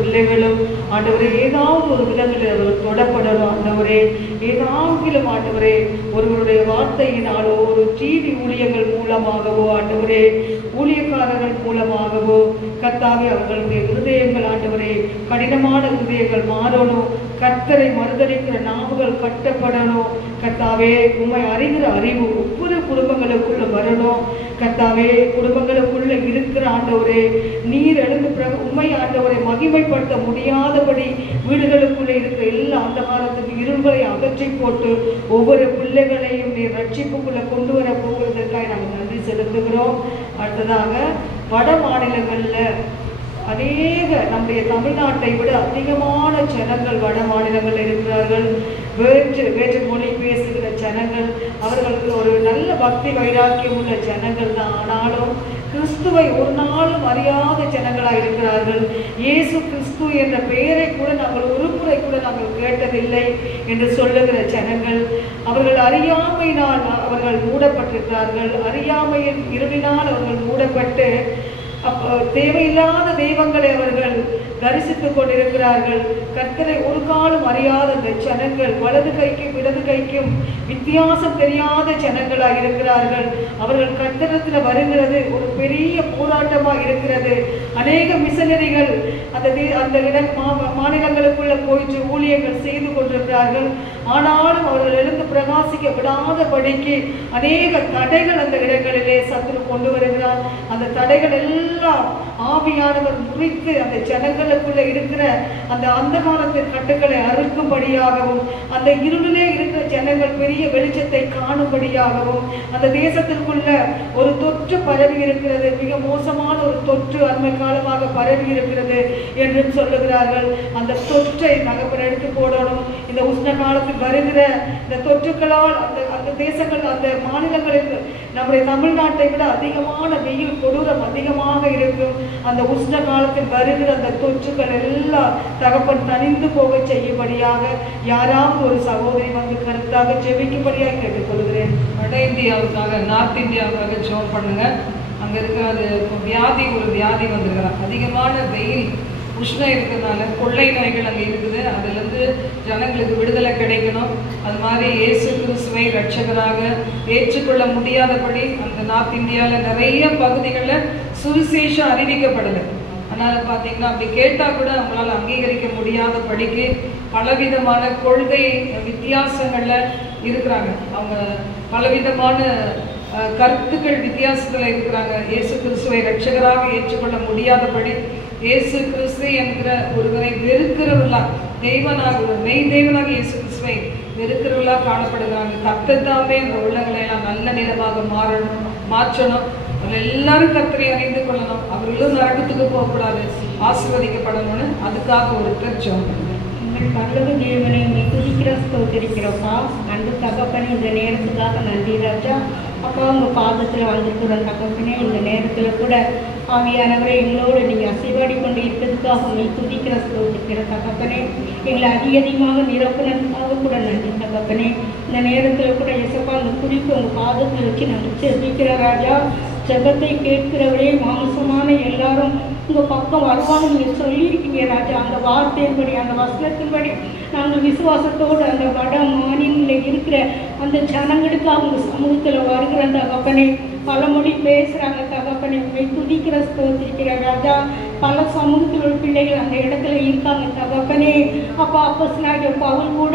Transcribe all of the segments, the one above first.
பிள்ளைகளும் ஆண்டவரே ஏதாவது ஒரு விதங்களில் அவர்கள் தொடப்படணும். ஆண்டவரே ஏதாகிலும் ஆண்டவரே ஒருவருடைய வார்த்தையினாலோ ஒரு டிவி ஊழியர்கள் மூலமாகவோ ஆண்டவரே ஊழியக்காரர்கள் மூலமாகவோ கர்த்தாவே அவர்களுடைய இருதயங்கள் ஆண்டவரே கடினமான இருதயங்கள் மாறணும். கர்த்தரை மறுதலிக்கிற நாவுகள் கட்டப்படணும். கர்த்தாவே உம்மை அறிகிற அறிவு ஒவ்வொரு குடும்பங்களுக்குள்ள வரணும். கர்த்தாவே குடும்பங்களுக்குள்ள இருக்கிற ஆண்டவரே நீர் எழுந்து உண்மை ஆண்டவரை மகிமைப்படுத்த முடியாதபடி வீடுகளுக்குள்ளே இருக்கிற எல்லா அந்தகாரத்துக்கு இருள்களை அகற்றி போட்டு ஒவ்வொரு பிள்ளைகளையும் நீர் ரட்சிப்புக்குள்ள கொண்டு வர போகிறதற்காக நாங்கள் நன்றி செலுத்துகிறோம். அடுத்ததாக வட மாநிலங்களில் அநேக நம்முடைய தமிழ்நாட்டை விட அதிகமான ஜனங்கள் வட மாநிலங்களில் இருக்கிறார்கள். வேற்று மொழி பேசுகிற ஜனங்கள், அவர்களுக்கு ஒரு நல்ல பக்தி வைராக்கியம் உள்ள ஜனங்கள் தான். ஆனாலும் கிறிஸ்துவை ஒரு நாளும் அறியாத ஜனங்களாக இருக்கிறார்கள். இயேசு கிறிஸ்து என்ற பெயரை கூட நாங்கள் ஒரு முறை கூட நாங்கள் கேட்டதில்லை என்று சொல்லுகிற ஜனங்கள், அவர்கள் அறியாமையினால் அவர்கள் மூடப்பட்டிருக்கிறார்கள். அறியாமையின் இருளினால் அவர்கள் மூடப்பட்டு தேவையில்லாத தெய்வங்களை அவர்கள் தரிசித்துக் கொண்டிருக்கிறார்கள். கர்த்தரை ஒரு காலம் அறியாத அந்த ஜனங்கள் வலது கைக்கும் இடது கைக்கும் வித்தியாசம் தெரியாத ஜனங்களாக இருக்கிறார்கள். அவர்கள் கர்த்தரத்தில் வருகிறது ஒரு பெரிய போராட்டமாக இருக்கிறது. அநேக மிஷனரிகள் அந்த மாநிலங்களுக்குள்ள போயிட்டு ஊழியர்கள் செய்து கொண்டிருக்கிறார்கள். ஆனாலும் அவர்கள் எழுந்து பிரகாசிக்க விடாதபடிக்கு அநேக தடைகள் அந்த இடங்களிலே சத்துரு கொண்டு வருகிறார். அந்த தடைகள் எல்லாம் ஆவியானவர் முறித்து அந்த ஜனங்களுக்குள்ள இருக்கிற அந்த அந்தகாரத்தின் கட்டுக்களை அறுக்கும்படியாகவும் அந்த இருளிலே இருக்கிற ஜனங்கள் பெரிய வெளிச்சத்தை காணும்படியாகவும் அந்த தேசத்திற்குள்ள ஒரு தொற்று பரவி இருக்கிறது. மிக மோசமான ஒரு தொற்று அண்மை காலமாக பரவி இருக்கிறது என்று சொல்லுகிறார்கள். அந்த தொற்றை நகப்பட எடுத்து போடணும். இந்த உஷ்ண காலத்தில் வருகிற இந்த தொற்றுக்களால் அந்த தேசங்கள் அந்த மாநிலங்களில் நம்முடைய தமிழ்நாட்டை விட அதிகமான வெயில் கொடூரம் அதிகமாக இருக்கும். அந்த உஷ்ண காலத்தில் வருகிற அந்த தொற்றுக்கள் எல்லாம் தகப்பன் தனிந்து போக செய்யும்படியாக யாராவது ஒரு சகோதரி வந்து கருத்தாக ஜெபிக்கும்படியாக கேட்டுக்கொள்கிறேன். வட இந்தியாவுக்காக நார்த் இந்தியாவுக்காக ஜெபம் பண்ணுங்க. அங்கே இருக்கிற அது ஒரு வியாதி வந்துருக்கிறாங்க. அதிகமான வெயில் உஷ்ணம் இருக்கிறதுனால கொள்ளை நோய்கள் அங்கே இருக்குது. அதுலேருந்து ஜனங்களுக்கு விடுதலை கிடைக்கணும். அது மாதிரி இயேசு கிறிஸ்துவை ரட்சகராக ஏற்றுக்கொள்ள முடியாதபடி அந்த நார்த் இந்தியாவில் நிறைய பகுதிகளில் சுவிசேஷம் அறிவிக்கப்படலை. அதனால் பார்த்தீங்கன்னா அப்படி கேட்டால் கூட அவங்களால அங்கீகரிக்க முடியாத படிக்கு பலவிதமான கொள்கை வித்தியாசங்களில் இருக்கிறாங்க. அவங்க பலவிதமான கருத்துக்கள் வித்தியாசத்தில் இருக்கிறாங்க. இயேசு கிறிஸ்துவை ரட்சகராக ஏற்றுக்கொள்ள முடியாதபடி இயேசு கிறிஸ்து என்கிற ஒருவரை வெறுக்கிறவர்களா மெய் தெய்வனாக இயேசு கிறிஸ்துவை வெறுக்கிறவர்களாக காணப்படுகிறாங்க. கர்த்தர்தாமே அந்த உள்ளங்களை எல்லாம் நல்ல நிலமாக மாற்றணும். அவர்கள் எல்லாரும் கர்த்தரை அறிந்து கொள்ளணும். அவர்களும் நரகத்துக்கு போகக்கூடாது, ஆசீர்வதிக்கப்படணும்னு அதுக்காக ஒரு பிரச்சனை. எங்கள் பரலோக தேவனை நீ துதிக்கிற ஸ்தோத்திரிக்கிறப்பா. அன்பு தகப்பனே இந்த நேரத்துக்காக நன்றி ராஜா. அப்பா உங்கள் பாதத்தில் வந்திருக்கிற தகப்பனே இந்த நேரத்தில் கூட ஆவியானவரை எங்களோடு நீங்கள் அசைவாடி கொண்டு இருக்கிறதுக்காக நீ துதிக்கிற ஸ்தோத்திரிக்கிற தகப்பனே. எங்களை அதிகமாக நிரப்புனதுக்காக கூட நன்றி தகப்பனே. இந்த நேரத்தில் கூட எசப்பா அந்த குறிப்பு உங்கள் பாதத்தில் வச்சு நாங்கள் ஜெபிக்கிற ராஜா. ஜெபத்தை கேட்கிறவரே மாம்சமான எல்லாரும் உங்கள் பக்கம் வருவாங்க நீங்கள் சொல்லியிருக்கீங்க ராஜா. அந்த வார்த்தையின்படி அந்த வசனத்தின்படி நாங்கள் விசுவாசத்தோடு அந்த வட மாநிலங்களில் இருக்கிற அந்த ஜனங்களுக்கு அவங்க சமூகத்தில் வருகிற தகப்பனே. பல மொழி பேசுகிறாங்க தகப்பனே. உண்மை துதிக்கிற ஸ்தோத்திரிக்கிற ராஜா. பல சமூகத்தில் உள்ள பிள்ளைகள் அந்த இடத்துல இருக்காங்க தகப்பனே. அப்போஸ்தலனாகிய பவுல் கூட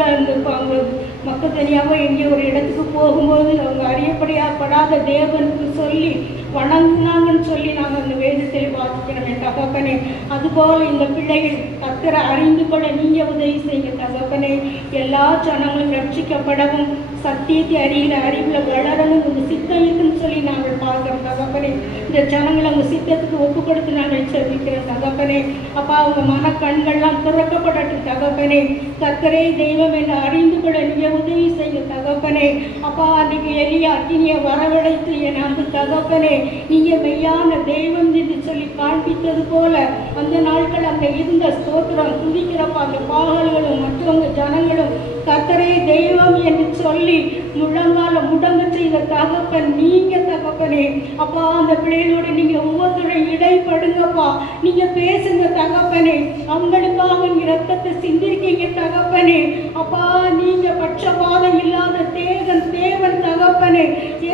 அவங்க மக்கள் தனியாக எங்கேயோ ஒரு இடத்துக்கு போகும்போது அவங்க அறியப்படாத தேவனுக்கு சொல்லி வணங்குனாங்கன்னு சொல்லி நாங்கள் அந்த வேதத்தில் வாசிக்கிறோமே தகப்பனே. அதுபோல் இந்த பிள்ளைகள் கர்த்தரை அறிந்து கொள்ள நீங்கள் உதவி செய்ய தகப்பனே. எல்லா ஜனங்களும் ரட்சிக்கப்படவும் சத்தியத்தை அறிகிற அறிவில் வளரணும் உங்கள் சித்தம் இருக்குன்னு சொல்லி நாங்கள் பார்க்குறோம் தகப்பனே. இந்த ஜனங்களை அவங்க சித்தத்துக்கு ஒப்பு கொடுத்து நாங்கள் செபிக்கிறோம் தகப்பனே. அப்பா அவங்க மனக்கண்கள்லாம் திறக்கப்படட்டும் தகப்பனே. கர்த்தரே தெய்வம் என்று அறிந்து கொள்ள நீங்கள் உதவி செய்ய தகப்பனே. அப்பா அன்றைக்கு எளிய அக்கினியை வரவழைத்து என் அன்பு தகப்பனே நீங்கள் மெய்யான தெய்வம் என்று சொல்லி காண்பித்தது போல அந்த நாட்கள் அங்கே இருந்த ஸ்தோத்திரம் துதிக்கிறப்ப அந்த பாகல்களும் மற்றவங்க ஜனங்களும் கர்த்தரே தெய்வம் என்று சொல்லி முழங்கால முடங்க செய்த தகப்பன் நீங்க தகப்பனே. அப்பா அந்த பிள்ளைகளோட நீங்க ஒவ்வொருத்தருடைய இடைப்படுங்கப்பா, நீங்க பேசுங்க தகப்பனே. அவங்களுக்காக நீங்க ரத்தத்தை சிந்திருக்கீங்க தகப்பனே. அப்பா நீங்க பட்சபாதம் இல்லாத தேவன் தகப்பனே.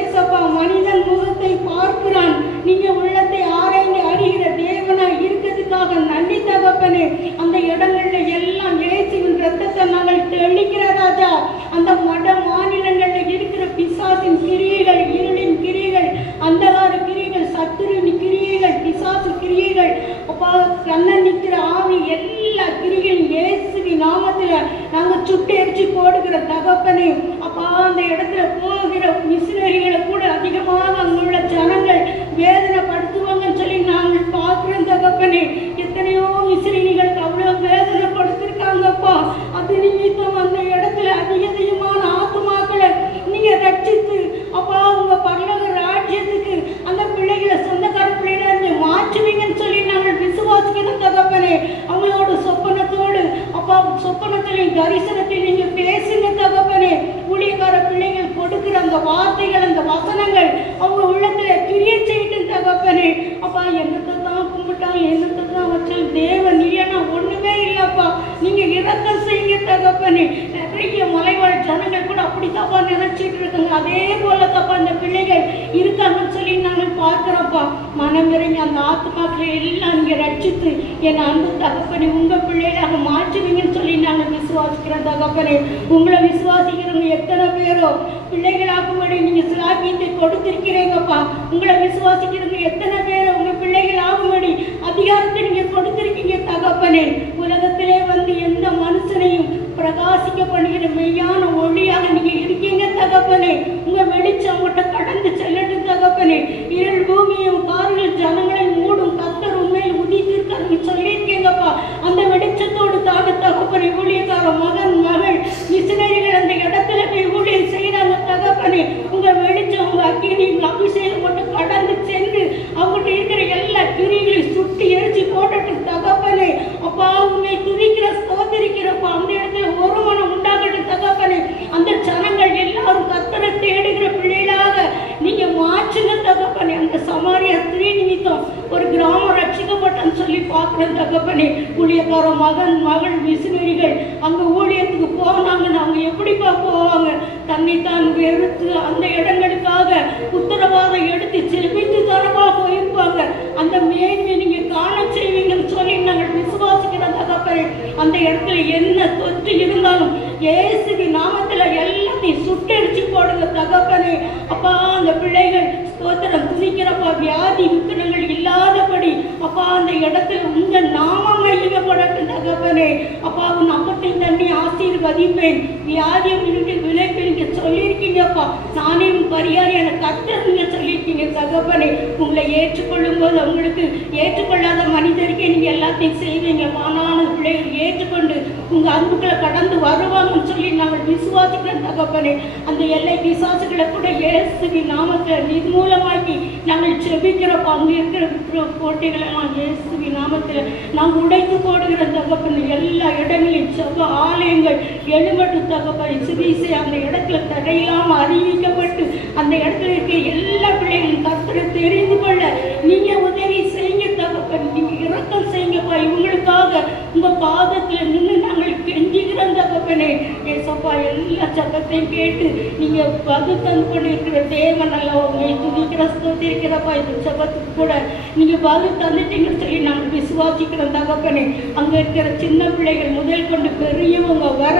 ஏசப்பா மனிதன் முகத்தை பார்க்கிறான், நீங்க உள்ளத்தை ஆராய்ந்து அறிகிற தேவனா இருக்கிறதுக்காக நன்றி தகப்பனே. அந்த இடங்கள்ல எல்லாம் இயேசுவின் ரத்தத்தை நாங்கள் தெளிக்கிற ராஜா. அந்த மட மாநிலங்கள்ல இருக்கிற பிசாசின் கிரியைகள், இருளின் கிரியைகள், அந்தகார கிரியைகள், சத்துருவின் கிரியைகள், பிசாசு கிரியைகள், அப்பா கண்ணன் நிற்கிற ஆவி எல்லா கிரிகளும் இயேசுவின் நாமத்துல நாங்க சுட்டெரிச்சு போடுகிற தகப்பனே. அப்பா அந்த இடத்துல போகிற மிஷினரிகளை கூட அதிகமாக அங்குள்ள ஜனங்கள் வேதனைப்படுத்துவாங்கன்னு சொல்லி நாங்கள் பார்க்கிறோம் தகப்பனே. எத்தனையோ மிஷினரிகளுக்கு அவ்வளவு வேதனைப்படுத்திருக்காங்கப்பா. அது நிமித்தம் அந்த இடத்துல அதிகமான ஆத்துமாக்களை நீங்க ரட்சித்து அப்பா உங்க பரலோக ராஜ்யத்துக்கு அந்த பிள்ளைகளை சொந்தக்கார பிள்ளைகளை மாற்றுவீங்கன்னு சொல்லி நாங்கள் விசுவாசிக்கிறோம் தகப்பனே. அவங்களோட சொப்பனத்தோடு அப்பா சொப்பனத்திலையும் தரிசனத்தில் நீங்க பேசுங்க தகப்பனே. ஊழியக்கார பிள்ளைகள் கொடுக்கிற அந்த வார்த்தைகள், அந்த வசனங்கள் அவங்க உள்ளத்துல கிரிய செய்யிட்டு தகப்பனே. அப்பா என்னத்தை தான் கும்பிட்டாலும் என்னத்தை தான் வச்சாலும் தேவன் இல்லைன்னா ஒண்ணுமே இல்லப்பா. நீங்க இரக்கம் செய்யுங்க தகப்பனே. நிறைய மலைவாழ் ஜனங்கள் கூட அப்படி தப்பா நினைச்சிட்டு இருக்காங்க. அதே போல தப்பா அந்த பிள்ளைகள் இருக்காங்கன்னு சொல்லி நாங்கள் பார்க்கிறோம்ப்பா. மனமிறங்கி அந்த ஆத்மாக்களை எல்லாம் நீங்க ரட்சித்து என் அன்பு தகப்பனே உங்க பிள்ளைகளாக மாற்றுவீங்கன்னு சொல்லி நாங்கள் விசுவாசிக்கிறோம் தகப்பனே. உங்களை விசுவாசிக்கிறவங்க எத்தனை பேரோ பிள்ளைகளாகும்படி நீங்க சிலாக்கியத்தை கொடுத்திருக்கிறீங்கப்பா. உங்களை விசுவாசிக்கிறவங்க எத்தனை பேரோ உங்க பிள்ளைகள் ஆகும்படி அதிகாரத்தை நீங்க கொடுத்திருக்கீங்க தகப்பனே. உலகத்திலே வந்து எந்த மனுஷனையும் பிரகாசிக்க பண்ணுகிற மெய்யான ஒளியாக நீங்க இருக்கீங்க தகப்பனே. உங்க வெளிச்சம் உங்கள்கிட்ட கடந்து செல்லட்டும் தகப்பனே. இருள் பூமியும் காரில் ஜனங்களை மூடும் கர்த்தர் உண்மையில் உதித்திருக்காரு சொல்லியிருக்கீங்கப்பா. அந்த வெளிச்சத்தோடு தான தகப்பனை ஊழியக்கார மகன் மகள் மிஷினரிகள் அந்த இடத்துல போய் ஊழியம் செய்யறாங்க தகப்பனே. உங்க வெளிச்சம் உங்க அக்கினி அபிஷேகம் மட்டும் கடந்து சென்று அவங்ககிட்ட இருக்கிற எல்லா கிரிகளையும் சுட்டி எரிச்சு போட்டுட்டு தகப்பனே. அப்பா உண்மை துதிக்கிற ஸ்தோத்திரிக்கிறப்பா அந்த இடத்துல ஒரு மனம் உண்டாகட்டும் தகப்பனே. அந்த ஜனங்கள் எல்லாரும் கர்த்தரை தேடுகிற பிள்ளைகளாக நீங்க மாற்றுங்க தகப்பனே. அந்த சமாரிய ஸ்திரீ நிமித்தம் ஒரு கிராமம் ரட்சிக்கப்பட்டன்னு சொல்லி பார்க்கிறோம் தகப்பனே. ஊழியக்கார மகன் மகள் மிஷினரிகள் அங்க ஊழியத்துக்கு போனாங்கன்னு அவங்க எப்படிப்பா போவாங்க? தன்னைத்தான் வெறுத்து அந்த இடங்களுக்காக உத்தரவாதம் எடுத்து செலுத்தி தரவா போயிருப்பாங்க. அந்த மேன்மை நீங்க காண செய்வீங்கன்னு சொல்லி நாங்கள் விசுவாசிக்கிறோம் தகப்பனே. அந்த இடத்துல என்ன தொற்று இருந்தாலும் இயேசுவின் நாமத்துல எல்லாத்தையும் சுட்டெரிச்சு போடுங்க தகப்பனே. அப்பா அந்த பிள்ளைகள் ஸ்தோத்திரம் துதிக்கிறப்பா வியாதி விக்கனங்கள் இல்லாதபடி அப்பா அந்த இடத்துல உங்க நாமம் மகிமைப்படட்டும் தகப்பனே. அப்பா உன் அப்பத்தையும் தண்ணி ஆசீர்வதிப்பேன், வியாதியை விளைப்பீங்க சொல்லியிருக்கீங்கப்பா. நானே உன் பரிகாரியான கர்த்தர் நீங்க சொல்லியிருக்கீங்க தகப்பனே. உங்களை ஏற்றுக்கொள்ளும் போது அவங்களுக்கு ஏற்றுக்கொள்ளாத மனிதருக்கே நீங்க எல்லாத்தையும் செய்வீங்க. மானான பிள்ளைகள் ஏற்றுக்கொண்டு உங்க அன்புகளை கடந்து வருவாங்கன்னு சொல்லி நாங்கள் விசுவாசிக்கிறோம் தகப்பனே. அந்த எல்லை பிசாசுகளை கூட இயேசுவின் நாமத்துல நிர்மூலமாக்கி நாங்கள் செபிக்கிறப்ப அங்க இருக்கிற கோட்டைகளை எல்லாம் இயேசுவின் நாமத்துல நாங்கள் உடைத்து போடுகிற தகப்பனே. எல்லா இடங்களையும் செவ்வ ஆலயங்கள் எழுபட்டு தகப்பனை சிகிச்சை அந்த இடத்துல தடையில்லாம அறிவிக்கப்பட்டு அந்த இடத்துல இருக்க எல்லா பிள்ளைகளும் கர்த்தரை தெரிந்து கொள்ள நீங்க உதவி செய்யுங்க தகப்பன். நீங்க இரக்கம் செய்யுங்கப்பா. இவங்களுக்காக உங்க பாதத்துல நின்று நாங்கள் கெஞ்சுகிறோம் தகப்பனே. ஏசப்பா எல்லா சத்தத்தையும் கேட்டு நீங்க பதில் தந்து கொண்டு இருக்கிற தேவன் நல்லா உங்களை துதிக்கிற ஸ்தோத்திரிக்கிறப்பா. இந்த சபத்துக்கு கூட நீங்க பதில் தந்துட்டீங்கன்னு சொல்லி நாங்கள் விசுவாசிக்கிறோம் தகப்பனே. அங்க இருக்கிற சின்ன பிள்ளைகள் முதல் கொண்டு பெரியவங்க வர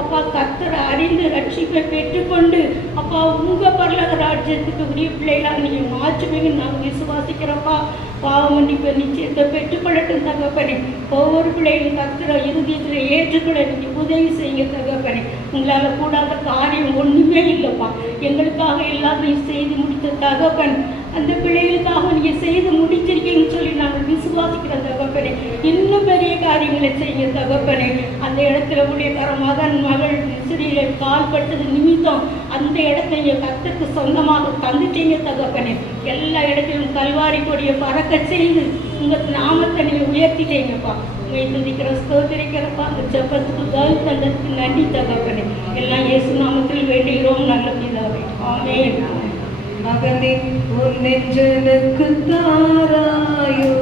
அப்பா கர்த்தரை அறிந்து ரட்சிப்பை பெற்றுக்கொண்டு அப்பா உங்க பரலோக ராஜ்யத்துக்கு உரிய பிள்ளைகளாக நீங்க மாற்றுவீங்கன்னு நாங்கள் விசுவாசிக்கிறோம்ப்பா. பாவம் நிச்சயத்தை பெற்றுக்கொள்ளட்டும் தகப்பனே. ஒவ்வொரு பிள்ளைகளும் கர்த்தரை இறுதியத்தில் ஏற்றுக்கொள்ள நீங்க உதவி செய்யுங்க தகப்பனே. உங்களால கூடாத காரியம் ஒண்ணுமே இல்லைப்பா. எங்களுக்காக எல்லாத்தையும் செய்து முடித்த தகப்பன் அந்த பிள்ளைகளுக்காக நீங்க செய்து முடிச்சிருக்கீங்கன்னு சொல்லி நாங்கள் விசுவாசிக்கிறோம் தகப்பனே. இன்னும் பெரிய காரியம் காரியங்களை செய்ய தகப்பனே. அந்த இடத்துல ஊழியக்கார மகன் மகள் சிறிகள் கால்பட்டது நிமித்தம் அந்த இடத்தை கர்த்தருக்கு சொந்தமாக தந்துட்டீங்க தகப்பனே. எல்லா இடத்திலும் கல்வாரி கொடியை பறக்க செய்து உங்கள் நாமத்தை நீங்கள் உயர்த்திட்டீங்கப்பா. உங்களை துதிக்கிற ஸ்தோத்திரிக்கிறப்பா. அந்த ஜெபத்துக்கு பதில் தந்ததுக்கு நன்றி தகப்பனே. எல்லாம் இயேசு நாமத்தில் வேண்டுகிறோம் நல்ல பிதாவே. ஆமென். மகனே உன் நெஞ்சனுக்கு தாராயோ,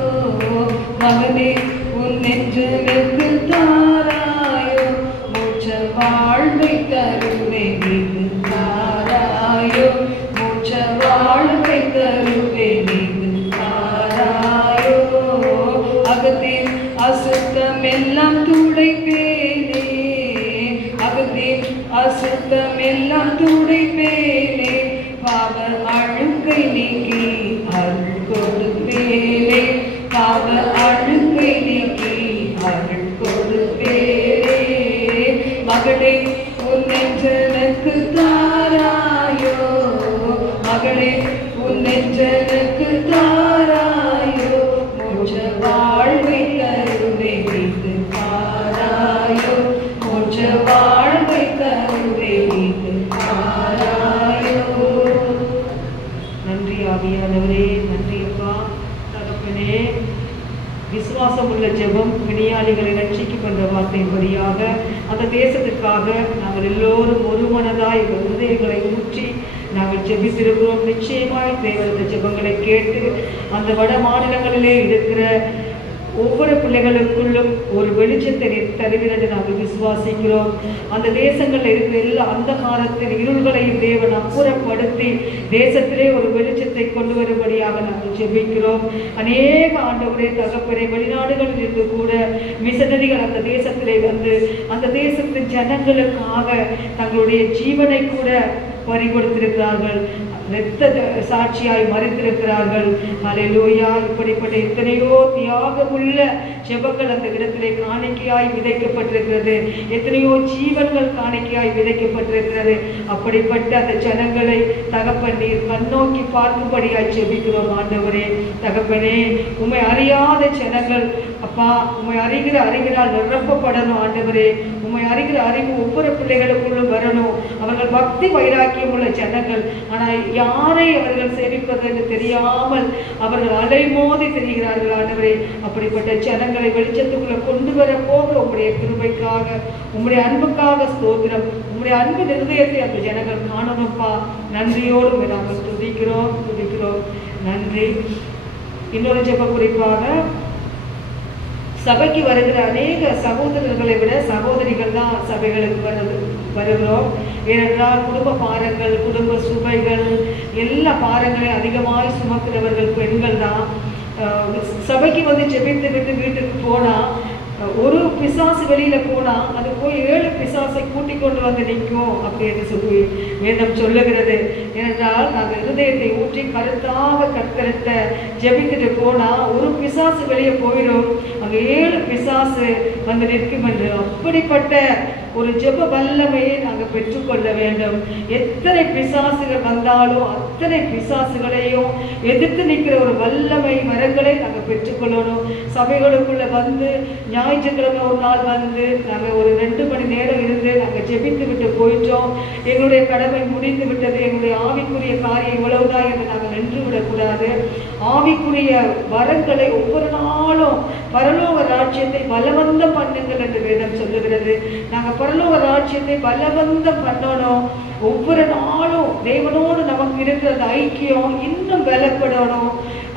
மகனே உன் நெஞ்சனுக்கு தாராயோ, மூச்ச வாழ்வை தருவே நீது தாராயோ, மூச்ச வாழ்வை தருவே நீது தாராயோ. அகத்தே அசுத்தம் எல்லாம் துடைப்பேனே, அகத்தே அசுத்தம் எல்லாம் துடைப்பேனே, பாவ அழுக்கை நீக்கி அருள் கொடுப்பேனே, பாவ அழுக்கை நீக்கி அருள் கொடுப்பேனே. மகளே உன் நெஞ்சனுக்கு தாராயோ, மகளே உன் நெஞ்சனுக்கு தாராயோ, மூச்ச வாழ்வை தருவே நீது தாராயோ, மூச்ச வாழ்வை தருவே நீது தாராயோ. நன்றி ஆவியானவரே, நன்றி அப்பா. தகப்பனே, விசுவாசம் உள்ள ஜெபம் வினையாளிகளை ரட்சிக்கும் என்ற வார்த்தையின்படியாக அந்த தேசத்துக்காக நாங்கள் எல்லோரும் ஒரு மனதாய் ஹிருதயங்களை ஊற்றி நாங்கள் ஜெபித்திருக்கிறோம். நிச்சயமாய் தேவனுடைய ஜெபங்களை கேட்டு அந்த வட மாநிலங்களிலே இருக்கிற ஒவ்வொரு பிள்ளைகளுக்குள்ளும் ஒரு வெளிச்சத்தை தருகிறது நாங்கள் விசுவாசிக்கிறோம். அந்த தேசங்களில் இருக்கிற எல்லா அந்தகாரத்தின் இருள்களையும் தேவன் அப்புறப்படுத்தி தேசத்திலே ஒரு வெளிச்சத்தை கொண்டு வரும்படியாக நாங்கள் ஜெபிக்கிறோம். அநேக ஆண்டவரே தகப்பனே, வெளிநாடுகளில் இருந்து கூட மிஷனரிகள் அந்த தேசத்திலே வந்து அந்த தேசத்தின் ஜனங்களுக்காக தங்களுடைய ஜீவனை கூட பறிகொடுத்திருக்கிறார்கள், இரத்த சாட்சியாய் மறித்திருக்கிறார்கள். அல்லேலூயா. இப்படிப்பட்ட எத்தனையோ தியாகமுள்ள ஜெபங்கள் அந்த இடத்திலே காணிக்கையாய் விதைக்கப்பட்டிருக்கிறது. எத்தனையோ ஜீவன்கள் காணிக்கையாய் விதைக்கப்பட்டிருக்கிறது. அப்படிப்பட்ட அந்த ஜனங்களை தகப்பன் நீர் கண்ணோக்கி பார்க்கும்படியாய் ஜெபிக்கிறோம். ஆண்டவரே தகப்பனே, உம்மை அறியாத ஜனங்கள் அப்பா உம்மை அறிகிறால் நிரப்பப்படணும். ஆண்டவரே, உம்மை அறிகிற அறிவு ஒவ்வொரு பிள்ளைகளுக்குள்ளும் வரணும். அவர்கள் பக்தி வைராக்கியம் உள்ள ஜனங்கள், ஆனால் யாரை அவர்கள் சேவிப்பது என்று தெரியாமல் அவர்கள் அலைமோதி தெரிகிறார்கள். ஆண்டவரே, அப்படிப்பட்ட ஜனங்களை வெளிச்சத்துக்குள்ள கொண்டு வர போகிற உம்முடைய கிருபைக்காக உம்முடைய அன்புக்காக ஸ்தோத்திரம். உம்முடைய அன்பு நிர்ணயத்தை அந்த ஜனங்கள் காணணும்ப்பா. நன்றியோடு நாங்கள் துதிக்கிறோம். நன்றி. இன்னொரு ஜெப குறிப்பாக சபைக்கு வருகிற அநேக சகோதரர்களை விட சகோதரிகள் தான் சபைகளுக்கு வருகிறோம். ஏனென்றால் குடும்ப பாரங்கள், குடும்ப சுமைகள், எல்லா பாரங்களையும் அதிகமாக சுமக்கிறவர்கள் பெண்கள் தான். சபைக்கு வந்து ஜெபித்து விட்டு வீட்டுக்கு போனால் ஒரு பிசாசு வெளியில போனா அது போய் 7 பிசாசை கூட்டி கொண்டு வந்து நிற்கும் அப்படின்னு சொல்லி வேதம் சொல்லுகிறது. ஏனென்றால் நாங்கள் இருதயத்தை ஊற்றி கருத்தாக கர்த்தரத்தை ஜெபித்துட்டு போனா ஒரு பிசாசு வெளியே போயிடும், அங்கே 7 பிசாசு வந்து நிற்கும் என்று. அப்படிப்பட்ட ஒரு ஜெப வல்லமையை நாங்கள் பெற்றுக்கொள்ள வேண்டும். எத்தனை பிசாசுகள் வந்தாலும் அத்தனை பிசாசுகளையும் எதிர்த்து நிற்கிற ஒரு வல்லமை வரங்களை நாங்கள் பெற்றுக்கொள்ளணும். சபைகளுக்குள்ள வந்து ஞாயிற்றுக்கிழமை ஒரு நாள் வந்து நாங்கள் ஒரு 2 மணி நேரம் இருந்து நாங்கள் ஜெபித்து விட்டு போயிட்டோம், எங்களுடைய கடமை முடிந்து விட்டது, எங்களுடைய ஆவிக்குரிய காரியம் இவ்வளவுதான் என்று நாங்கள் நின்று விடக்கூடாது. ஆவிக்குரிய வரங்களை ஒவ்வொரு நாளும் பரலோக ராஜ்யத்தை பலவந்தம் பண்ணுங்கள் என்று வேதம் சொல்லுகிறது. நாங்கள் பரலோக ராஜ்யத்தை பலவந்தம் பண்ணணும். ஒவ்வொரு நாளும் தேவனோடு நமக்கு இருக்கிற அந்த ஐக்கியம் இன்னும் பலப்படணும்.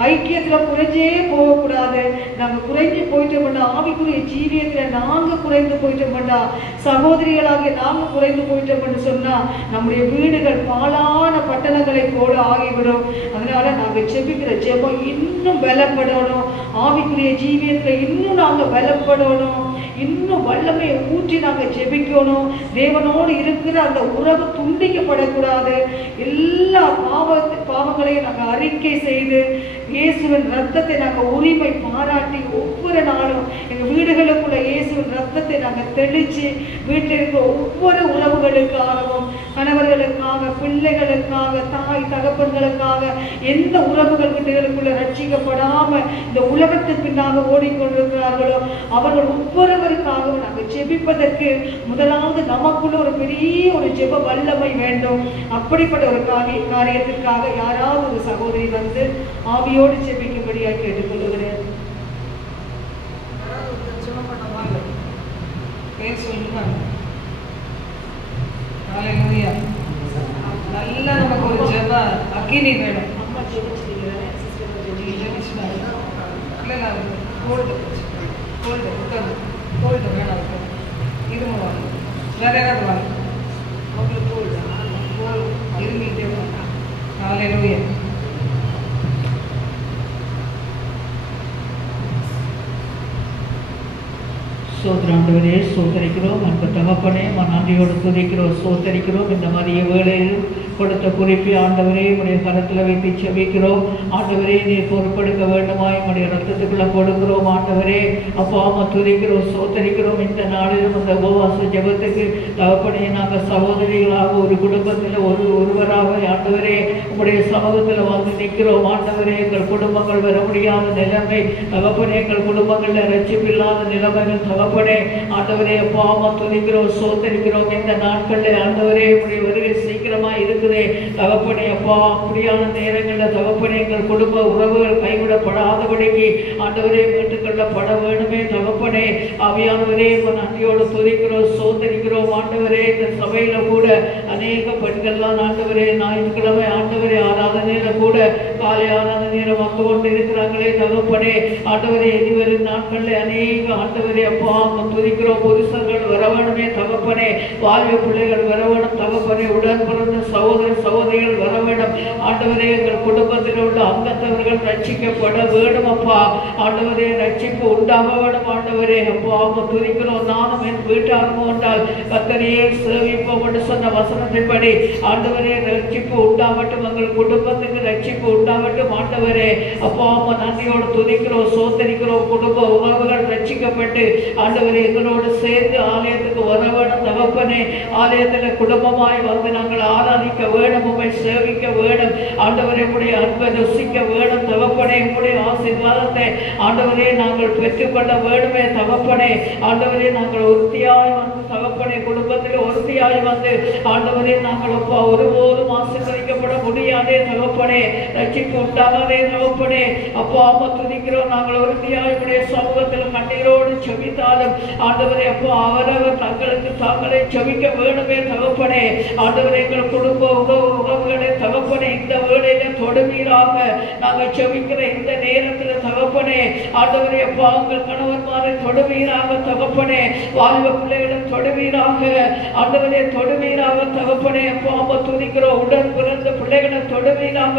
ஐக்கியத்தில் குறைஞ்சே போகக்கூடாது. நாங்கள் குறைஞ்சி போயிட்டோம்னா, ஆவிக்குரிய ஜீவியத்தில் நாங்கள் குறைந்து போயிட்டோம்னா, சகோதரிகளாக நாங்கள் குறைந்து போயிட்டோம்னு சொன்னால் நம்முடைய வீடுகள் பாழான பட்டணங்களை போல ஆகிவிடும். அதனால நாங்கள் ஜெபிக்கிற ஜெபம் இன்னும் பலப்படணும். ஆவிக்குரிய ஜீவியத்தில் இன்னும் நாங்கள் பலப்படணும். இன்னும் வல்லமையை ஊற்றி நாங்கள் ஜெபிக்கணும். தேவனோடு இருக்கிற அந்த உறவு துண்டிக்கப்படக்கூடாது. எல்லா பாவங்களையும் நாங்கள் அறிக்கை செய்து இயேசுவின் ரத்தத்தை நாங்கள் உரிமை பாராட்டி ஒவ்வொரு நாளும் எங்கள் வீடுகளுக்குள்ள இயேசுவின் ரத்தத்தை நாங்கள் தெளித்து வீட்டில் இருக்கிற ஒவ்வொரு உறவுகளுக்காகவும், கணவர்களுக்காக, பிள்ளைகளுக்காக, தாய் தகப்பன்களுக்காக, எந்த உறவுகள் வீட்டுகளுக்குள்ள ரட்சிக்கப்படாமல் இந்த உலகத்துக்கு பின்னாக ஓடிக்கொண்டிருக்கிறார்களோ அவர்கள் ஒவ்வொருவருக்காகவும் நாங்கள் ஜெபிப்பதற்கு முதலாவது நமக்குள்ள ஒரு பெரிய ஒரு ஜெப வல்லமை வேண்டும். அப்படிப்பட்ட ஒரு காரியத்திற்காக யாராவது ஒரு சகோதரி வந்து ஆவியோடு ஜெபிக்கும்படியாக கேட்டுக்கொள்கிறேன். நல்ல நமக்கு ஒரு ஜெப அக்கினி வேணும். அம்மா ஜெபிச்சிருக்கிறேன். கோல்டு வேணும். இருமல் வாங்க, வேற ஏதாவது வாங்க. அவங்களுக்கு இருமிட்டே வாங்க. ஹல்லேலூயா. சோதராண்டவரே சோதரிக்கிறோம். அன்பு தகப்பனே நன்றியோடு துதிக்கிறோம், சோதரிக்கிறோம். இந்த மதிய வேளையில் கொடுத்த குறிப்பை ஆண்டவரே உடைய கரத்தில் வைத்து செபிக்கிறோம். ஆண்டவரே நீர் பொறுப்பெடுக்க வேண்டுமாய் உடைய ரத்தத்துக்குள்ள கொடுக்கிறோம். ஆண்டவரே அப்பா துதிக்கிறோம், சோதரிக்கிறோம். இந்த நாளிலும் அந்த உபவாச ஜெபத்துக்கு தகப்பனே நாங்கள் சகோதரிகளாக ஒரு குடும்பத்தில் ஒருவராக ஆண்டவரே உங்களுடைய சமூகத்தில் வந்து நிற்கிறோம். ஆண்டவரே எங்கள் குடும்பங்கள் வர முடியாத நிலைமை தகப்பனே, எங்கள் குடும்பங்களில் ரட்சிப்பில்லாத நிலைமைகள் தகப்பனே ஆண்டவரே அப்பா துதிக்கிறோம், சோதரிக்கிறோம். இந்த நாட்களில் ஆண்டவரே உங்களுடைய வருகை சீக்கிரமாக இருக்குதே தகப்பனே அப்பா. அப்படியான நேரங்களில் தகப்பனே எங்கள் குடும்ப உறவுகள் கைவிடப்படாதபடிக்கு ஆண்டவரே மீட்டுக்கொள்ளப்பட வேண்டுமே தகப்பனே. ஆவியானவரே நன்றியோடு துதிக்கிறோம், சோதரிக்கிறோம். ஆண்டவரே இந்த சபையில கூட அநேக பெண்கள்லாம் ஆண்டவரே ஞாயிற்றுக்கிழமை ஆண்டவரே ஆராதனையில கூட காலை ஆராதனையில வந்து கொண்டு இருக்கிறாங்களே தகப்பனே. ஆண்டவரே இதுவரும் நாட்களில் அநேக ஆண்டவரே அப்பா துதிக்கிறோம். புருஷர்கள் வர வேணுமே தகப்பனே, வாழ்வு பிள்ளைகள் வர வேணும் தகப்பனே, உடன் பிறந்த சகோதர சகோதரிகள் வர வேண்டும் ஆண்டவரே. எங்கள் குடும்பத்தில் உள்ள அங்கத்தவர்கள் ரட்சிக்கப்பட வேண்டும் அப்பா. ஆண்டவரே ரட்சிப்பு உண்டாக வேண்டும் ஆண்டவரே அப்பா துதிக்கிறோம். நானும் என் வீட்டாரும் என்றால் கர்த்தரையே சேவிப்போம் என்று சொன்ன வசனத்தின்படி ஆண்டவரே ரட்சிப்பு உண்டாகட்டும், எங்கள் குடும்பத்துக்கு ரட்சிப்பு உண்டாகட்டும் ஆண்டவரே அப்பா நன்றியோடு துதிக்கிறோம், சோதரிக்கிறோம். குடும்ப உறவுகள் ரட்சிக்கப்பட்டு ஆண்டவரே எங்களோடு சேர்ந்து ஆலயத்துக்கு வர வேண்டும் தகப்பனே. ஆலயத்தில் குடும்பமாய் வந்து நாங்கள் ஆராதிக்க வேணும், உம்மை சேவிக்க வேணும் ஆண்டவரே. உடைய அன்பை ருசிக்க வேணும் தகப்பனே. உடைய ஆசீர்வாதத்தை ஆண்டவரே நாங்கள் பெற்றுக்கொள்ள வேணுமே தகப்பனே. ஆண்டவரே நாங்கள் ஒருத்தியாய் வந்து தகப்பனே, குடும்பத்தில் ஒருத்தியாய் வந்து ஆண்டவரே நாங்கள் அப்பா ஒருபோதும் ஆசீர்வதிக்கப்பட முடியாதே தகப்பனே. ரட்சிப்பு உண்டாகாதே தகப்பனே அப்பா துதிக்கிறோம். நாங்கள் ஒருத்தியாய் உடைய சமூகத்தில் கண்ணீரோடு செபித்தாலும் ஆண்டவரே அப்பா அவரவர் தங்களுக்கு தாங்களே செபிக்க வேணுமே தகப்பனே. ஆண்டவரே எங்கள் குடும்ப உறவுகளை தகப்பனே இந்த வேளையில தொடுவீராக. நாங்கள் செபிக்கிற இந்த நேரத்தில் தகப்பனே ஆண்டவரே அப்பா உங்கள் கணவன்மாரை தொடுவீராக தகப்பனே. வாழ்வ பிள்ளைகளை தொடுவீராக ஆண்டவரே, தொடுவீராக தகப்பனே அப்பா துதிக்கிறோம். உடன் பிறந்த பிள்ளைகளை தொடுவீராக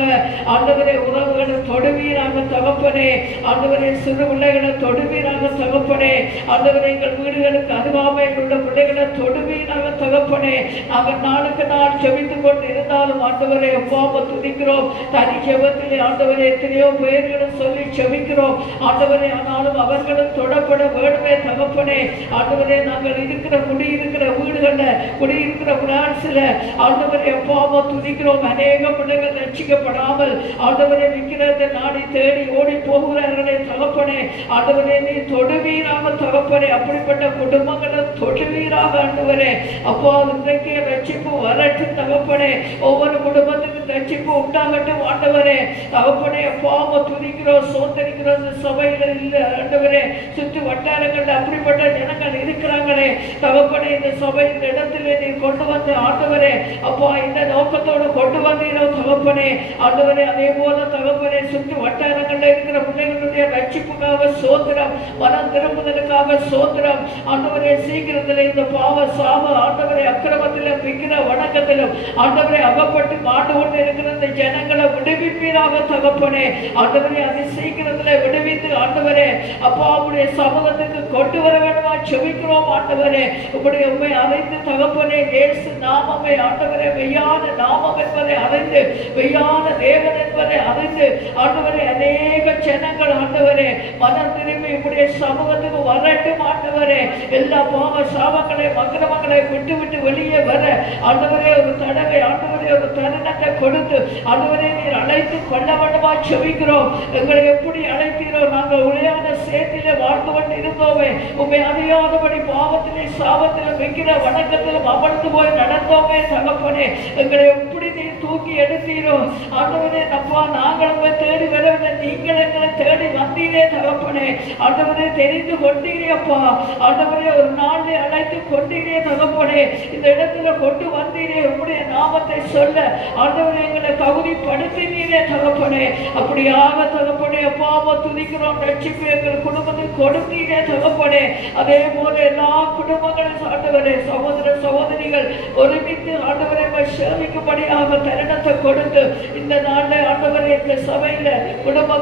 ஆண்டவரே, உறவுகளை தொடுவீராக தகப்பனே. ஆண்டவரே சிறு பிள்ளைகளை தொடுவீராக தகப்பனே. ஆண்டவரே எங்கள் வீடுகளுக்கு அருகாமையில் உள்ள பிள்ளைகளை தொடுவீராக தகப்பனே. நாங்கள் நாளுக்கு நாள் செபித்துக் கொண்டு இருந்தாலும் ஆண்டவரே அப்பா துதிக்கிறோம். தனி ஜெபத்திலே ஆண்டவரே எத்தனையோ பெயர்களை சொல்லி செபிக்கிறோம் ஆண்டவரே. ஆனாலும் அவர்களும் தொடப்பட வேண்டுமே தகப்பனே. ஆண்டவரே நாங்கள் இருக்கிற குடியிருக்கிற வீடுகளில் குடியிருக்கிற பிரான்ஸ்ல ஆண்டவரே அப்பா துதிக்கிறோம். அநேக பிள்ளைகள் ரட்சிக்கப்படாமல் ஆண்டவரே விக்கிரத்தை நாடி தேடி ஓடி போகிறார்களே தகப்பனே. ஆண்டவரே நீ தொடுவீராக தகப்பனே. அப்படிப்பட்ட குடும்பங்களை தொடுவீராக ஆண்டவரே அப்பா. இன்றைக்கு ரட்சிப்பு வரட்டும் தகப்பனே. ஒவ்வொரு குடும்பத்துக்கு ரட்சிப்பு உண்டாகட்டும் ஆண்டவரே தகப்பனே அப்பா துதிக்கிறோம், சோதரிக்கிறோம். இந்த சபையில இல்லை ஆண்டவரே, சுற்று வட்டாரங்கள் அப்படிப்பட்ட ஜனங்கள் இருக்கிறாங்களே தகப்பனே. இந்த சபை இந்த இடத்துல நீ கொண்டு வந்து ஆண்டவரே அப்பா இந்த நோக்கத்தோடு கொண்டு வந்தீரோ தகப்பனே. ஆண்டவரே அதே போல தகப்பனே சுற்று வட்டாரங்கள்ல இருக்கிற பிள்ளைகளுடைய ரட்சிப்புக்காக சோத்திரம், மனம் திரும்புதலுக்காக சோத்திரம் ஆண்டவரே. சீக்கிரத்தில் இந்த பாவ சாப ஆண்டவரே அக்கிரமத்திலும் விக்கிர வணக்கத்திலும் ஆண்டவரை அகப்பட்டு மாண்டு கொண்டு இருக்கிற இந்த ஜனங்களை விடுவிப்பீராக தகப்பனே. ஆண்டவரே அதை சீக்கிரத்தில் விடுவித்து ஆண்டவரே அப்பா உடைய சமூகத்துக்கு கொண்டு வர வேண்டுமா செபிக்கிறோம் ஆண்டவரே. உங்களுடைய உண்மை அறிந்து தகப்பனே இயேசு நாமமே ஆண்டவரே மெய்யான நாமம் என்பதை அறிந்து, மெய்யான தேவன் என்பதை அறிந்து ஆண்டவரே அநேக ஜனங்கள் ஆண்டவரே மனம் திரும்பி உங்களுடைய சமூகத்துக்கு வரட்டும் ஆண்டவரே. ஆண்டவரே எல்லா பாவ சாபங்களை அக்கிரமங்களை விட்டு விட்டு வெளியே வர ஆண்டவரே ஒரு தடவை ஆண்டவரே ஒரு தருணத்தை கொடுத்து ஆண்டவரே நீர் அழைத்து கொள்ள வேண்டுமா செபிக்கிறோம். எங்களை எப்படி அழைத்தீரோ நாங்கள் உளையான சேத்திலே வாழ்ந்து கொண்டு இருந்தோமே, உண்மை அறியாதபடி பாவத்திலே சாபத்திலே வைக்கிற வணக்கத்திலும் அமர்ந்து போய் நடந்தோமே தகப்பனே. எங்களை எப்படி நீர் தூக்கி எடுத்தீரோ ஆண்டவரே அப்பா, நாங்கள் உங்களை தேடி வரவில்லை, நீங்கள் எங்களை தேடி வந்தீரே தகப்பனே. ஆண்டவரே தெரிந்து கொண்டீரே அப்பா, ஆண்டவரே ஒரு நாளிலே அழைத்து கொண்டீரே தகப்பனே. இந்த இடத்துல கொண்டு வந்தீரே, உங்களுடைய நாமத்தை சொல்ல ஆண்டவரே எங்களை தகுதிப்படுத்தினீரே தகப்பனே. அப்படியாக தகப்பனே அப்பா துதிக்கிறோம். ரட்சிப்பு எங்கள் குடும்பத்தில் கொடுத்தீரே தகப்பனே. அதே போல எல்லா குடும்பங்களும் ஆண்டவரே சகோதர சகோதரிகள் ஒருமித்து ஆண்டவரை சேமிக்கும்படியாக தருணத்தை கொடுத்து இந்த நாளில் ஆண்டவரை இந்த சபையில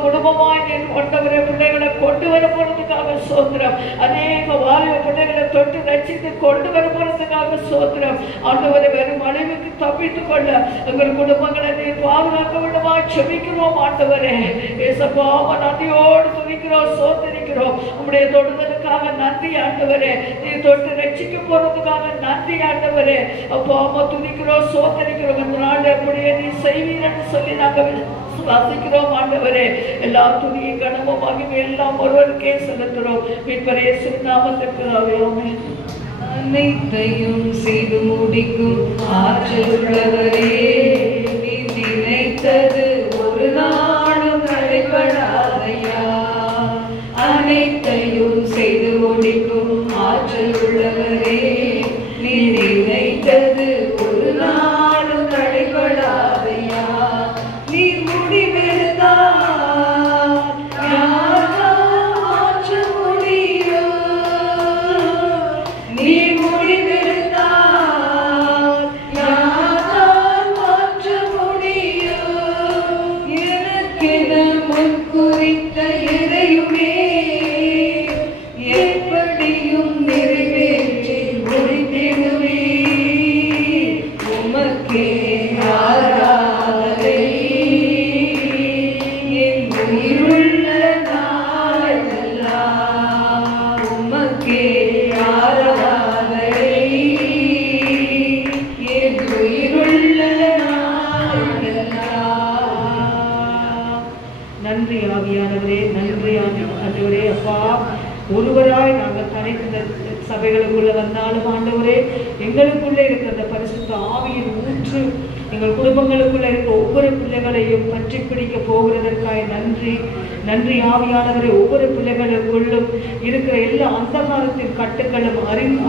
குடும்பமாய் ஆண்டவரை பிள்ளைகளை கொண்டு வர போறதுக்காக சோத்திரம். அநேக வாலிப பிள்ளைகளை தொட்டு ரட்சித்து கொண்டு வர போறதுக்காக சோத்திரம். ஆண்டவரை வெறும் அழிவுக்கு தப்பித்துக் கொள்ள எங்கள் குடும்பங்களை நீர் பாதுகாக்க விடமா செபிக்கிறோம். ஆண்டவரே ஏசப்பா நன்றியோடு துதிக்கிறோம், சோதரிக்கிறோம். உங்களுடைய தொடுதலுக்காக நன்றி ஆண்டவரே. நீர் தொட்டு ரட்சிக்க போறதுக்காக நன்றி ஆண்டவரே. அப்பா துதிக்கிறோம், சோதரிக்கிறோம். இந்த நாள் அப்படியே நீ செய்வீர்னு சொல்லி நாங்கள் வாசிக்கிறோம் ஆண்டவரே. எல்லா துதியும் கனமும் மகிமை எல்லாம் ஒருவருக்கே செலுத்துகிறோம். மீட்பர் இயேசுவின் நாமத்திற்கு ஆமென். அனைத்தையும் செய்து முடிக்கும் ஆற்றல் உள்ளவரே, நீ நினைத்தது ஒரு நாளும் தடைபடாதையா. அனைத்தையும் செய்து முடிக்கும் ஆற்றல் உள்ளவரே, நீ நினைத்தது ஒரு நாளும் தடைபடாதையா. நீ முடிவெடுத்தால் யாரால் மாற்ற முடியும்? நீ முடிவெடுத்தால் யாரால் மாற்ற முடியும்? எனக்கென முன்குறித்த எதையுமே எப்படியும் நிறைவேற்றி முடித்திடுவே. உமக்கே ஆராதனை, என் உயிருள்ள நாளெல்லாம் உமக்கே ஆராதனை, என் உயிருள்ள நாளெல்லாம். நன்றி ஆவியானவரே, நன்றி ஆண்டவரே. அப்பா ஒருவராய் நாங்கள் தனித்த சபைகளுக்குள்ள வந்தாலும் ஆண்டவரே எங்களுக்குள்ளே இருக்கிற அந்த பரிசுத்த ஆவியின் ஊற்று எங்கள் குடும்பங்களுக்குள்ள இருக்க ஒவ்வொரு பிள்ளைகளையும் பற்றி பிடிக்க போகிறதற்காக நன்றி. நன்றி ஆவியானவரே. ஒவ்வொரு பிள்ளைகளுக்குள்ளும் இருக்கிற எல்லா அந்தகாரத்தின் கட்டுக்களும்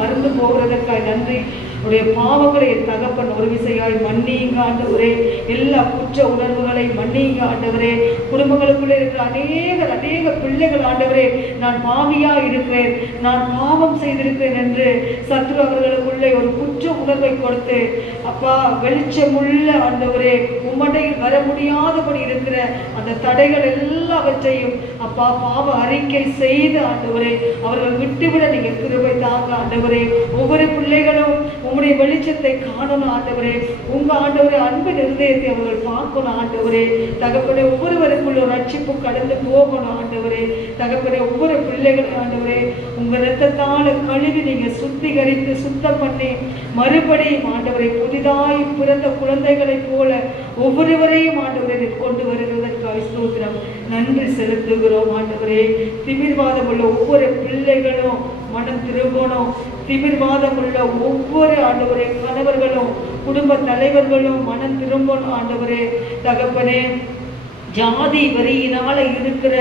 அருந்து போகிறதற்காக நன்றி. உடைய பாவங்களை என் தகப்பன் ஒரு விசையாய் மன்னியுங்க ஆண்டவரே. எல்லா குற்ற உணர்வுகளை மன்னியுங்க ஆண்டவரே. குடும்பங்களுக்குள்ளே இருக்கிற அநேக பிள்ளைகள் ஆண்டவரே நான் பாவியா இருக்கிறேன், நான் பாவம் செய்திருக்கிறேன் என்று சத்ரு அவர்களுக்குள்ளே ஒரு குற்ற உணர்வை கொடுத்து அப்பா வெளிச்சமுள்ள ஆண்டவரே உம்மடையில் வர முடியாதபடி இருக்கிற அந்த தடைகள் எல்லாவற்றையும் அப்பா பாவ அறிக்கை செய்து ஆண்டவரே அவர்கள் விட்டுவிட நீங்க கிருபை தாங்க ஆண்டவரே. ஒவ்வொரு பிள்ளைகளும் உங்களுடைய வெளிச்சத்தை காணணும் ஆண்டவரே. உங்க ஆண்டவரே அன்பின் இருதயத்தை அவர்கள் பார்க்கணும் ஆண்டவரே. தகப்பனே ஒவ்வொருவருக்குள்ள ஒரு ரட்சிப்பு கடந்து போகணும் ஆண்டவரே. தகப்பனே ஒவ்வொரு பிள்ளைகளும் ஆண்டவரே உங்க இரத்தத்தால் கழுவி நீங்க சுத்திகரித்து சுத்தம் பண்ணி மறுபடியும் ஆண்டவரை புதிதாய் பிறந்த குழந்தைகளைப் போல ஒவ்வொருவரையும் ஆண்டவரை கொண்டு வருகிறதற்காக ஸ்தோத்திரம். நன்றி செலுத்துகிறோம் ஆண்டவரே. திமிர்வாதம் உள்ள ஒவ்வொரு பிள்ளைகளும் மனம் திரும்பணும். திமிர்வாதம் உள்ள ஒவ்வொரு ஆண்டவரே கணவர்களும் குடும்ப தலைவர்களும் மனம் திரும்பணும் ஆண்டவரே. தகப்பனே ஜாதி வரியினால இருக்கிற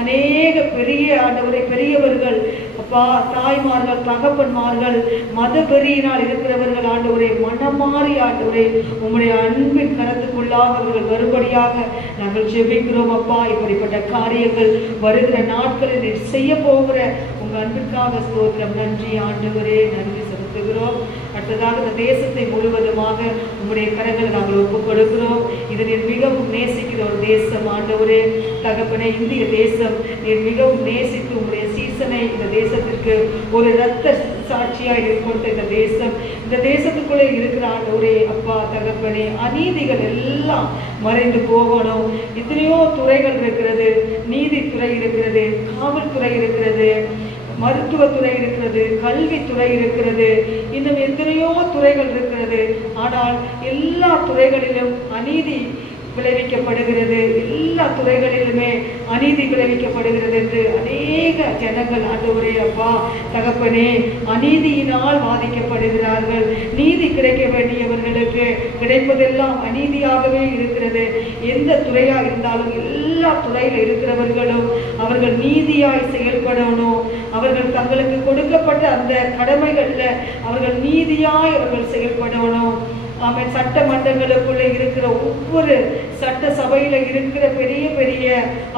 அநேக பெரிய ஆண்டவரை பெரியவர்கள் அப்பா தாய்மார்கள் தகப்பன்மார்கள் மத வெறியினால் இருக்கிறவர்கள் ஆண்டவரை மனமாறி ஆண்டவரை உம்முடைய அன்பின் கரத்துக்குள்ளாக அவர்கள் வரும்படியாக நாங்கள் ஜெபிக்கிறோம் அப்பா. இப்படிப்பட்ட காரியங்கள் வருகிற நாட்களில் நீர் செய்ய போகிற உங்க அன்பிற்காக ஸ்தோத்திரம். நன்றி ஆண்டவரே, நன்றி செலுத்துகிறோம். அடுத்ததாக இந்த தேசத்தை முழுவதுமாக உங்களுடைய கரங்களை நாங்கள் ஒப்புக் கொடுக்கிறோம். இதை நீர் மிகவும் நேசிக்கிற ஒரு தேசம் ஆண்டவரே. தகப்பனே இந்திய தேசம் நீர் மிகவும் நேசித்து உங்களுடைய சீசனை இந்த தேசத்திற்கு ஒரு இரத்த சாட்சியாக கொண்ட இந்த தேசம், இந்த தேசத்துக்குள்ளே இருக்கிற ஆண்டவரே அப்பா தகப்பனே அநீதிகள் எல்லாம் மறைந்து போகணும். எத்தனையோ துறைகள் இருக்கிறது, நீதித்துறை இருக்கிறது, காவல்துறை இருக்கிறது, மருத்துவத்துறை இருக்கிறது, கல்வித்துறை இருக்கிறது, இன்னும் எத்தனையோ துறைகள் இருக்கிறது. ஆனால் எல்லா துறைகளிலும் அநீதி விளைவிக்கப்படுகிறது, எல்லா துறைகளிலுமே அநீதி விளைவிக்கப்படுகிறது என்று அநேக ஜனங்கள் ஆண்டவரே அப்பா தகப்பனே அநீதியினால் பாதிக்கப்படுகிறார்கள். நீதி கிடைக்க வேண்டியவர்களுக்கு கிடைப்பதெல்லாம் அநீதியாகவே இருக்கிறது. எந்த துறையாக இருந்தாலும் எல்லா துறையில் இருக்கிறவர்களும் அவர்கள் நீதியாய் செயல்படணும். அவர்கள் தங்களுக்கு கொடுக்கப்பட்ட அந்த கடமைகளில் அவர்கள் நீதியாய் அவர்கள் செயல்படணும். அவன் சட்டமன்றங்களுக்குள்ள இருக்கிற ஒவ்வொரு சட்ட சபையில இருக்கிற பெரிய பெரிய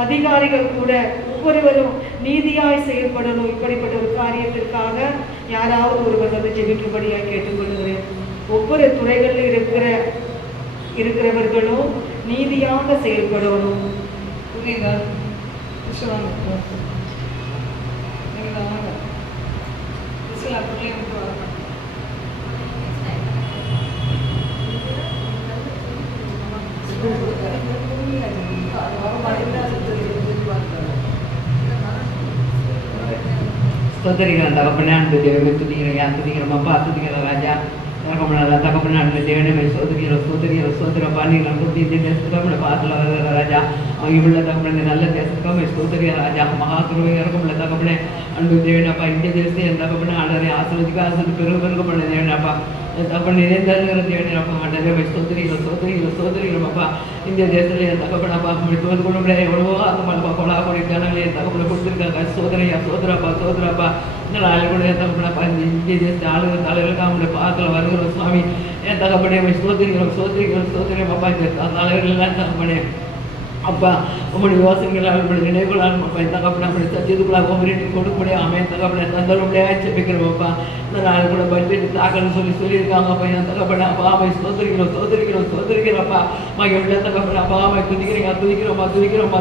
அதிகாரிகள் கூட ஒவ்வொருவரும் நீதியாய் செயல்படணும். இப்படிப்பட்ட ஒரு காரியத்திற்காக யாராவது ஒருவர் வந்து ஜெபிக்கும்படியாக கேட்டுக்கொள்கிறேன். ஒவ்வொரு துறைகளில் இருக்கிறவர்களும் நீதியாக செயல்படணும். புரியுதா? ஸ்தோத்திரிக்கிறேன் தகப்பனே, அன்பு தேவனை துதிக்கிறேன், யார் துதிக்கிறோம் அப்பா, துதிக்கிற ராஜா தகப்பனே, அன்பு தேவனை சோதரிப்பா, நீங்கள் கொடுத்து இந்த தேசத்துக்கு நம்மளை பார்த்துல வர ராஜா, இவ்வளோ தகப்பனே நல்ல தேசத்துக்காக ஸ்தோத்திரிக்கிற ராஜா, மகாகுருவை இறக்கமுள்ள தகப்பனே, அன்பு தேவனப்பா, இந்த தேசத்தை என் தகப்பனே ஆண்டரை ஆசிரியத்துக்கு பெருகப்பட தேவனப்பா, தகப்பன் நிறைந்தாருங்கிற தேவனப்பா, ஆண்டரை சோதரிக்கிறோம்ப்பா, இந்த தேசத்துல என் தகப்பனப்பா தோது கொண்டு எவ்வளவோ அந்த மலப்பா கொலா கொடி தானங்களே என் தகப்பனை கொடுத்துருக்காங்க. சோதரப்பா இந்த நாளில் கூட என் தகப்பனப்பா இந்த இந்திய தேசத்தை ஆளுநர் தலைவர்களுக்கு அவங்களுடைய பாதத்தில் வருகிறோம் சுவாமி. என் தகப்பனே சோதரிக்கிறோம் அப்பா, இந்த தலைவர்கள்லாம் தகப்பனே அப்பா உங்களுடைய யோசனைகள் அவர்களுடைய நினைவுகளால் அப்பா என் தகப்பனை அப்படி சத்தியத்துக்குள்ளாக ஒவ்வொரு கொடுக்க முடியும். அவன் தகப்பனை தந்தருடைய செபிக்கிறோம்ப்பா. இந்த நாள் கூட பட்ஜெட் தாக்கல் சொல்லியிருக்காங்க அப்பா, என் தகப்பனை அப்பா அவை சோதரிக்கிறோம்ப்பா மகிழ்வுள்ள தகப்பனை அப்பா அவை துதிக்கிறோம்ப்பா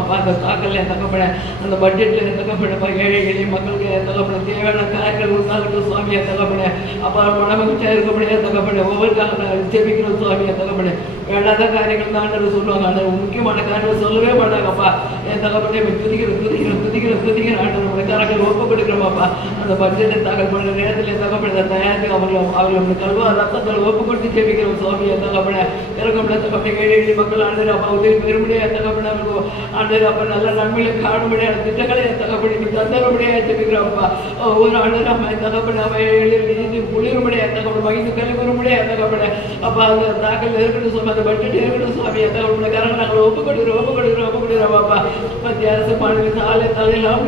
அப்பா அந்த தாக்கல் என் தகப்பனை அந்த பட்ஜெட்டில் என் தகப்பனைப்பா ஏழை எளிய மக்களுக்கு என் தகப்பனை தேவையான காரியங்கள் உண்டாகட்டும் சுவாமி. என் தகப்பனை அப்பா மனமகிழ்ச்சியாக இருக்க முடியாது தகப்பனை ஒவ்வொருக்காக செபிக்கிறோம் சுவாமி. என் தகப்பனை வேண்டாத காரியங்கள் தான் சொல்லுவாங்க, ஆனால் முக்கியமான காரணம் சொல்லவே மாட்டாங்கப்பா. என் தகப்பனை துதிக்கிறோம் ஆண்டு காரங்கள் ஒப்பு கொடுக்கிறோம்ப்பா. அந்த பட்ஜெட்டை தாக்கல் பண்ணுற நேரத்தில் என் தகப்பனை தயாரித்து அவர்களுடைய கல்வா ரத்தத்தில் ஒப்பு கொடுத்து ஜெபிக்கிறோம் சுவாமி. என் தகப்பனை இறக்கமுள்ள தகப்பனை ஏழை மக்கள் ஆண்டு அப்பா உதவி பெருமுடியா என் தகப்பனை ஆண்டு அப்பா நல்ல நன்மைகளை காண முடியாத திட்டங்களை என் தகப்பனை தந்தரமுடியா ஜெபிக்கிறோம்ப்பா. ஒவ்வொரு ஆண்டு நம்ம என் தகப்பனை அவை குளிர்முடியா என் தகப்பனை மகிழ்ந்து கல்வி என் தகப்பனை அப்பா அந்த தாக்கல் இருக்கணும் சுவாமி, அந்த பட்ஜெட் இருக்கணும் சுவாமி. என் தகப்பனை காரங்க நாங்கள் ஒப்பு கொடுக்குறோம் பாப்பா. மத்திய அரசு மாநில சாலை தலையெல்லாம்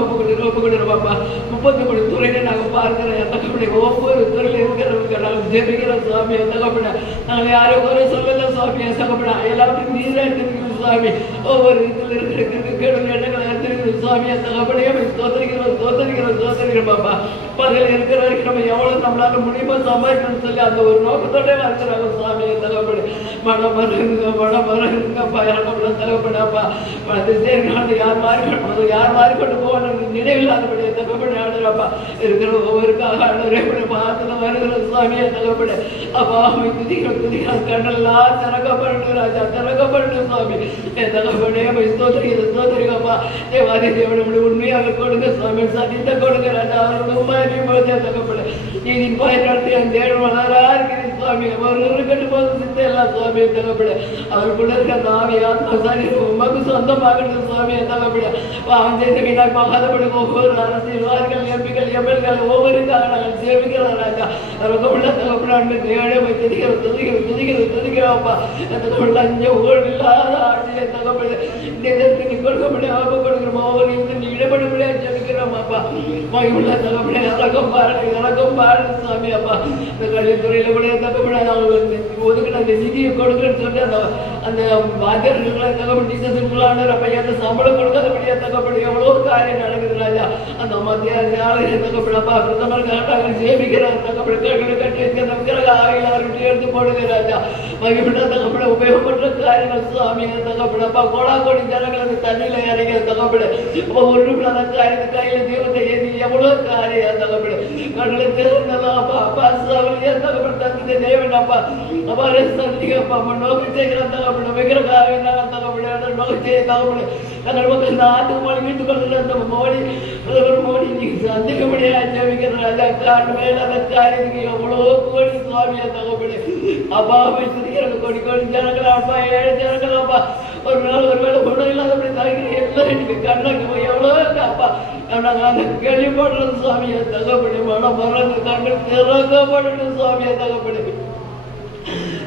ஒப்பு கொடுக்குறோம் பாப்பா. 33 துறையில நாங்கள் பார்க்கிறோம் என் தகப்பனை ஒவ்வொரு துறையில இருக்கிறவங்க நாங்கள் ஜெபிக்கிறோம் சுவாமி. என் தகப்பனை நாங்கள் யாரும் குறை சொல்லல சுவாமி. என் தகப்பனை எல்லாத்தையும் நீரா எடுத்துக்கிறோம் சுவாமி. ஒவ்வொரு இதில் இருக்கிற கேடு எண்ணங்களை எடுத்துக்கிறோம் சுவாமி. என் தகப்பனையே சோதரிக்கிறோம் பாப்பா. பதில் இருக்கிற வரைக்கும் நம்ம எவ்வளவு நம்மளால முடியுமோ சம்பாதிக்கணும்னு சொல்லி அந்த ஒரு நோக்கத்தோட இருக்கிறாங்க சுவாமி. என் தகப்பனை மனம் இருங்கப்பா இறக்கப்பட தகப்படாப்பா அது சரி யார் மாறி கொண்டு போகணும் நினைவில்லாதபடியே தகப்படை ஆடுறாப்பா இருக்கிற ஒவ்வொருக்காக ஆடுறே பார்த்துல வருகிற சுவாமியை தகப்பட அப்பா அவை துதிக்கிறோம் கண்ணெல்லாம் திறக்கப்படணும் ராஜா, திறக்கப்படணும் சுவாமி. என் தகப்படே அவை ஸ்தோத்திரிக்கப்பா. தேவாதி தேவனுடைய உண்மையாக கொடுங்க சுவாமி, சத்தியத்தை கொடுங்க ராஜா. அவரோட உண்மையை தகப்பட நீதின் பயன்படுத்தி அந்த தேவன் வளரா இருக்கிறேன் சுவாமி. ஒரு கட்டு போது சித்த எல்லாம் சுவாமியை தகப்பட அவருக்குள்ள இருக்க அந்த ஆவி ஆத்மா சரீரம் உமக்கு சொந்தமாகணும் சுவாமியை தகப்பட அவன் செய்த வீணாய் போகாதபடி ஒவ்வொரு அரசியல்வாதிகள் எம்பிகள் எம்எல்கள் ஒவ்வொருக்காக நாங்கள் சேமிக்கிறோம் ராஜா. அவருக்குள்ள தகப்படாண்டு தேவையை போய் துதிக்கிறோம்ப்பா. தகப்பட அஞ்சு ஊழலில்லாத ஆட்சியை தகப்பட இந்த இதற்கு நீ கொடுக்க முடியாது ஆப்ப கொடுக்குறோம். ஒவ்வொரு நீ இடப்பட முடியாது ஜெபிக்கிறோம்ப்பா. மகிழ்வுள்ள தகப்பட இறக்கம் பாடு சுவாமி. அப்பா இந்த கல்வித்துறையில கூட தகப்பட ஒதுக்கின அந்த நிதியை கொடுக்குறேன்னு சொல்லி அந்த வாத்தியர்களை தகப்படி டீச்சர்ஸுக்குள்ளான அப்ப சம்பளம் கொடுக்காதபடியா தகப்படி எவ்வளோ காரியம் நடக்குது ராஜா. அந்த மத்திய ஆளுநர் தகப்படப்பா பிரதமர் கரெக்டாக சேமிக்கிறார் தகப்பட கட்டி வைக்கிற ஆகையில் அவர்கிட்ட எடுத்து போடுங்க ராஜா. மகிழ்வுள்ள தகப்பட உபயோகப்பட்ட காரியங்கள் சுவாமி. தகப்படப்பா கோடா கோடி ஜனங்கள் அந்த தண்ணியில இறங்கிய தகப்பட அப்போ ஒன்றும் அந்த காரியத்தை கையில தெய்வத்தை ஏறி எவ்வளோ காரியம் தகப்பட கடலை தெரிந்ததான் அப்பா அப்பா அவளையே தகப்பட தந்தை தேவன் அப்பா அப்பா சந்திக்கப்பா நோக்கி செய்கிற தகப்பட வைக்கிற காரியம் தகப்பட நோக்கி செய்ய தகப்பட தங்கள் பக்கம் இந்த ஆத்துக்கு மொழி வீட்டுக் கொண்டு அந்த மோடி பிரதமர் மோடி நீங்க சந்திக்க முடியாது ஜெபிக்கிற ராஜா காட்டு மேல அந்த காரியத்துக்கு எவ்வளோ கோடி சுவாமியா தகப்படி அப்பாவை துதிக்கிறாங்க கோடி கோடி ஜனங்கள் அப்பா 7 ஜனங்கள் அப்பா ஒரு நாள் ஒரு வேளை குணம் இல்லாதபடி தகுதி எல்லாம் இன்னைக்கு கண்ணாக்கு போய் எவ்வளோ அப்பா நாங்கள் அந்த கேள்விப்படுறது சுவாமியை தகப்படி மனம் மறந்து கண்கள் திறக்கப்படணும் சுவாமியை தகப்படி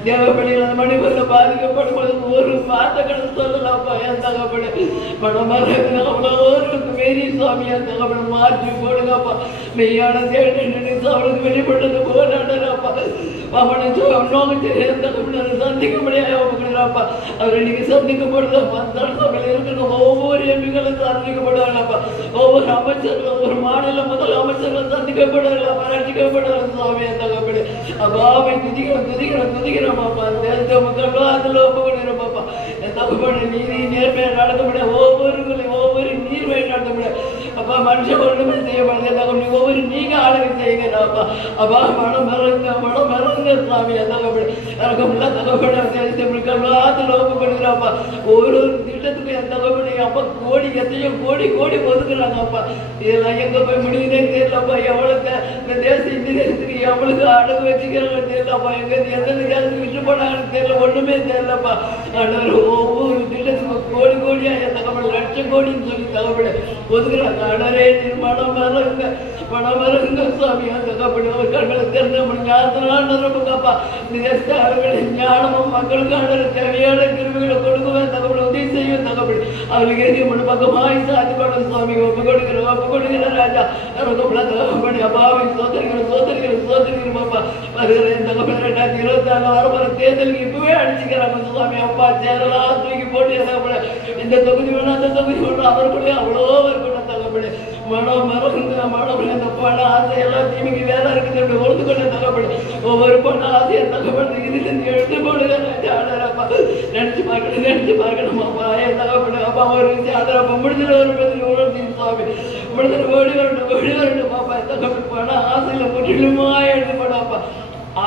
தேவப்படியில் அந்த மணிபுரில் பாதிக்கப்படும் பொழுது ஒரு வார்த்தைகளை சொல்லலாம்ப்பா என் தகப்படு மனம் மறந்து அவ்வளோ ஒரு மேரி சுவாமியை தகப்பட மாற்றி போடுங்கப்பா மெய்யான தேடி அவளுக்கு வெளிப்பட்டது போராடலாப்பா அவனை நோக்கி சந்திக்க முடியாதுப்பா அவர் இன்னைக்கு சந்திக்கப்படுதப்பா சபையில் இருக்கிற ஒவ்வொரு எம்பிகளும் சந்திக்கப்படுவாங்கப்பா ஒவ்வொரு அமைச்சர்களும் ஒவ்வொரு மாநில முதல் அமைச்சர்களும் சந்திக்கப்படுவாங்களா ரட்சிக்கப்படுவாங்க சுவாமியை தகப்படு அப்பாவை துதிக்கிறோம்ப்பா தேச மக்கள் அதில் ஒப்புக்கொடுக்கிறோம் பாப்பா என் தகப்படு நீதி நேர்மையை நடத்த முடியாது ஒவ்வொரு நீர்மையை நடத்த முடியாது அப்பா மனுஷன் ஒன்றுமே செய்யப்படுது தகப்படி ஒவ்வொரு நீங்க ஆளுகை செய்யுங்கப்பா அப்பா மனம் மறங்க சுவாமி தகப்படி இறக்கமுள்ள தகப்படி தேச மக்கள் அதில் ஒப்புக்கொடுக்கிறோம்ப்பா ஒரு திட்டத்துக்கு என் தகப்படி அப்பா கோடி எத்தையோ கோடி ஒதுக்குறாங்கப்பா இதெல்லாம் எங்க போய் முடியுதே தெரியலப்பா எவ்வளோக்கு இந்த தேசம் இந்த தேசத்துக்கு எவ்வளவுக்கு அடகு வச்சுக்கிறாங்க தெரியலப்பா எங்க எந்த தேசத்துக்கு விட்டு போனாங்கன்னு தெரியல ஒண்ணுமே தெரியலப்பா ஆண்டவர் ஒவ்வொரு திட்டத்துக்கு கோடியா என் தகப்படி லட்சம் கோடின்னு சொல்லி தகப்படி ஒதுக்குறாங்க ஆண்டவரே மனம் மறங்க சுவாமி அந்த தகப்படி ஒரு கண்களை திறந்த ஞானப்பா இந்த தேச ஆளுகளை ஞானமும் மக்களுக்கு ஆண்டவர் தேவையான கிருமிகளை கொடுக்குவேன் தகப்படி உதவி செய்யும் தகப்படி அவளுக்கு எதிரி மண் பக்கமாய் சாதி பண்ண சுவாமி ஒப்பு கொடுக்கிற ராஜா தகப்படி அப்பாவை சோதரிக்கிற பாப்பா வருகிற தகப்படி 2024 வரப்போற தேர்தலுக்கு இப்பவே அடிச்சுக்கிறாங்க சுவாமி அப்பா சேரலாம் தூக்கி போட்டு தகப்பட இந்த தொகுதி வேணும் அந்த தொகுதி வேணும் அவருக்குள்ளே அவ்வளோ இருக்கணும் தகப்படு மனம் மறந்து அந்த பண ஆசை எல்லாம் தீமைக்கு வேலை இருக்குது அப்படி ஒழுந்து கொண்ட தகப்படு ஒவ்வொரு பொண்ணு ஆசையை தகப்படு இதுலேருந்து எடுத்து போடுங்க ஆடரப்பா நினைச்சு பார்க்கணும் அப்பா என் தகப்படு அப்பா ஒரு விஷயம் ஆடரப்பா முடிஞ்சல ஒரு பேர் உணர்த்தி சுவாமி முடிஞ்சல ஓடி வரணும் பாப்பா தகப்படு பண ஆசையில முற்றிலுமா எடுத்து போடாப்பா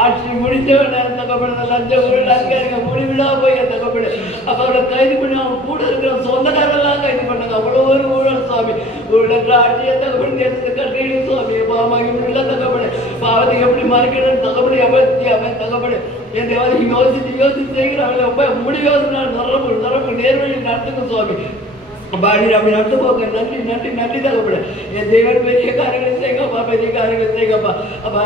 ஆட்சி முடிச்சவன தகப்பட லஞ்சம் அதிகாரிங்க முடிவிடா போய் தகப்படு அப்ப அவளை கைது பண்ணி அவங்க கூட இருக்கிற சொந்தக்காரெல்லாம் கைது பண்ணாங்க அவ்வளோ ஒரு ஊழல் சுவாமி ஊழல் ஆட்சியை தகப்படு தேசத்தை கட்டிடு சுவாமி பாவமாக தகப்படு பாவத்தை எப்படி மறைக்கணும் தகப்படு அவன் தகப்படு என் தேவாதி யோசிச்சு செய்கிறாங்களே அப்ப முடி யோசனை நரம்பு நேர்வழி நடத்துங்க சுவாமி பாடி அப்படி நடந்து போக நன்றி தகப்பட என் தேவன் பெரிய காரியங்களை செய்யப்பா பெரிய காரியங்களை செய்யப்பா அப்பா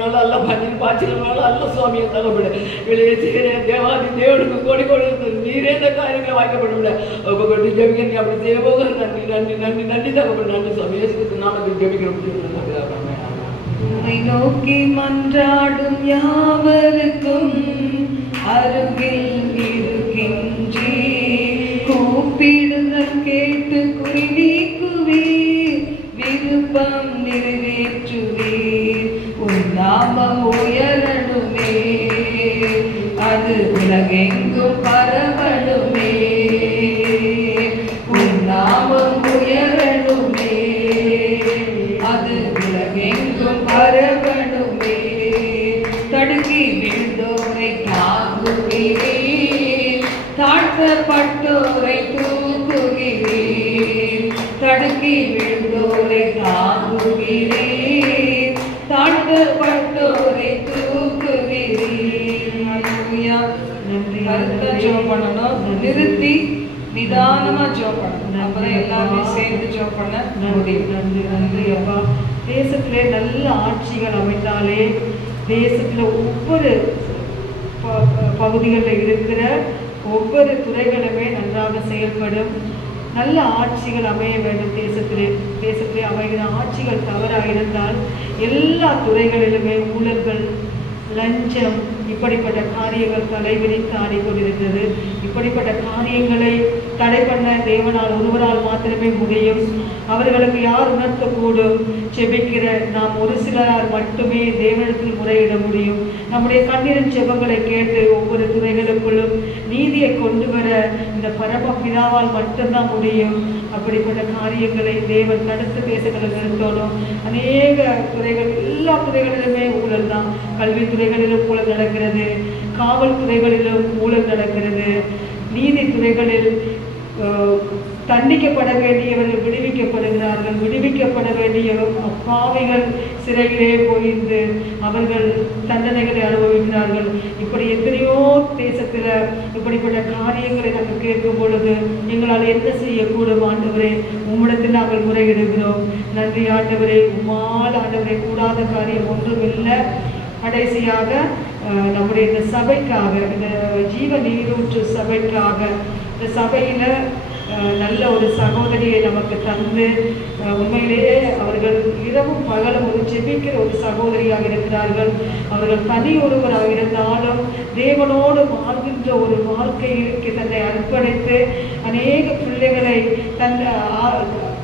நல்லா அல்ல பஞ்சில் பாய்ச்சல்னால அல்ல சுவாமியை தகப்பட வெளியே செய்கிறேன் தேவாதி தேவனுக்கு கோடி நீரே இந்த காரியங்களை வாய்க்கப்பட அப்போ கொண்டு ஜெபிக்க நீ அப்படி செய்ய போக நன்றி தகப்பட நன்றி சுவாமி இயேசுக்கு நாமத்தில் ஜெபிக்கிறோம் நோக்கி மன்றாடும் யாவருக்கும் அருகில் இருக்கின்றே கூப்பிடுதல் கேட்டு குறி நீக்குவீர் விருப்பம் நிறைவேற்றுவீர் உன் நாமம் உயரணுமே அது உலகெங்கும் பரவணுமே உன் நாமம் உயரணுமே அது உலகெங்கும் பரவணுமே தடுக்கி விழுந்தோரை தாங்குவீரே தாழ்த்தப்பட்டோரை தூக்குகிறீர் தடுக்கி விழுந்தோரை தாங்குகிறீர் தாழ்த்தப்பட்டோரை தூக்குகிறீர் கருத்தை ஜெபம் பண்ணணும் நிறுத்தி நிதானமா ஜெபம் பண்ணணும் அப்பதான் எல்லாருமே சேர்ந்து ஜெபம் பண்ண முடியும் நன்றி அப்பா தேசத்திலே நல்ல ஆட்சிகள் அமைந்தாலே தேசத்துல ஒவ்வொரு பகுதிகளில் இருக்கிற ஒவ்வொரு துறைகளுமே நன்றாக செயல்படும் நல்ல ஆட்சிகள் அமைய வேண்டும் தேசத்திலே அமைகிற ஆட்சிகள் தவறாக இருந்தால் எல்லா துறைகளிலுமே ஊழல்கள் லஞ்சம் இப்படிப்பட்ட காரியங்கள் தலைவிரித்து ஆடிக்கொண்டிருக்கிறது இப்படிப்பட்ட காரியங்களை தடை பண்ண தேவனால் ஒருவரால் மாத்திரமே முடியும் அவர்களுக்கு யார் உணர்த்தக்கூடும் செபிக்கிற நாம் ஒரு சிலரால் மட்டுமே தேவனிடத்தில் முறையிட முடியும் நம்முடைய கண்ணீரின் செபங்களை கேட்டு ஒவ்வொரு துறைகளுக்குள்ளும் நீதியை கொண்டு வர இந்த பரமபிதாவால் மட்டும்தான் முடியும் அப்படிப்பட்ட காரியங்களை தேவன் தடுத்து தேசங்களை நிறுத்தணும் அநேக துறைகள் எல்லா துறைகளிலுமே ஊழல் தான் கல்வித்துறைகளிலும் ஊழல் நடக்கிறது காவல்துறைகளிலும் ஊழல் நடக்கிறது நீதித்துறைகளில் தண்டிக்கப்பட வேண்டியவர்கள் விடுவிக்கப்படுகிறார்கள். விடுவிக்கப்பட வேண்டிய பாவிகள் சிறையிலே போயிருந்து அவர்கள் தண்டனைகளை அனுபவிக்கிறார்கள். இப்படி எத்தனையோ தேசத்தில் இப்படிப்பட்ட காரியங்களை நாங்கள் கேட்கும் பொழுது எங்களால் என்ன செய்யக்கூடும் ஆண்டவரே? உம்மிடத்தில் நாங்கள் முறையிடுகிறோம். நன்றி ஆண்டவரே. உம்மால் ஆண்டவரே கூடாத காரியம் ஒன்றும் இல்லை. கடைசியாக நம்முடைய இந்த சபைக்காக, இந்த ஜீவ நீரூற்று சபைக்காக, இந்த சபையில் நல்ல ஒரு சகோதரியை நமக்கு தந்து உண்மையிலேயே அவர்கள் இரவும் பகலும் ஒரு ஜெபிக்கிற ஒரு சகோதரியாக இருக்கிறார்கள். அவர்கள் தனி ஒருவராக இருந்தாலும் தேவனோடு வாழ்கின்ற ஒரு வாழ்க்கைக்கு தன்னை அர்ப்பணித்து அநேக பிள்ளைகளை தன்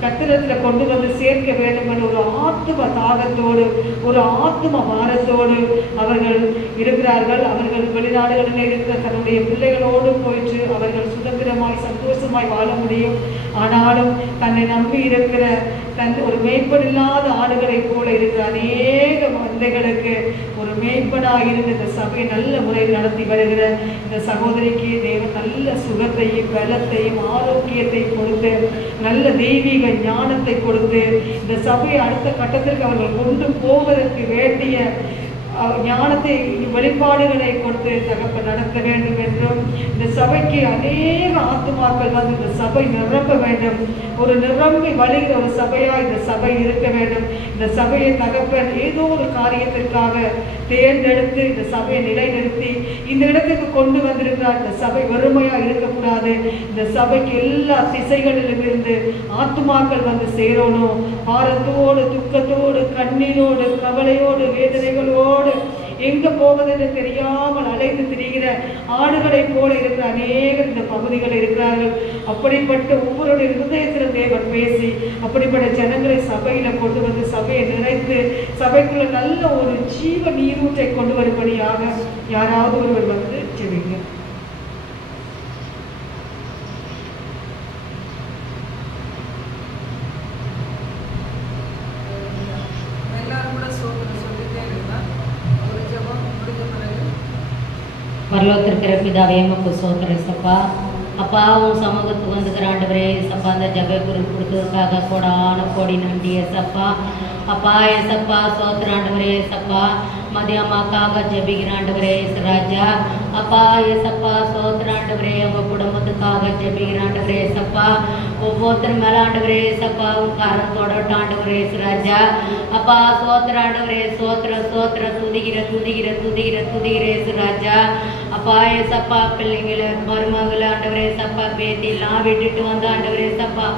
கத்திரத்தில் கொண்டு வந்து சேர்க்க வேண்டும் என்ற ஒரு ஆத்ம தாகத்தோடு, ஒரு ஆத்ம பாரத்தோடு அவர்கள் இருக்கிறார்கள். அவர்கள் வெளிநாடுகளில் இருக்கிற தன்னுடைய பிள்ளைகளோடு போயிட்டு அவர்கள் சுதந்திரமாய் சந்தோஷமாய் வாழ முடியும். ஆனாலும் தன்னை நம்பி இருக்கிற ஒரு மேய்ப்பனில்லாத ஆடுகளை போல இருக்கிற அநேக மந்தைகளுக்கு ஒரு மேய்ப்பனாக இருந்த இந்த சபையை நல்ல முறையில் நடத்தி வருகிற இந்த சகோதரிக்கு தேவன் நல்ல சுகத்தையும் பலத்தையும் ஆரோக்கியத்தையும் கொடுத்து நல்ல தெய்வீக ஞானத்தை கொடுத்து இந்த சபையை அடுத்த கட்டத்திற்கு அவர்கள் கொண்டு போவதற்கு வேண்டிய ஞானத்தை வெளிப்பாடுகளை கொடுத்து தகப்ப நடத்த வேண்டும் என்றும் இந்த சபைக்கு அநேக ஆத்துமாக்கள் வந்து இந்த சபை நிரம்ப வேண்டும். ஒரு நிரம்பி வழிகிற ஒரு சபையாக இந்த சபை இருக்க வேண்டும். இந்த சபையை தகப்பன் ஏதோ ஒரு காரியத்திற்காக தேர்ந்தெடுத்து இந்த சபையை நிலைநிறுத்தி இந்த இடத்துக்கு கொண்டு வந்திருக்கிறார். இந்த சபை வெறுமையாக இருக்கக்கூடாது. இந்த சபைக்கு எல்லா திசைகளிலிருந்து ஆத்துமாக்கள் வந்து சேரணும். பாரத்தோடு, துக்கத்தோடு, கண்ணீரோடு, கவலையோடு, வேதனைகளோடு எங்க போவதென்று தெரியாமல் அலைந்து திரிகிற ஆடுகளை போல இருக்கிற அநேகர் இந்த பகுதிகளில் இருக்கிறார்கள். அப்படிப்பட்ட ஒவ்வொருடைய இருதயத்திலும் தேவன் பேசி அப்படிப்பட்ட ஜனங்களை சபையில கொண்டு வந்து சபையை நிறைத்து சபைக்குள்ள நல்ல ஒரு ஜீவ நீரூற்றை கொண்டு வரும்படியாக யாராவது ஒருவர் வந்து ஜெபிங்க. பரலோகத்திற்கிற பிதாவே உமக்கு ஸ்தோத்திரம் ஏசப்பா. அப்பா உன் சமூகத்துக்கு வந்துக்கிற ஆண்டவரே ஏசப்பா, அந்த ஜெப குரல் கொடுத்ததுக்காக கோடான கோடி நன்றி ஏசப்பா. அப்பா ஏசப்பா ஸ்தோத்திரம் ஆண்டவரே ஏசப்பா. மதியம்மாக்காக ஜெபிக்கிற ஆண்டவரே ஏசுராஜா. அப்பா ஏசப்பா ஸ்தோத்திரம் ஆண்டவரே. உங்கள் குடும்பத்துக்காக ஜெபிக்கிற ஆண்டவரே ஏசப்பா. ஒவ்வொருத்தரும் மேலே ஆண்டவரே ஏசப்பா உன் கரம் தொடட்டும் ஆண்டவரே ஏசுராஜா. அப்பா ஸ்தோத்திரம் ஆண்டவரே. ஸ்தோத்திரம் ஸ்தோத்திரம். துதிக்கிற துதிக்கிற துதிக்கிற துதிக்கிற ஏசுராஜா. அப்பா ஏசப்பா பிள்ளைங்களை மருமகளை ஆண்டவரே ஏசப்பா பேத்திலாம் விட்டுட்டு வந்து ஆண்டவரே ஏசப்பா.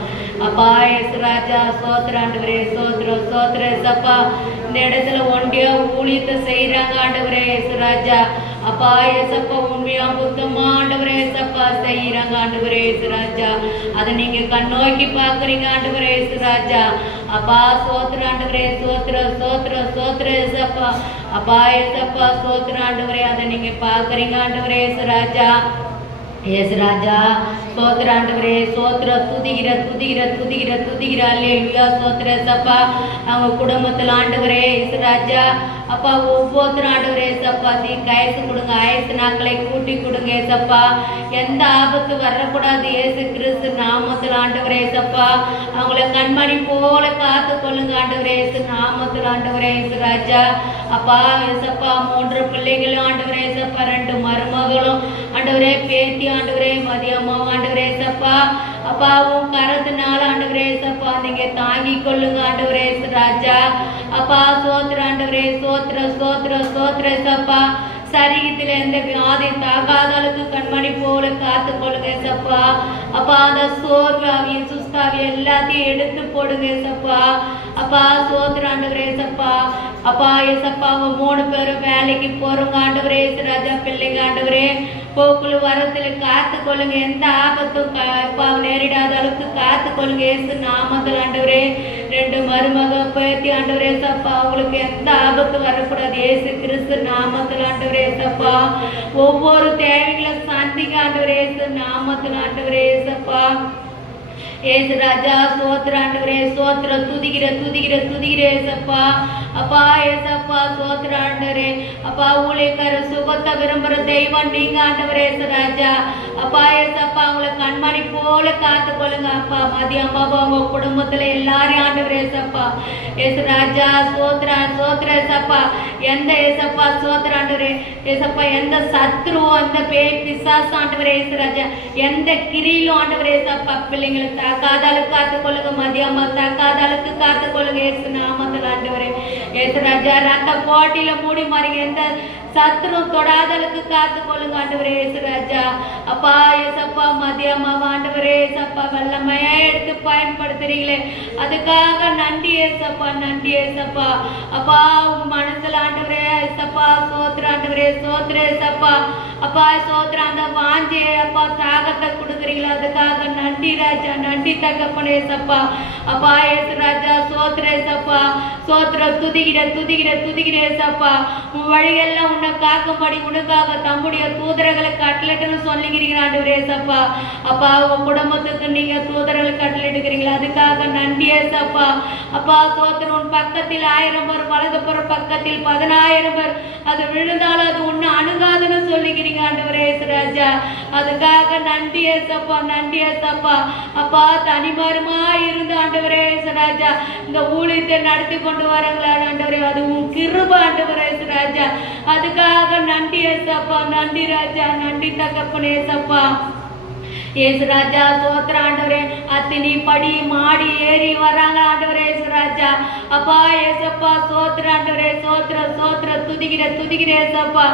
அப்பா ஏசுராஜா ஸ்தோத்திரம் ஆண்டவரே. ஸ்தோத்திரம் ஸ்தோத்திரம் ஏசப்பா. இந்த இடத்துல ஒண்டியா ஊழியத்தை செய்யறாங்க ஆண்டவரே ஏசுராஜா. அப்பா ஏசப்பா உண்மையா புத்தமா ஆண்டவரே ஏசப்பா செய்யறாங்க ஆண்டவரே ஏசுராஜா. அதை நீங்க கண்ணோக்கி பாக்குறீங்க ஆண்டவரே ஏசுராஜா. அப்பா ஸ்தோத்திரம் ஆண்டவரே. ஸ்தோத்திரம் ஸ்தோத்திரம் ஸ்தோத்திரம் ஏசப்பா. அப்பா ஏசப்பா ஸ்தோத்திரம் ஆண்டவரே. அதை நீங்க பாக்குறீங்க ஆண்டவரே ஏசுராஜா. ஏசுராஜா ஸ்தோத்திர ஆண்டவரே. ஸ்தோத்திர துதிக்கிற துதிக்கிற துதிக்கிற துதிக்கிற அல்லேலூயா ஸ்தோத்திர ஏசப்பா. அவங்க குடும்பத்தில் ஆண்டவரே ஏசுராஜா. அப்பா ஒவ்வொருத்தரும் ஆண்டவரே ஏசப்பா கயசு கொடுங்க. ஆயசு நாட்களை கூட்டி கொடுங்க ஏசப்பா. எந்த ஆபத்து வரக்கூடாது இயேசு கிறிஸ்து நாமத்தில் ஆண்டவரே ஏசப்பா. அவங்கள கண்மணி போல காத்து கொள்ளுங்க ஆண்டவரே ஏசு நாமத்தில் ஆண்டவரே ஏசுராஜா. அப்பா ஏசப்பா 3 பிள்ளைகளும் ஆண்டவரே ஏசப்பா 2 மருமகளும் ஆண்டவரே பேத்தி ஆண்டவரே மதியம்மா ஆண்டவரே ஏசப்பா. அப்பா உன் கரத்தினால ஆண்டவரே ஏசப்பா நீங்க தாங்கி கொள்ளுங்க ஆண்டவரே ஏசுராஜா. அப்பா ஸ்தோத்திர ஆண்டவரே. ஸ்தோத்திர ஸ்தோத்திர ஸ்தோத்திர ஏசப்பா. சரீரத்தில் எந்த வியாதி தாகாத அளவுக்கு கண்மணி போல காத்து கொள்ளுங்க ஏசப்பா. அப்பா அந்த சோர்வாவியும் சுஸ்தாவி எல்லாத்தையும் எடுத்து போடுங்க ஏசப்பா. அப்பா ஸ்தோத்திர ஆண்டவரே ஏசப்பா. அப்பா ஏசப்பா அவங்க 3 பேரும் வேலைக்கு போறவங்க ஆண்டவரே ஏசுராஜா. பிள்ளைங்க ஆண்டவரே போக்குழு வரத்தில் காத்து கொள்ளுங்க. எந்த ஆபத்தும் நேரிடாத அளவுக்கு காத்து கொள்ளுங்க ஏசு நாமத்தில் ஆண்டவரே. 2 மருமக பேத்தி ஆண்டவரே ஏசப்பா. அவங்களுக்கு எந்த ஆபத்து வரக்கூடாது ஏசு கிறிஸ்து நாமத்தில் ஆண்டவரே ஏசப்பா. ஒவ்வொரு தேவைகளை சந்திக்க ஆண்டவரே ஏசு நாமத்தில் ஆண்டவரே ஏசப்பா. ஏசுராஜா ஸ்தோத்திர ஆண்டவரே. ஸ்தோத்திர துதிக்கிற துதிக்கிற துதிக்கிற ஏசப்பா. அப்பா ஏசப்பா சோத்திர ஆண்டவரே அப்பா ஊழியக்கார சுகத்தை விரும்புற தெய்வம் நீங்க ஆண்டவரே ஏசுராஜா. அப்பா ஏசப்பா அவங்களை கண்மணி போல காத்து கொள்ளுங்க அப்பா. மதியம் அம்மா அவங்க குடும்பத்துல எல்லாரையும் ஆண்டவரே ஏசப்பா ஏசுராஜா. சோத்திர ஏசப்பா எந்த ஏசப்பா சோத்திர ஆண்டவரே ஏசப்பா எந்த சத்ருவோ அந்த பேய் பிசாசு ஆண்டவரே ஏசுராஜா எந்த கிரியிலும் ஆண்டவரே ஏசப்பா பிள்ளைங்களை தாக்காதாளுக்கு காத்து கொள்ளுங்க. மதியம் அம்மா தாக்காதாளுக்கு காத்து கொள்ளுங்க ஏசு நாமத்தில் ஆண்டவரே ஏசுராஜா. ரத்த போட்டியில மூடி மாறி எந்த சத்ரு தொடாதலுக்கு காத்து கொள்ளுங்க ஆண்டவரே ஏசுராஜா. அப்பா ஏசப்பா மதியம்மா ஆண்டவரே ஏசப்பா வல்லமையா எடுத்து பயன்படுத்துறீங்களே அதுக்காக நன்றி ஏசப்பா நன்றி ஏசப்பா. அப்பா உங்க மனசுல ஆண்டவரே ஏசப்பா சோத்திர ஆண்டவரே சோத்திர ஏசப்பா. அப்பா சோத்திர அந்த வாஞ்சி அப்பா தாகத்தை கொடுக்குறீங்களா அதுக்காக நன்றி ராஜா நன்றி தகப்பனே ஏசப்பா. அப்பா ஏசுராஜா சோத்திர ஏசப்பா சோத்திர துதிக்கிற ஏசப்பா. உன் வழியெல்லாம் உன்னை காக்கும்படி உனக்காக தம்முடைய தூதர்களை கட்டளைன்னு சொல்லிக்கிறீங்க ஆண்டவரே ஏசப்பா. அப்பா உங்க குடும்பத்துக்கு நீங்க தூதர்களை கட்டளையிடுக்கிறீங்களா அதுக்காக நன்றி ஏசப்பா. அப்பா சோத்திர உன் பக்கத்தில் 1000 பேர் வலதுபுற பக்கத்தில் 10,000 பேர் அது விழுந்தாலும் அது ஒண்ணு அணுகாதுன்னு சொல்லிக்கிறீங்க ஆண்டவரே ஏசுராஜா அதுக்காக நன்றி ஏசப்பா நன்றி ஏசப்பா. அப்பா தனிமரமா இருந்து ஆண்டவரே ஏசுராஜா இந்த ஊழியத்தை நடத்தி கொண்டு வரங்களா ஆண்டவரே அது உன் கிருபை ஆண்டவரே ஏசுராஜா அதுக்காக நன்றி ஏசப்பா நன்றி ராஜா நன்றி தகப்பனே ஏசப்பா. ஏசுராஜா சோத்திர ஆண்டவரே அத்தினி படி மாடி ஏறி வராங்க ஆண்டவரே ஏசுராஜா. அப்பா ஏசப்பா சோத்திர ஆண்டவரே சோத்திர சோத்திர துதிக்கிற ஏசப்பா.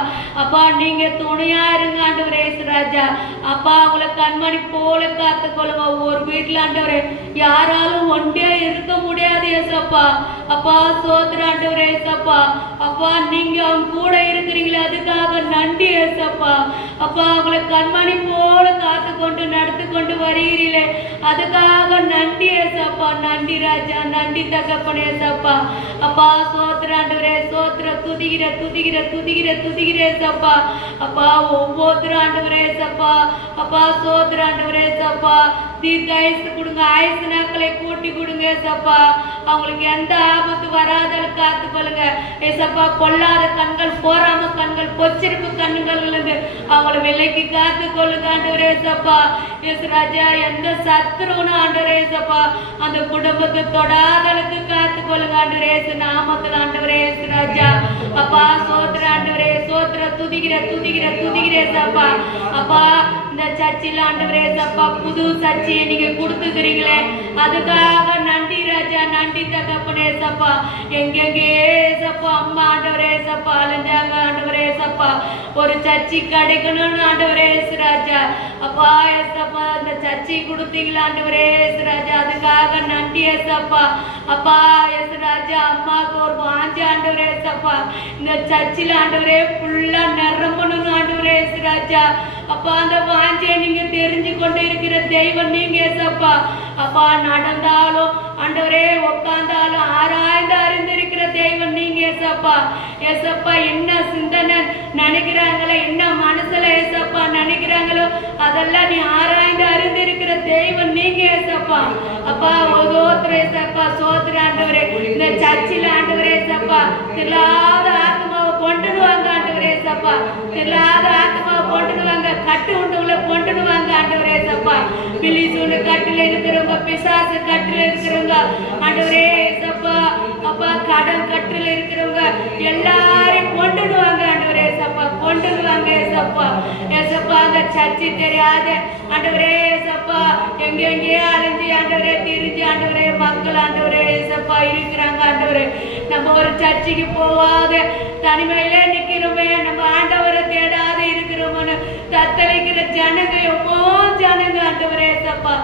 அப்பா நீங்க துணையா இருங்க ஆண்டவரே ஏசுராஜா. அப்பா உங்களை கண்மணி போல காத்து கொள்ளுங்க. ஒரு வீட்டுல ஆண்டவரே யாராலும் ஒன்றே இருக்க முடியாது ஏசப்பா. அப்பா சோத்திர ஆண்டவரே ஏசப்பா. அப்பா நீங்க அவங்க கூட இருக்கிறீங்களே அதுக்காக நன்றி ஏசப்பா. அப்பா உங்களை கண்மணி போல காத்து கொண்டு நடத்தி கொண்டு வருகிறீர்களே அதுக்காக நன்றி ஏசப்பா நன்றி ராஜா நன்றி தகப்பனே ஏசப்பா. அப்பா சோத்திர ஆண்டவரே சோத்திர துதிக்கிற ஏசப்பா. அப்பா ஒவ்வொரு ஆண்டவரே ஏசப்பா. அப்பா சோத்திர ஆண்டவரே ஏசப்பா தீர்க்காயுசு கொடுங்க ஆயுசு நாட்களை கூட்டி கொடுங்க ஏசப்பா. அவங்களுக்கு எந்த ஆபத்து வராத காத்து கொள்ளுங்க ஏசப்பா. பொல்லாத கண்கள் போராம கண்கள் பொச்சிருப்பு கண்ணுகள் இருந்து அவங்களை விலைக்கு காத்து கொள்ளுங்க ஆண்டவரே ஏசப்பா. ஏசுராஜா எந்த சத்ருன்னு ஆண்டவரே ஏசப்பா அந்த குடும்பத்தை தொடாதலுக்கு காத்து கொள்ளுங்க ஆண்டவரே ஏசு நாமத்தில் ஆண்டவரே ஏசுராஜா. அப்பா சோத்திர ஆண்டவரே சோத்திர துதிக்கிற ஏசப்பா. அப்பா இந்த சர்ச்சில் ஆண்டவரே ஏசப்பா புது சர்ச்சையை நீங்க கொடுத்துக்கிறீங்களே அதுக்காக நன்றி ராஜா நன்றி தகப்பனே ஏசப்பா. எங்கெங்கே ஏசப்பா அம்மா ஆண்டவரே ஏசப்பா அலைஞ்சாங்க ஆண்டவரே ஏசப்பா ஒரு சர்ச்சை கிடைக்கணும்னு ஆண்டவரே ஏசுராஜா. அப்பா ஏசப்பா அந்த சர்ச்சை கொடுத்தீங்களா ஆண்டவரே ஏசுராஜா அதுக்காக நன்றி ஏசப்பா. அப்பா ஏசுராஜா அம்மாவுக்கு ஒரு வாஞ்சி ஆண்டவரே ஏசப்பா இந்த சர்ச்சில் ஆண்டவரே ஃபுல்லா நிரம்பணும்னு ஆண்டவரே ஏசுராஜா. அப்பா அந்த வாஞ்சியை நீங்க தெரிஞ்சு கொண்டு இருக்கிற தெய்வம் நீங்க ஏசப்பா. அப்பா நடந்தாலும் ஆண்டவரே உட்கார்ந்தாலும் ஆராய்ந்து அறிந்திருக்கிற தெய்வம் நீங்க ஏசப்பா. ஏசப்பா என்ன சிந்தனை நினைக்கிறாங்களோ என்ன மனசுல ஏசப்பா நினைக்கிறாங்களோ அதெல்லாம் நீ ஆராய்ந்து அறிந்திருக்கிற தெய்வம் நீங்க ஏசப்பா. அப்பா சோத்திர ஏசப்பா சோத்திர ஆண்டவரே இந்த சர்ச்சில் ஆண்டவரே ஏசப்பா தில்லாத ஆத்மாவை கொண்டுடுவாங்க ஆண்டவரே ஏசப்பா. தில்லாத ஆத்மாவை கொண்டுடுவாங்க கட்டு உண்டுகளை கொண்டுடுவாங்க ஆண்டவரே ஏசப்பா. பிலிசூனு கட்டுல இருக்கிறவங்க பிசாசு கட்டுல இருக்கிறவங்க ஆண்டவரே ஏசப்பா. அப்பா கடன் கட்டுல இருக்கிறவங்க எல்லாரையும் கொண்டுடுவாங்க ஆண்டவரே ஏசப்பா கொண்டுடுவாங்க ஏசப்பா. ஏசப்பா அந்த சர்ச்சை தெரியாத ஆண்டவரே ஏசப்பா எங்கே அலைஞ்சு ஆண்டவரே திரிஞ்சு ஆண்டவரே மக்கள் ஆண்டவரே ஏசப்பா இருக்கிறாங்க ஆண்டவரே. நம்ம ஒரு சர்ச்சைக்கு போவாத தனிமையில நிக்கிறோமே நம்ம ஆண்டவரை தேடாத இருக்கிறோம்னு தத்தளிக்கிற ஜனங்க எவ்வளோ ஜனங்க ஆண்டவரே ஏசப்பா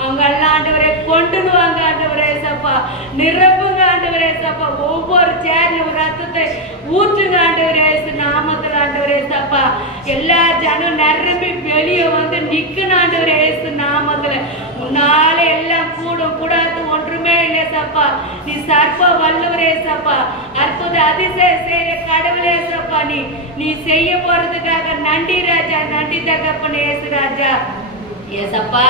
அவங்க எல்லாம் ஆண்டவரே கொண்டுடுவாங்க ஆண்டவரே ஏசப்பா. நிரப்புங்க ஆண்டவரே ஏசப்பா. ஒவ்வொரு சேர்லையும் ரத்தத்தை ஊற்றுங்க ஆண்டவரே நாமத்தில் ஆண்டவரே ஏசப்பா. எல்லா ஜனம் நிரம்பி வெளியே வந்து நிக்கணும் ஆண்டவரே ஏசு நாமத்துல. உன்னால எல்லாம் கூடும் கூடாது ஒன்றுமே இல்லை சப்பா. நீ சர்ப்ப வல்லவரே சப்பா. அற்புத அதிசய செய்ய கடவுளே சப்பா. நீ செய்ய போறதுக்காக நன்றி ராஜா நன்றி தகப்பனே ஏசு ராஜா. ஏசப்பா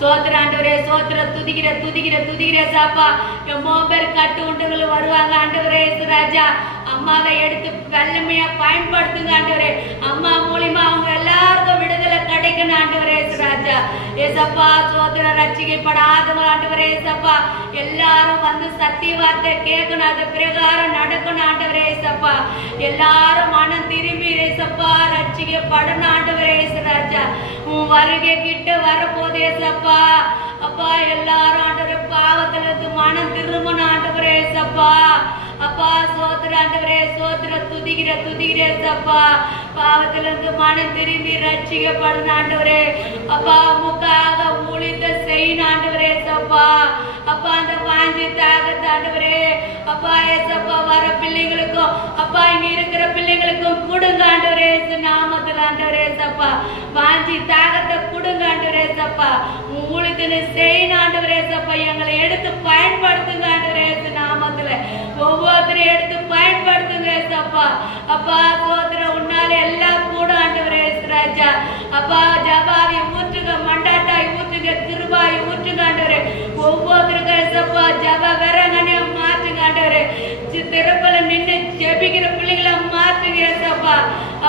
சோத்திர ஆண்டவரே, சோத்திர துதிக்கிற துதிக்கிற துதிக்கிற ஏசப்பா. எம்மோ பேர் கட்டு உண்டுகள் வருவாங்க ஆண்டவரே. ராஜா அம்மாவை எடுத்து வல்லமையா பயன்படுத்துங்க ஆண்டவரே. அம்மா மூலியமா அவங்க எல்லாருக்கும் விடுதலை கிடைக்கணும் ஆண்டவரே. ராஜா ஏசப்பா சோத்திர ரட்சிக்கப்படாதவங்க ஆண்டவரே. ஏசப்பா எல்லாரும் வந்து சத்திய வார்த்தை கேட்கணும், அது பிரகாரம் நடக்கணும் ஆண்டவரே. ஏசப்பா எல்லாரும் மனம் திரும்பி ஏசப்பா ரட்சிக்கப்படணும் ஆண்டவரே. ராஜா உன் வருகை கிட்ட வரப்போது ஏசப்பா. அப்பா எல்லாரும் ஆண்டவரே பாவத்துல இருந்து மனம் திரும்பணும் ஆண்டவரே. ஏசப்பா அப்பா சோத்திர ஆண்டவரே, சோத்திர துதிக்கிற துதிக்கிற ஏசப்பா. பாவத்துல இருந்து மனம் திரும்பி ரட்சிக்கப்படணும் ஆண்டவரே. அப்பா முக்காக ஊழியத்தை செய்யணும் ஆண்டவரே. ஏசப்பா அப்பா அந்த வாஞ்சி தாகத்தை ஆண்டவரே. அப்பா ஏசப்பா வர பிள்ளைங்களுக்கும் அப்பா இங்க இருக்கிற பிள்ளைங்களுக்கும் கொடுங்க ஆண்டவரே. நாமத்துல ஆண்டவரே. ஏசப்பா வாஞ்சி தாகத்தை கொடுங்க ஆண்டவரே. ஏசப்பா ஊழியத்தை செய்யணும் ஆண்டவரே. ஏசப்பா எங்களை எடுத்து பயன்படுத்துங்க ஆண்டவரே. நாமத்துல ஒவ்வொருத்தரையும் எடுத்து பயன்படுத்துங்க ஏசப்பா. அப்பா சோத்திர உன்னால எல்லாம் கூட ஆண்டவரே. ராஜா அப்பா ஜபாவை ஊற்றுங்க, மண்டாட்டாய் ஊற்றுங்க, திருபாய் ஊற்றுங்க ஆண்டவரே. ஒவ்வொருத்தருக்கும் ஏசப்பா ஜபா வரங்கனே மாற்றுங்க ஆண்டவரே. திறப்பல நின்று ஜெபிக்கிற பிள்ளைகளை மாற்றுங்க ஏசப்பா.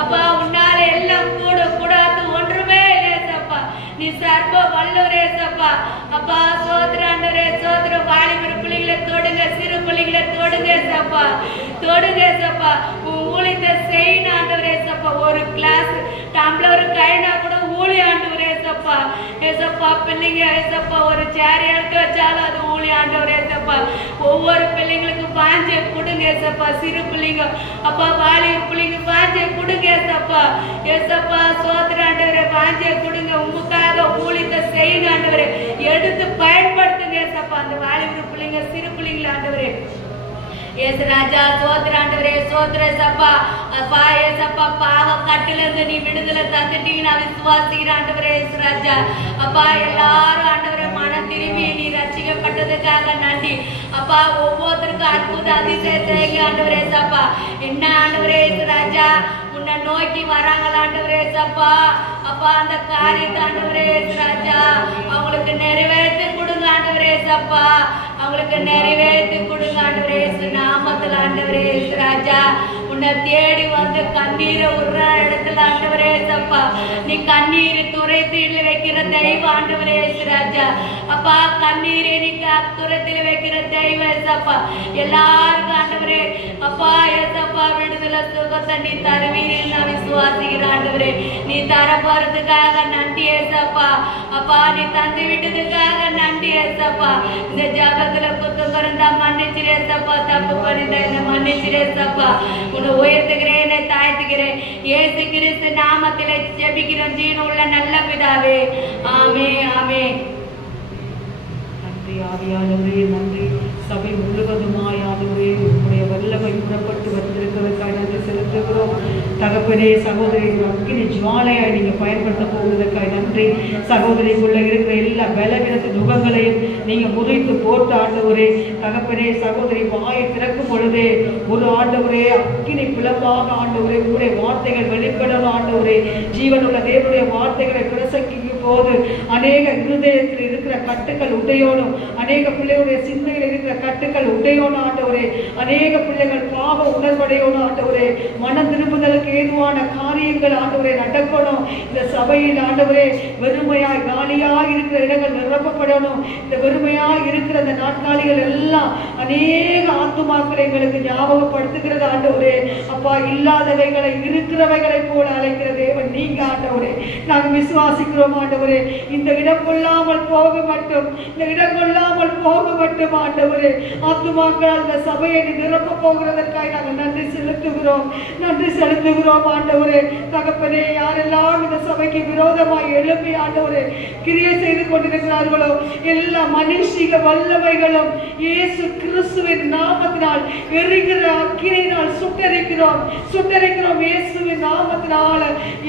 அப்பா உன்னால எல்லாம் கூட கூடாது ஒன்றுமே இல்லை ஏசப்பா. நீ சர்வ வல்லவரே ஏசப்பா. அப்பா சோத்திர ஆண்டவரே, சோத்திர வாலிபர் பிள்ளைகளை தொடுங்க, சிறு பிள்ளைகளை தொடுங்க ஏசப்பா, தொடுங்க ஏசப்பா. ஊழியத்தை செய்யணும் ஆண்டவரே. ஏசப்பா ஒரு கிளாஸ் டம்ளர் கைனா கூட ஊழி ஆண்டவரே. ஏசப்பா ஏசப்பா பிள்ளைங்க ஏசப்பா ஒரு சேர் எடுத்து வச்சாலும் அது ஊழி ஆண்டவரே. ஏசப்பா ஒவ்வொரு பிள்ளைங்களுக்கும் வாஞ்சை கொடுங்க ஏசப்பா. சிறு பிள்ளைங்க அப்பா வாலிபர் பிள்ளைங்க வாஞ்சை கொடுங்க ஏசப்பா. ஏசப்பா சோத்திர ஆண்டவரே வாஞ்சை கொடுங்க. உங்களுக்காக ஊழியத்தை செய்யணும் ஆண்டவரே. எடுத்து பயன்படுத்துங்க ஏசப்பா அந்த வாலிபர் பிள்ளைங்க, சிறு பிள்ளைங்கள ஆண்டவரே. ஏசு ராஜா சோத்திர ஆண்டவரே, சோத்திர ஏசப்பா. அப்பா ஏசப்பா பாவ கட்டில இருந்து நீ விடுதலை தந்துட்டீங்க நான் விசுவாசிக்கிறேன் ஆண்டவரே. ஏசு ராஜா அப்பா எல்லாரும் ஆண்டவரே மனம் திரும்பி நீ ரட்சிக்கப்பட்டதுக்காக நன்றி அப்பா. ஒவ்வொருத்தருக்கும் அற்புத அதிசயத்தை ஆண்டவரே. ஏசப்பா என்ன ஆண்டவரே. ஏசு ராஜா உன்னை நோக்கி வராங்களா ஆண்டவரே. ஏசப்பா அப்பா அந்த காரியத்தை ஆண்டவரே. ஏசு ராஜா அவங்களுக்கு நிறைவேற்றி கொடுங்க ஆண்டவரே. ஏசப்பா அவங்களுக்கு நிறைவேற்றி கொடுங்க ஆண்டவரே. நாமத்துல ஆண்டவரே. ஏசு ராஜா உன்னை தேடி வந்து கண்ணீரை உருற இடத்துல ஆண்டவரே. ஏசப்பா நீ கண்ணீர் துரைத்தில் வைக்கிற தெய்வம் ஆண்டவரே. ஏசு ராஜா அப்பா கண்ணீரை நீ துரத்தில் வைக்கிற தெய்வம் ஏசப்பா. எல்லாருக்கும் ஆண்டவரே அப்பா ஏசப்பா விடுதலை சுகத்தை நீ தருவீர் நான் விசுவாசிக்கிற ஆண்டவரே. நீ தர போறதுக்காக நன்றி ஏசப்பா. அப்பா நீ தந்து விட்டதுக்காக நன்றி ஏசப்பா. இந்த ஜபத்துல குத்து பிறந்தா மன்னிச்சிரேசப்பா. தப்பு பண்ணிட்டா என்ன மன்னிச்சிரேசப்பா. உன்னை உயர்த்துகிறேன், என்னை தாழ்த்துகிறேன். இயேசு கிறிஸ்து நாமத்திலே ஜெபிக்கிறோம் ஜீவன் உள்ள நல்ல பிதாவே. ஆமே ஆமே. நன்றி ஆவியானவரே, நன்றி. சபை முழுவதுமாய் ஆண்டவரே உங்களுடைய வல்லமை புறப்பட்டு வந்திருக்கிறதுக்காக நன்றி செலுத்துகிறோம். தகப்பனே சகோதரி அக்கினி ஜுவாலையாய் நீங்க பயன்படுத்த போவதற்காக நன்றி. சகோதரிக்குள்ள இருக்கிற எல்லா பலவீனத்தின் நுகங்களையும் நீங்க முறித்து போட்டு ஆண்டவரே. தகப்பனே சகோதரி வாயை திறக்கும் பொழுதே ஒரு ஆண்டவரே அக்கினி பிளப்பாக ஆண்டவரே உங்களுடைய வார்த்தைகள் வெளிப்படணும் ஆண்டவரே. ஜீவனுள்ள தேவனுடைய வார்த்தைகளை பிரசங்கிக்கும் போது அநேக இருதயத்தில் இருக்கிற கட்டுக்கள் உடையோனும், அநேக பிள்ளைகளுடைய சிந்தையில் இருக்கிற கட்டுக்கள் உடையோனும் ஆண்டவரே. அநேக பிள்ளைகள் பாவ உணர்வடையோனும் ஆண்டவரே. மனம் திரும்புதலுக்கு ஏதுவான காரியங்கள் ஆண்டவரே நடக்கணும். இந்த சபையில் ஆண்டவரே வெறுமையாய் காலியாய் இருக்கிற இடங்கள் நிரப்பப்படணும். இந்த வெறுமையாய் இருக்கிற அந்த நாட்காலிகள் எல்லாம் அநேக ஆத்துமாக்களை எங்களுக்கு ஞாபகப்படுத்துகிறது ஆண்டவரே. அப்பா இல்லாதவைகளை இருக்கிறவைகளை போல அழைக்கிற தேவன் நீங்க ஆண்டவரே. நாங்கள் விசுவாசிக்கிறோம் ஆண்டவரே. இந்த இடம் கொள்ளாமல் போக மட்டும், இந்த இடம் கொள்ளாமல் போக மட்டும் ஆண்டவரே. ஆத்துமாக்கள் அந்த சபையை நிரப்ப போகிறதற்காக நாங்கள் நன்றி செலுத்துகிறோம், நன்றி செலுத்துகிறோம் ஆண்டவரே. தகப்பனே யாரெல்லாம் இந்த சபைக்கு விரோதமாய் எழுப்பி ஆண்டவரே கிரியை செய்து கொண்டிருக்கிறார்களோ எல்லா மனுஷிக வல்லமைகளும் இயேசு கிறிஸ்துவின் நாமத்தினால் எரிகிற அக்கினியினால் சுட்டரிக்கிறோம், சுட்டரிக்கிறோம் இயேசுவின் நாமத்தினால.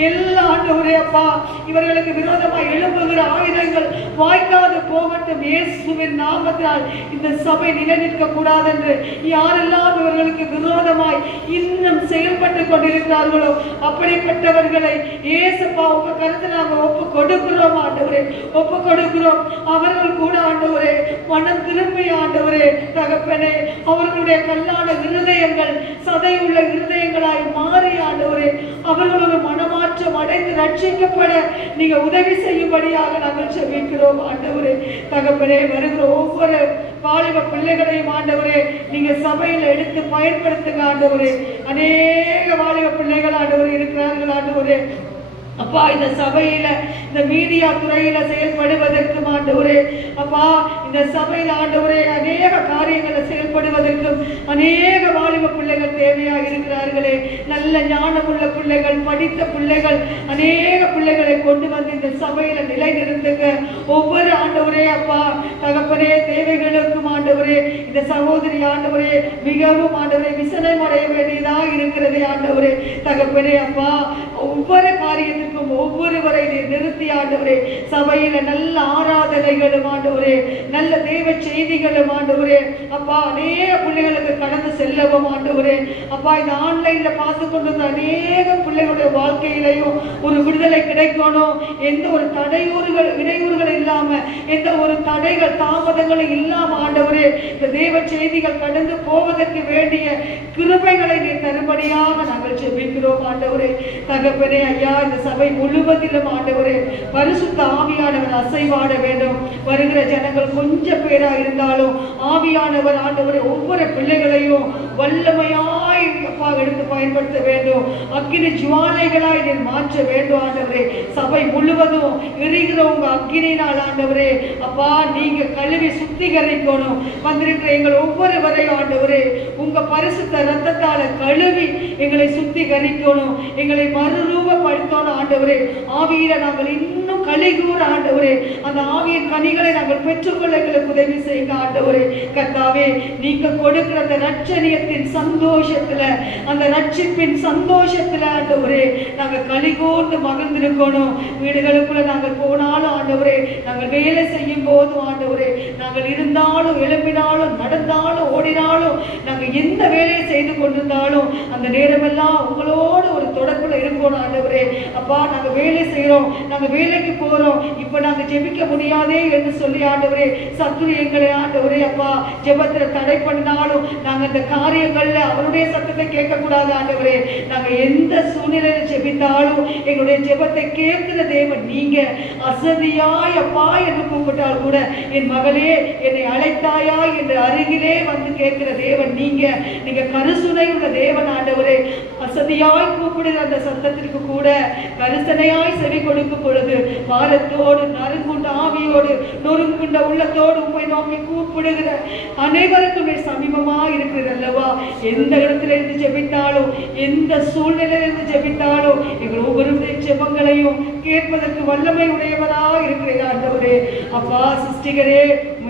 எல்லா ஆண்டவரே அப்பா இவர்களுக்கு விரோதமாய் எழுப்புகிற ஆயுதங்கள் வாய்க்காது போகட்டும் இயேசுவின் நாமத்தினால். இந்த சபை நிலை நிற்க கூடாது என்று யாரெல்லாம் இவர்களுக்கு விரோதமாக பிரகாரமாய் இன்னும் செயல்பட்டு கொண்டிருக்கிறார்களோ அப்படிப்பட்டவர்களை ஏசப்பா உங்க கருத்து நாங்கள் ஒப்பு கொடுக்கிறோம் ஆண்டவரே, ஒப்பு கொடுக்கிறோம். அவர்கள் கூட ஆண்டவரே மனம் திரும்பி ஆண்டவரே தகப்பனே அவர்களுடைய கல்லான இருதயங்கள் சதையுள்ள இருதயங்களாய் மாறி ஆண்டவரே அவர்கள் ஒரு மனமாற்றம் அடைந்து ரட்சிக்கப்பட நீங்க உதவி செய்யும்படியாக நாங்கள் செபிக்கிறோம் ஆண்டவரே தகப்பனே. வருகிற ஒவ்வொரு வாலிப பிள்ளைகளையும் ஆண்டவரே நீங்க சபையில எடுத்து பயன்படுத்துங்க ஆண்டவரே. அநேக வாலிப பிள்ளைகள் ஆண்டவரே இருக்கிறார்கள் ஆண்டவரே. அப்பா இந்த சபையில இந்த மீடியா துறையில செயல்படுவதற்கும் ஆண்டவரே அப்பா இந்த சபையில ஆண்டவரே அநேக காரியங்களை செயல்படுவதற்கும் அநேக வாலிப பிள்ளைகள் தேவையாக இருக்கிறார்களே. நல்ல ஞானமுள்ள பிள்ளைகள், படித்த பிள்ளைகள், அநேக பிள்ளைகளை கொண்டு வந்து இந்த சபையில நிலைநிறுத்துங்க. ஒவ்வொரு ஆண்டவரே அப்பா தகப்பனே தேவைகளுக்கும் ஆண்டவரே இந்த சகோதரி ஆண்டவரே மிகவும் ஆண்டவரே விசனம் அடைய வேண்டியதாக இருக்கிறதே ஆண்டவரே தகப்பனே. அப்பா ஒவ்வொரு காரியத்திற்கும் ஒவ்வொருவரை நிறுத்தி ஆண்டவரே சபையில நல்ல ஆராதனைகளும் ஆண்டவரே நல்ல தேவ செய்திகளும் ஆண்டவரே அப்பா அநேக பிள்ளைகளுக்கு கடந்து செல்லவும் ஆண்டவரே அப்பா இந்த ஆன்லைன்ல பார்த்து கொண்டிருந்த அநேக பிள்ளைகளுடைய வாழ்க்கையிலையும் ஒரு விடுதலை கிடைக்கணும். எந்த ஒரு இடையூறுகள் இல்லாம எந்த ஒரு தடைகள் தாமதங்களும் இல்லாம ஆண்டவரே இந்த தேவ செய்திகள் கடந்து போவதற்கு வேண்டிய கிருபைகளை நீ தரும்படியாக நாங்கள் ஜெபிக்கிறோம் ஆண்டவரே தகப்பனே. ஐயா இந்த சபை முழுவதிலும் ஆண்டவரே பரிசுத்த ஆவியானவர் அசைவாட வேண்டும். வருகிற ஜனங்கள் கொஞ்சம் பேரா இருந்தாலும் ஆவியானவர் ஆண்டவரே ஒவ்வொரு பிள்ளைகளையும் வல்லமையாய் அப்பா எடுத்து பயன்படுத்த வேண்டும். அக்கினி ஜுவாலைகளாய் நீர் மாற்ற வேண்டும் ஆண்டவரே. சபை முழுவதும் எரிகிற உங்க அக்கினினால் ஆண்டவரே அப்பா நீங்க கழுவி சுத்திகரிக்கணும். வந்திருக்கிற எங்கள் ஒவ்வொருவரையும் ஆண்டவரே உங்க பரிசுத்த ரத்தத்தால கழுவி எங்களை சுத்திகரிக்கணும், எங்களை மறுரூபப்படுத்தணும் ஆண்டவரே. ஆவியில நாங்கள் இன்னும் கலிகூற ஆண்டவரே அந்த ஆவியின் கனிகளை நாங்கள் பெற்றுக்கொள்ள எங்களுக்கு உதவி செய்யுங்க ஆண்டவரே. கர்த்தாவே நீங்க கொடுக்கிற அந்த ரட்சணியத்தின் சந்தோஷத்துல அந்த ரட்சிப்பின் சந்தோஷத்துல ஆண்டவரே நாங்கள் கலிகூர்ந்து மகிழ்ந்திருக்கணும். வீடுகளுக்குள்ள நாங்கள் போனாலும் ஆண்டவரே நாங்கள் வேலை செய்யும் போதும் ஆண்டவரே நாங்கள் இருந்தாலும் எழுப்பினாலும் நடந்தாலும் ஓடினாலும் நாங்கள் எந்த வேலையை செய்து கொண்டிருந்தாலும் அந்த நேரமெல்லாம் உங்களோடு ஒரு தொடர்புல இருக்கணும் ஆண்டவரே. அப்பா நாங்கள் வேலை செய்யறோம், நாங்கள் வேலைக்கு போறோம், இப்ப நாங்க ஜெபிக்க முடியாதே என்று சொல்லி ஆண்டவரே சத்துரு எங்களை ஆண்டவரே அப்பா ஜெபத்துல தடை பண்ணினாலும் நாங்க இந்த காரியங்கள்ல அவருடைய சத்தத்தை கேட்க கூடாது ஆண்டவரே. நாங்க எந்த சூழ்நிலையில ஜெபித்தாலும் எங்களுடைய ஜெபத்தை கேட்கிற தேவன் நீங்க. அசதியாய் அப்பா என்று கூப்பிட்டால் கூட என் மகளே என்னை அழைத்தாயா என்று அருகிலே வந்து கேட்கிற தேவன் நீங்க. நீங்க கருசுனை உள்ள தேவன் ஆண்டவரே. அசதியாய் கூப்பிடுகிற அந்த சத்தத்திற்கு கூட கருசனையாய் செவி கொடுக்கும் பொழுது பாரத்தோடு நறுங்குண்ட ஆவியோடு நொறுங்குண்ட உள்ளத்தோடு உண்மை நோக்கி கூப்பிடுகிற அனைவருக்கும் சமீபமா இருக்கிறது அல்லவா. எந்த இடத்துல இருந்து ஜெபித்தாலும் எந்த சூழ்நிலையில இருந்து ஜெபித்தாலும் எங்கள் ஒவ்வொருடைய ஜெபங்களையும் கேட்பதற்கு வல்லமை உடையவரா இருக்கிற ஆண்டவரே. அப்பா சிருஷ்டிகரே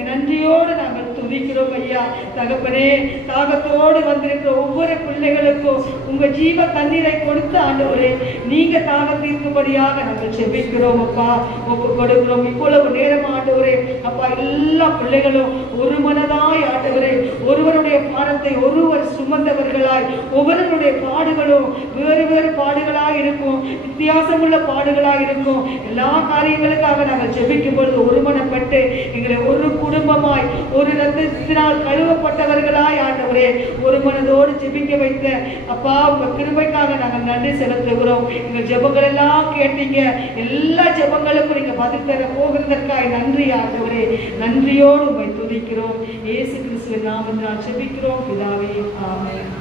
நன்றியோடு நாங்கள் துதிக்கிறோம் ஐயா தகப்பனே. தாகத்தோடு வந்திருக்கிற ஒவ்வொரு பிள்ளைகளுக்கும் உங்க ஜீவ தண்ணீரை கொடுத்து ஆண்டவரே நீங்க தாகத்திற்குபடியாக நாங்கள் செபிக்கிறோம் அப்பா, ஒப்பு கொடுக்கிறோம். இவ்வளவு நேரம் ஆண்டவரே அப்பா எல்லா பிள்ளைகளும் ஒரு மனதாய் ஆண்டவரே ஒருவருடைய பாரத்தை ஒருவர் சுமந்தவர்களாய் ஒவ்வொருவருடைய பாடுகளும் வேறு வேறு பாடுகளாய் இருக்கும், வித்தியாசமுள்ள பாடுகளாய் இருக்கும். எல்லா காரியங்களுக்காக நாங்கள் ஜெபிக்கும் பொழுது ஒருமனப்பட்டு எங்களை ஒரு குடும்பமாய் ஒரு ரத்தத்தினால் கழுவப்பட்டவர்களாய் ஆண்டவரே ஒரு மனதோடு ஜெபிக்க வைத்த அப்பா உங்க கிருபைக்காக நாங்கள் நன்றி செலுத்துகிறோம். எங்கள் ஜெபங்கள் எல்லாம் கேட்டீங்க, எல்லா ஜெபங்களுக்கும் நீங்க பதில் தர போகிறதற்காக நன்றி ஆண்டவரே. நன்றியோடு உங்களை துதிக்கிறோம். இயேசு கிறிஸ்துவின் நாமத்தினால் ஜெபிக்கிறோம் பிதாவே, ஆமென்.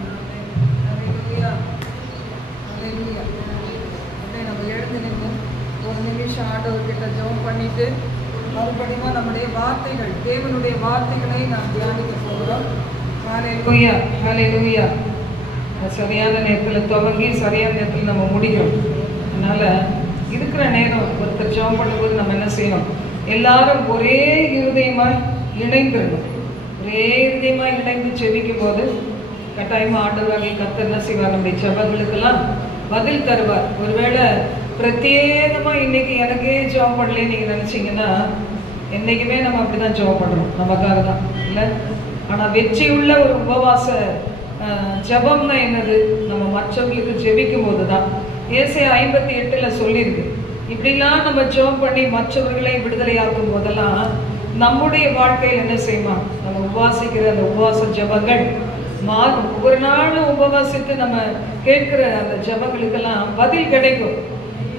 நம்ம எழுந்து நின்று ஒரு நிமிஷம் ஆண்டவர்கிட்ட ஜெபம் பண்ணிட்டு மறுபடியும் நம்முடைய வார்த்தைகள் தேவனுடைய வார்த்தைகளை நாம் தியானிக்க போகிறோம். ஹல்லேலூயா ஹல்லேலூயா. சரியான நேரத்தில் துவங்கி சரியான நேரத்தில் நம்ம முடிக்கிறோம். அதனால் இருக்கிற நேரம் ஒருத்தர் ஜெபம் பண்ணும்போது நம்ம என்ன செய்யணும், எல்லாரும் ஒரே இருதயமாக இணைந்துடணும். ஒரே இருதயமாக இணைந்து செவிக்கும் போது கட்டாயமாக ஆண்டவராகிய கர்த்தர் என்ன செய்வார், நம்முடைய ஜெபங்களுக்கெல்லாம் பதில் தருவார். ஒருவேளை பிரத்யேகமாக இன்னைக்கு எனக்கே ஜெபம் பண்ணலன்னு நீங்கள் நினச்சிங்கன்னா என்றைக்குமே நம்ம அப்படி தான் ஜெபம் பண்ணுறோம், நமக்காக தான் இல்லை. ஆனால் வெற்றியுள்ள ஒரு உபவாச ஜெபம்னா என்னது? நம்ம மற்றவங்களுக்கு ஜெபிக்கும் போது தான். ஏசாயா 58 சொல்லியிருக்கு. இப்படிலாம் நம்ம ஜெபம் பண்ணி மற்றவர்களை விடுதலையாக்கும் போதெல்லாம் நம்முடைய வாழ்க்கையில் என்ன செய்யுமா? நம்ம உபவாசிக்கிற அந்த உபவாச ஜெபங்கள் மாறும். ஒவ்வொரு நாளும் உபவாசித்து நம்ம கேட்கிற அந்த ஜெபங்களுக்கெல்லாம் பதில் கிடைக்கும்.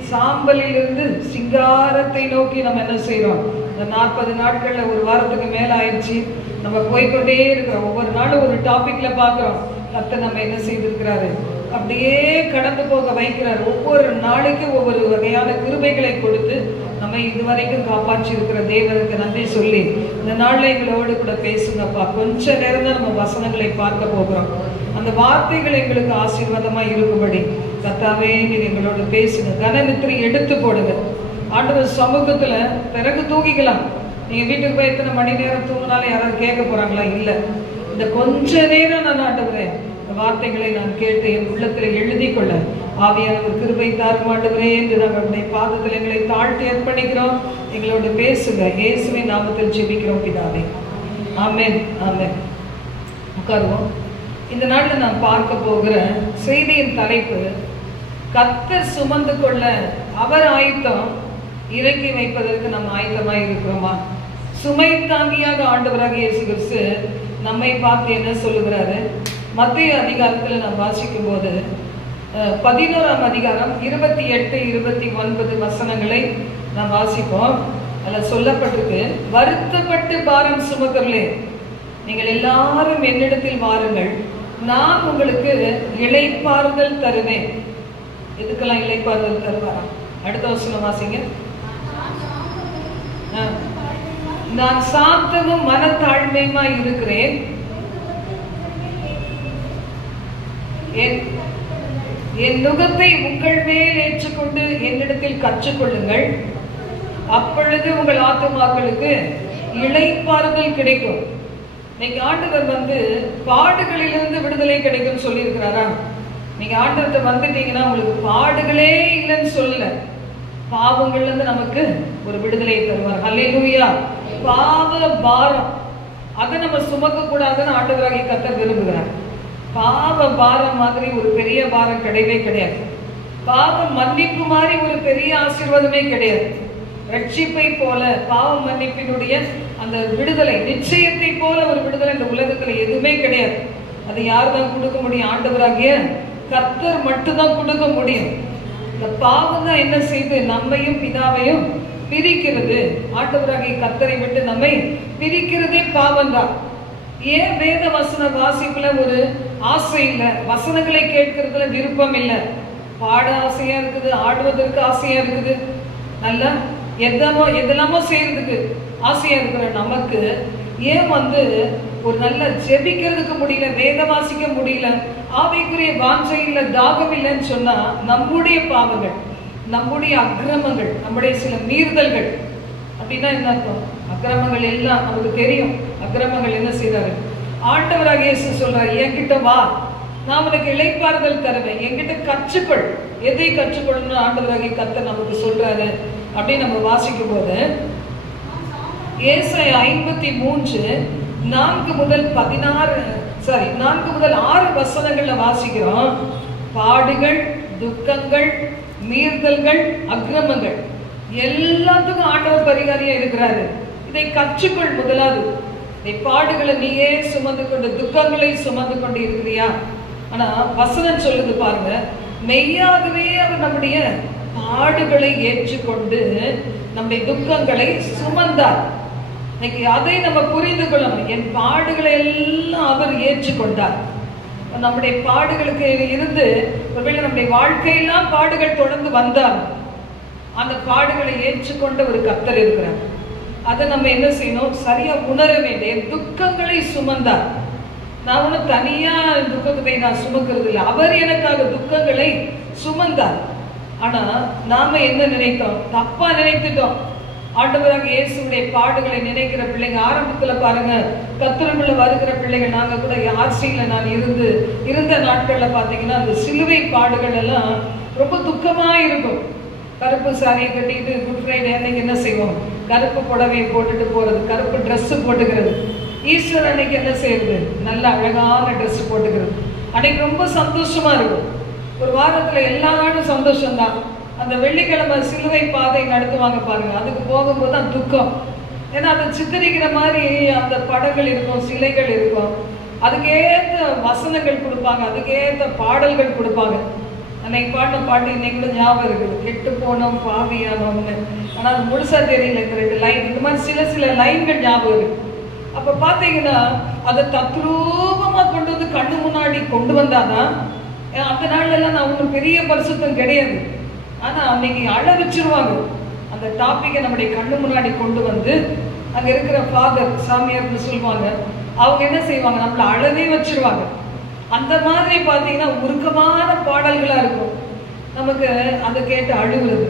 சாம்பலிலிருந்து சிங்காரத்தை நோக்கி நம்ம என்ன செய்கிறோம்? இந்த 40 நாட்களில் ஒரு வாரத்துக்கு மேலே ஆயிடுச்சு. நம்ம போய்கொண்டே இருக்கிறோம். ஒவ்வொரு நாளும் ஒரு டாபிக்ல பார்க்குறோம். கர்த்தர் நம்ம என்ன செய்திருக்கிறாரு, அப்படியே கடந்து போக வைக்கிறார். ஒவ்வொரு நாளைக்கு ஒவ்வொரு வகையான கிருபைகளை கொடுத்து நம்ம இதுவரைக்கும் காப்பாற்றி இருக்கிற தேவனுக்கு நன்றி சொல்லி இந்த நாளில் எங்களோடு கூட பேசுங்கப்பா. கொஞ்ச நேரம் தான் நம்ம வசனங்களை பார்க்க போகிறோம். அந்த வார்த்தைகள் எங்களுக்கு ஆசீர்வாதமாக இருக்கும்படி கர்த்தாவே நீர் எங்களோடு பேசுங்க. கனநித்திரை எடுத்து போடுங்க. ஆண்டவர் சமூகத்தில் பிறகு தூங்கிக்கலாம். நீங்கள் வீட்டுக்கு போய் எத்தனை மணி நேரம் தூங்கினாலும் யாராவது கேட்க போகிறாங்களா? இல்லை. இந்த கொஞ்ச நேரம் நான் ஆண்டவரே இந்த வார்த்தைகளை நான் கேட்டு என் உள்ளத்தில் எழுதி கொள்ள ஆவியானவர் கிருபை தாரும் ஆண்டவரே என்று நாங்கள் பாதத்தில் எங்களை தாழ்த்தி அர்ப்பணிக்கிறோம். எங்களோடு பேசுங்க. இயேசுவின் நாமத்தில் ஜெபிக்கிறோம் பிதாவே. ஆமென், ஆமென். உட்காருவோம். இந்த நாளில் நான் பார்க்க போகிற செய்தியின் தலைப்பு, கர்த்தர் சுமந்து கொள்ள அவர் ஆயத்தம், இறக்கி வைப்பதற்கு நம்ம ஆயத்தமாக இருக்கிறோமா? சுமை தாங்கியாக ஆண்டவராக இயேசு கிறிஸ்து நம்மை பார்த்து என்ன சொல்லுகிறாரு? மத்திய அதிகாரத்தில் நாம் வாசிக்கும் போது 11ஆம் அதிகாரம் 28, 29 வசனங்களை நாம் வாசிப்போம். அதில் சொல்லப்பட்டிருக்கு, வருத்தப்பட்டு பாரம் சுமக்கிறே நீங்கள் எல்லாரும் என்னிடத்தில் வாருங்கள், நான் உங்களுக்கு இளைப்பாறுதல் தருவேன். எதுக்கெல்லாம் இளைப்பாறுதல் தருவாராம்? அடுத்த வசனம் வாசிங்க. நான் சாந்தமும் மனத்தாழ்மையுமா இருக்கிறேன், என் நுகத்தை உங்கள் மேல் ஏற்றுக்கொண்டு என்னிடத்தில் கற்றுக்கொள்ளுங்கள், அப்பொழுது உங்கள் ஆத்துமாக்களுக்கு இளைப்பாறுதல் கிடைக்கும். நீங்க ஆண்டவர் பாடுகளிலிருந்து விடுதலை கிடைக்கும் சொல்லியிருக்கிறாரா? நீங்க ஆண்டவர்கிட்ட வந்துட்டீங்கன்னா உங்களுக்கு பாடுகளே இல்லைன்னு சொல்லல, பாவங்கள்ல இருந்து நமக்கு ஒரு விடுதலையை தருவார். ஹல்லேலூயா. பாவ பாரம் அதை நம்ம சுமக்க கூடாதுன்னு ஆண்டவராகிய கர்த்தர் விரும்புகிறார். பாவ பாரம் மாதிரி ஒரு பெரிய பாரம் கிடையவே கிடையாது. பாவ மன்னிப்பு மாதிரி ஒரு பெரிய ஆசீர்வாதமே கிடையாது. ரட்சிப்பை போல பாவ மன்னிப்பினுடைய அந்த விடுதலை, நிச்சயத்தை போல ஒரு விடுதலை இந்த உலகத்துல எதுவுமே கிடையாது. அது யார் தான் கொடுக்க முடியும்? ஆண்டவராகிய கர்த்தர் மட்டும்தான் கொடுக்க முடியும். இந்த பாவம் தான் என்ன செய்து நம்மையும் பிதாவையும் பிரிக்கிறது. ஆண்டவராகிய கர்த்தரை விட்டு நம்மை பிரிக்கிறதே பாவம் தான். ஏன் வேத வசன வாசிப்புல ஒரு ஆசை இல்லை, வசனங்களை கேட்கறதுல விருப்பம் இல்லை? பாட ஆசையா இருக்குது, ஆடுவதற்கு ஆசையா இருக்குது, நல்லா எதெல்லாமோ செய்யறதுக்கு ஆசையா இருக்கிற நமக்கு ஏன் ஒரு நல்ல ஜெபிக்கிறதுக்கு முடியல, வேத வாசிக்க முடியல, ஆவிக்குரிய வாஞ்சை இல்லை, தாகம் இல்லைன்னு சொன்னா நம்முடைய பாவங்கள், நம்முடைய அக்கிரமங்கள், நம்முடைய சில மீறுதல்கள். அப்படின்னா என்ன அர்த்தம்? அக்கிரமங்கள் எல்லாம் நமக்கு தெரியும். அக்கிரமங்கள் என்ன செய்றாரு? ஆண்டவராக இயேசு சொல்றாரு, என்கிட்ட வா, நான் உனக்கு இளைப்பாறுதல் தருவேன், என்கிட்ட கற்றுக்கொள். எதை கற்றுக்கொள்ளணும் ஆண்டவராகிய கர்த்தர் நமக்கு சொல்றாரு அப்படின்னு நம்ம வாசிக்கும் போது ஏசாயா 53 4 முதல் 6 வசனங்கள்ல வாசிக்கிறோம். பாடுகள், துக்கங்கள், மீறுதல்கள், அக்கிரமங்கள் எல்லாத்துக்கும் ஆண்டவர் பரிகாரியா இருக்கிறாரு. இதை கற்றுக்கொள். முதலாவது இதை பாடுகளை நீயே சுமந்து கொண்டு, துக்கங்களை சுமந்து கொண்டு இருக்கிறியா? ஆனா வசனம் சொல்லுது பாருங்க, மெய்யாகவே அவர் நம்முடைய பாடுகளை ஏற்றுக்கொண்டு நம்முடைய துக்கங்களை சுமந்தார். இன்னைக்கு அதை நம்ம புரிந்து கொள்ளணும். என் பாடுகளை எல்லாம் அவர் ஏற்றுக்கொண்டார். நம்முடைய பாடுகளுக்கு இருந்து ஒருவேளை நம்முடைய வாழ்க்கையெல்லாம் பாடுகள் தொடர்ந்து வந்தார், அந்த பாடுகளை ஏற்றுக்கொண்ட ஒரு கர்த்தர் இருக்கிறார். அதை நம்ம என்ன செய்யணும்? சரியா உணர வேண்டிய துக்கங்களை சுமந்தார். நான் ஒன்றும் தனியா துக்கத்தை நான் சுமக்கிறது இல்லை, அவர் எனக்காக துக்கங்களை சுமந்தார். ஆனா நாம என்ன நினைத்தோம்? தப்பா நினைத்துட்டோம். ஆண்டவராக இயேசுடைய பாடுகளை நினைக்கிற பிள்ளைங்க ஆரம்பத்துல பாருங்க, கர்த்தருக்குள்ள வருகிற பிள்ளைகள், நாங்க கூட ஆர்சியில நான் இருந்த நாட்கள்ல பாத்தீங்கன்னா அந்த சிலுவை பாடுகள் எல்லாம் ரொம்ப துக்கமா இருக்கும். கருப்பு சாரியை கட்டிட்டு குட் ஃப்ரைடே அன்னைக்கு என்ன செய்வோம்? கருப்பு புடவையை போட்டுட்டு போறது, கருப்பு ட்ரெஸ் போட்டுக்கிறது. ஈஸ்டர் அன்னைக்கு என்ன செய்யறது? நல்ல அழகான ட்ரெஸ் போட்டுக்கிறது. அன்னைக்கு ரொம்ப சந்தோஷமா இருக்கும். ஒரு வாரத்துல எல்லா நாளும் சந்தோஷம்தான். அந்த வெள்ளிக்கிழமை சிலுவை பாதை நடத்துவாங்க பாருங்க, அதுக்கு போகும்போது தான் துக்கம். ஏன்னா அதை சித்தரிக்கிற மாதிரி அந்த படங்கள் இருக்கும், சிலைகள் இருக்கும், அதுக்கேற்ற வசனங்கள் கொடுப்பாங்க, அதுக்கேற்ற பாடல்கள் கொடுப்பாங்க. அன்னைக்கு பாடின பாட்டு இன்னைக்கு கூட ஞாபகம் இருக்குது, கெட்டு போனோம் பாவியானோம்னு. ஆனால் அது முழுசா தெரியல, இந்த 2 லைன், இந்த மாதிரி சில லைன்கள் ஞாபகம் இருக்கு. அப்போ பார்த்தீங்கன்னா அதை தத்ரூபமாக கொண்டு வந்து கண்ணு முன்னாடி கொண்டு வந்தாதான். அந்த நாள்லாம் நான் ஒன்றும் பெரிய பரிசுத்தம் கிடையாது, ஆனால் அன்னைக்கு அழ வச்சிருவாங்க. அந்த டாப்பிக்கை நம்முடைய கண்ணு முன்னாடி கொண்டு வந்து அங்கே இருக்கிற ஃபாதர் சாமியார்னு சொல்லுவாங்க, அவங்க என்ன செய்வாங்க, நம்மளை அழவே வச்சிருவாங்க. அந்த மாதிரி பார்த்தீங்கன்னா உருக்கமான பாடல்களாக இருக்கும். நமக்கு அதை கேட்டு அழுகுறது,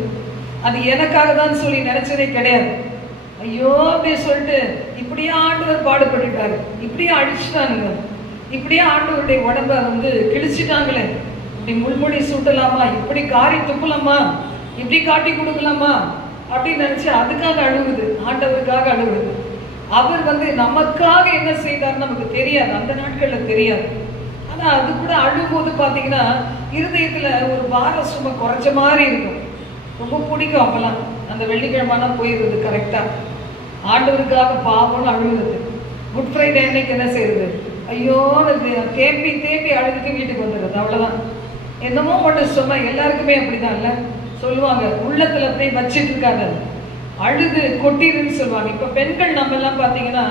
அது எனக்காக தான் சொல்லி நினைச்சதே கிடையாது. ஐயோ அப்படியே சொல்லிட்டு இப்படியே ஆண்டவர் பாடுபட்டுட்டாரு, இப்படியே அடிச்சுட்டானுங்க, இப்படியே ஆண்டவருடைய உடம்ப வந்து கிழிச்சிட்டாங்களே, இப்படி முள்மொழி சூட்டலாமா, இப்படி காரி துப்பலாமா, இப்படி காட்டி கொடுக்கலாமா அப்படின்னு நினைச்சு அதுக்காக அழுகுது, ஆண்டவருக்காக அழுகுது. அவர் வந்து நமக்காக என்ன செய்தார் நமக்கு தெரியாது, அந்த நாட்கள்ல தெரியாது. ஆனா அது கூட அழும்போது பாத்தீங்கன்னா இருதயத்துல ஒரு பார சுமை குறைச்ச மாதிரி இருக்கும், ரொம்ப பிடிக்கும். அப்பெல்லாம் அந்த வெள்ளிக்கிழமைனா போயிடுறது கரெக்டா, ஆண்டவருக்காக பாவம்னு அழுகுறது. குட் ஃப்ரைடே அன்னைக்கு என்ன செய்யுது, ஐயோ தேம்பி தேம்பி அழுதுட்டு வீட்டுக்கு வந்துடுறது, அவ்வளவுதான். என்னமோ ஒன்று சுமை, எல்லாருக்குமே அப்படிதான் இல்ல சொல்லுவாங்க, உள்ளத்துல அப்படியே வச்சிட்டு இருக்காங்க, அழுது கொட்டிருன்னு சொல்லுவாங்க. இப்ப பெண்கள் நம்ம எல்லாம் பாத்தீங்கன்னா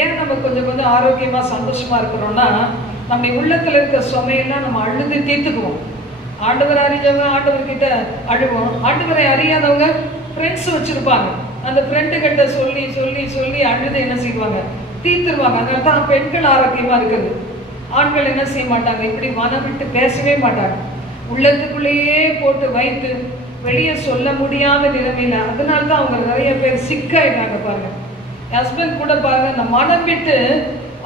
ஏன் நம்ம கொஞ்சம் கொஞ்சம் ஆரோக்கியமா சந்தோஷமா இருக்கிறோம்னா, நம்ம உள்ளத்துல இருக்க சுமையெல்லாம் நம்ம அழுது தீர்த்துக்குவோம். ஆண்டவர் அறிஞ்சவங்க ஆண்டவர்கிட்ட அழுவோம், ஆண்டவரை அறியாதவங்க ஃப்ரெண்ட்ஸ் வச்சிருப்பாங்க, அந்த ஃப்ரெண்டு கிட்ட சொல்லி சொல்லி சொல்லி அழுது என்ன செய்வாங்க, தீர்த்துருவாங்க. அதனால தான் பெண்கள் ஆரோக்கியமா இருக்கிறது. ஆண்கள் என்ன செய்ய மாட்டாங்க, இப்படி மனம் விட்டு பேசவே மாட்டாங்க, உள்ளத்துக்குள்ளேயே போட்டு வைத்து வெளியே சொல்ல முடியாத நிலைமையில. அதனால தான் அவங்க நிறைய பேர் சிக்காயிட்டாங்க பாருங்க. ஹஸ்பண்ட் கூட பாருங்க, அந்த மனம் விட்டு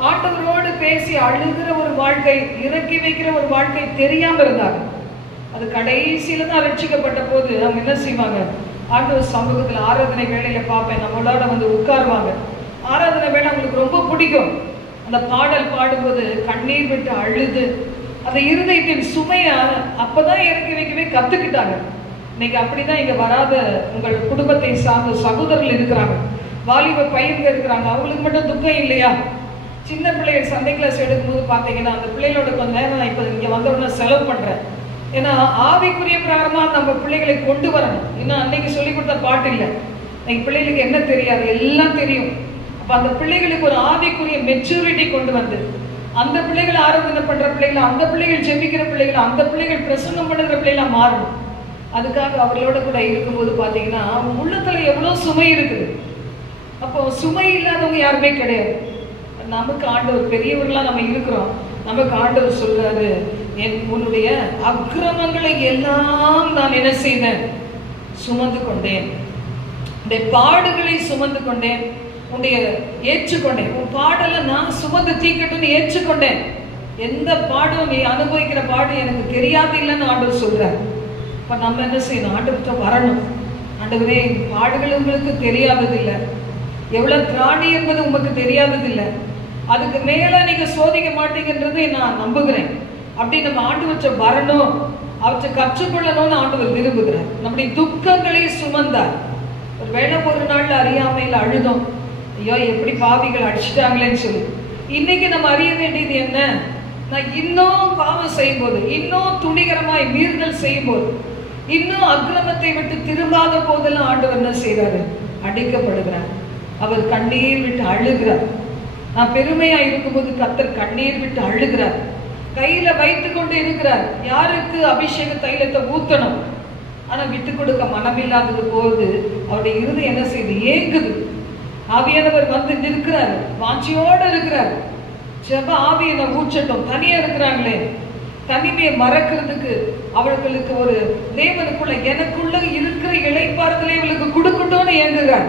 ஆண்டவரோடு பேசி அழுகிற ஒரு வாழ்க்கை, இறக்கி வைக்கிற ஒரு வாழ்க்கை தெரியாம இருந்தாங்க. அது கடைசியில தான் ரட்சிக்கப்பட்ட போது அவங்க என்ன செய்வாங்க, ஆண்டவர் சமூகத்துல ஆராதனை வேளையில பார்ப்பேன், நம்மளோட வந்து உட்காருவாங்க. ஆராதனை வேலை அவங்களுக்கு ரொம்ப பிடிக்கும். அந்த பாடல் பாடும்போது கண்ணீர் விட்டு அழுது அந்த இருதயத்தின் சுமையா அப்பதான் இறக்கி வைக்கவே கத்துக்கிட்டாங்க. இன்னைக்கு அப்படிதான் இங்க வராத உங்கள் குடும்பத்தை சார்ந்த சகோதரர்கள் இருக்கிறாங்க, வாலிப பையன்கள் இருக்கிறாங்க, அவங்களுக்கு மட்டும் துக்கம் இல்லையா? சின்ன பிள்ளைகள் சண்டே கிளாஸ் எடுக்கும்போது பார்த்தீங்கன்னா அந்த பிள்ளைகளோட கொஞ்சம் நேரம் நான் இப்போ இங்கே வந்தோடனே செலவு பண்ணுறேன். ஏன்னா ஆவிக்குரிய பிரகாரமாக நம்ம பிள்ளைகளை கொண்டு வரணும். இன்னும் அன்னைக்கு சொல்லி கொடுத்த பாட்டு இல்லை, இன்னைக்கு பிள்ளைகளுக்கு என்ன தெரியாது, எல்லாம் தெரியும். அப்போ அந்த பிள்ளைகளுக்கு ஒரு ஆவிக்குரிய மெச்சூரிட்டி கொண்டு வந்து அந்த பிள்ளைகள் ஆராதனை பண்ணுற பிள்ளைகள், அந்த பிள்ளைகள் ஜெபிக்கிற பிள்ளைகள், அந்த பிள்ளைகள் பிரசங்கம் பண்ணுற பிள்ளைகளா மாறணும். அதுக்காக அவர்களோட கூட இருக்கும்போது பார்த்தீங்கன்னா உள்ளத்துல எவ்வளோ சுமை இருக்குது. அப்போ சுமை இல்லாதவங்க யாருமே கிடையாது. நமக்கு ஆண்டவர் பெரியவர்களா நம்ம இருக்கிறோம், நமக்கு ஆண்டவர் சொல்றாரு, உன்னுடைய அக்கிரமங்களை எல்லாம் நான் என்ன செய்தேன், சுமந்து கொண்டேன், உன்னுடைய பாடுகளை சுமந்து கொண்டேன், உன்னுடைய ஏற்றுக்கொண்டேன், உன் பாடெல்லாம் நான் சுமந்து தீக்கட்டும்னு ஏற்றுக்கொண்டேன். எந்த பாடும் நீ அனுபவிக்கிற பாடு எனக்கு தெரியாது இல்லைன்னு ஆண்டவர் சொல்றாரு. இப்ப நம்ம என்ன செய்யணும், ஆண்டவர்கிட்ட வரணும். ஆண்டவரே பாடுகள் உங்களுக்கு தெரியாதது இல்லை, எவ்வளவு திராணி என்பது உங்களுக்கு தெரியாதது இல்லை, அதுக்கு மேல நீங்க சோதிக்க மாட்டீங்கன்றதை நான் நம்புகிறேன். அப்படி நம்ம ஆண்டவற்றை வரணும், அவற்றை கற்றுக்கொள்ளணும்னு ஆண்டவர் விரும்புகிறார். நம்முடைய துக்கங்களை சுமந்தார். ஒரு வேளை ஒரு நாள்ல அறியாமையில அழுதோம், ஐயோ எப்படி பாவிகள் அடிச்சுட்டாங்களேன்னு சொல்லி. இன்னைக்கு நம்ம அறிய வேண்டியது என்ன, நான் இன்னும் பாவம் செய்யும் போது, இன்னும் துணிகரமாய் மீறுதல் செய்யும் போது, இன்னும் அக்கிரமத்தை விட்டு திரும்பாத போதெல்லாம் ஆண்டவர் என்ன செய்யறாரு, அடிக்கப்படுகிறார். அவர் கண்ணீர் விட்டு அழுகிறார். நான் பெருமையா இருக்கும்போது கர்த்தர் கண்ணீர் விட்டு அழுகிறார். கையில வைத்து கொண்டு இருக்கிறார், யாருக்கு அபிஷேக தைலத்தை ஊத்தணும், ஆனா விட்டு கொடுக்க மனமில்லாதது போது அவருடைய இருதயம் என்ன செய்யுது, ஏங்குது. ஆவியானவர் வந்து நிற்கிறார், வாஞ்சியோடு இருக்கிறார். ஜெப ஆவியை ஊற்றட்டும். தனியா இருக்கிறாங்களே, தனிமையை மறக்கிறதுக்கு அவர்களுக்கு ஒரு தேவனுக்குள்ள எனக்குள்ள இருக்கிற இளைப்பாறுதலை இவளுக்கு கொடுக்கட்டும்னு ஏங்குகிறார்.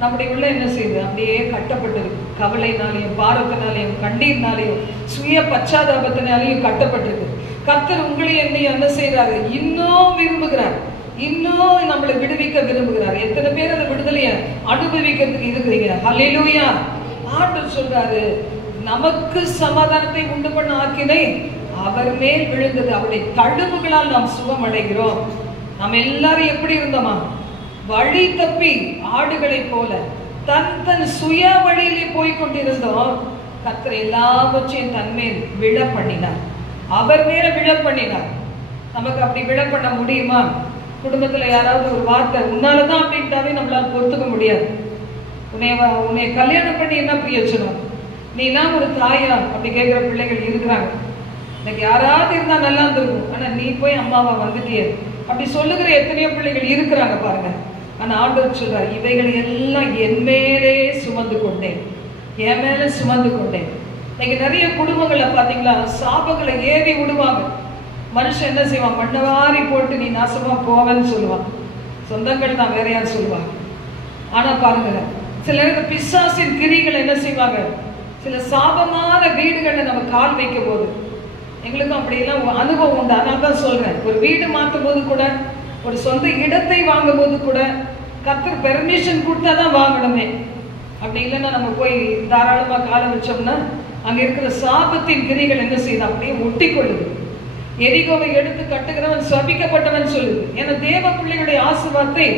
நம்முடைய உள்ள என்ன செய்யுது, அப்படியே கட்டப்பட்டிருக்கு. கவலைனாலையும் பாரத்தினாலையும் கண்ணீர்னாலையும் சுய பச்சாதாபத்தினாலையும் கட்டப்பட்டிருக்கு. கர்த்தர் உங்களையும் என்னையும் என்ன செய்யறாரு, இன்னும் விரும்புகிறார், இன்னும் நம்மளை விடுவிக்க விரும்புகிறார். எத்தனை பேர் அந்த விடுதலைய அனுபவிக்கிறதுக்கு இருக்கிறீங்க? ஹல்லேலூயா. ஆண்டவர் சொல்றாரு, நமக்கு சமாதானத்தை உண்டு பண்ண ஆக்கினை அவர் மேல் விழுந்தது. அவருடைய தழும்புகளால் நாம் சுகம் அடைகிறோம். நாம் எல்லாரும் எப்படி இருந்தோமா? வழி தப்பி ஆடுகளைப் போல தன் சுய வழியிலே போய் கொண்டிருந்தோம். கர்த்தர் எல்லாவற்றையும் தன்மேல் விழ பண்ணினார். அவர் மேல விழ பண்ணினார். நமக்கு அப்படி விழ பண்ண முடியுமா? குடும்பத்துல யாராவது ஒரு வார்த்தை உன்னாலதான் அப்படின்ட்டாவே நம்மளால பொறுத்துக்க முடியாது. உன்னை கல்யாணம் பண்ணி என்ன பிரயோஜனம்? நீலாம் ஒரு தாயா அப்படி கேட்கிற பிள்ளைகள் இருக்கிறாங்க. எனக்கு யாராவது இருந்தா நல்லா இருந்திருக்கும், ஆனா நீ போய் அம்மாவா வந்துட்டியே அப்படி சொல்லுகிற எத்தனையோ பிள்ளைகள் இருக்கிறாங்க பாருங்க. ஆனா ஆண்டவர் சொல்றார், இவைகளை எல்லாம் என் மேலே சுமந்து கொண்டேன், என் மேல சுமந்து கொண்டேன். இன்னைக்கு நிறைய குடும்பங்கள்ல பாத்தீங்களா, சாபங்களை ஏவி விடுவாங்க. மனுஷன் என்ன செய்வான்? மண்ணவாரி போட்டு நீ நாசமா போவன்னு சொல்லுவான். சொந்தங்கள் தான் வேற யார் சொல்லுவாங்க. ஆனா பாருங்க, சில நேரத்தில் பிசாசின் கிரிகள் என்ன செய்வாங்க? சில சாபமான வீடுகளில் நம்ம கால் வைக்கும் போது, எங்களுக்கும் அப்படியெல்லாம் அனுபவம் உண்டு. அதனால தான் சொல்றேன், ஒரு வீடு மாற்றும் போது கூட, ஒரு சொந்த இடத்தை வாங்கும் போது கூட கர்த்தர் பெர்மிஷன் கொடுத்தா தான் வாங்கணுமே. அப்படி இல்லைன்னா நம்ம போய் தாராளமா காலம் வச்சோம்னா அங்க இருக்கிற சாபத்தின் கிரிகள் என்ன செய்யுது? அப்படியே ஒட்டி கொள்ளுது. எரிகோவை எடுத்து கட்டுகிறவன் சபிக்கப்பட்டவன் சொல்லுது. ஏன்னா தேவ பிள்ளைகளுடைய ஆசீர்வாதத்தை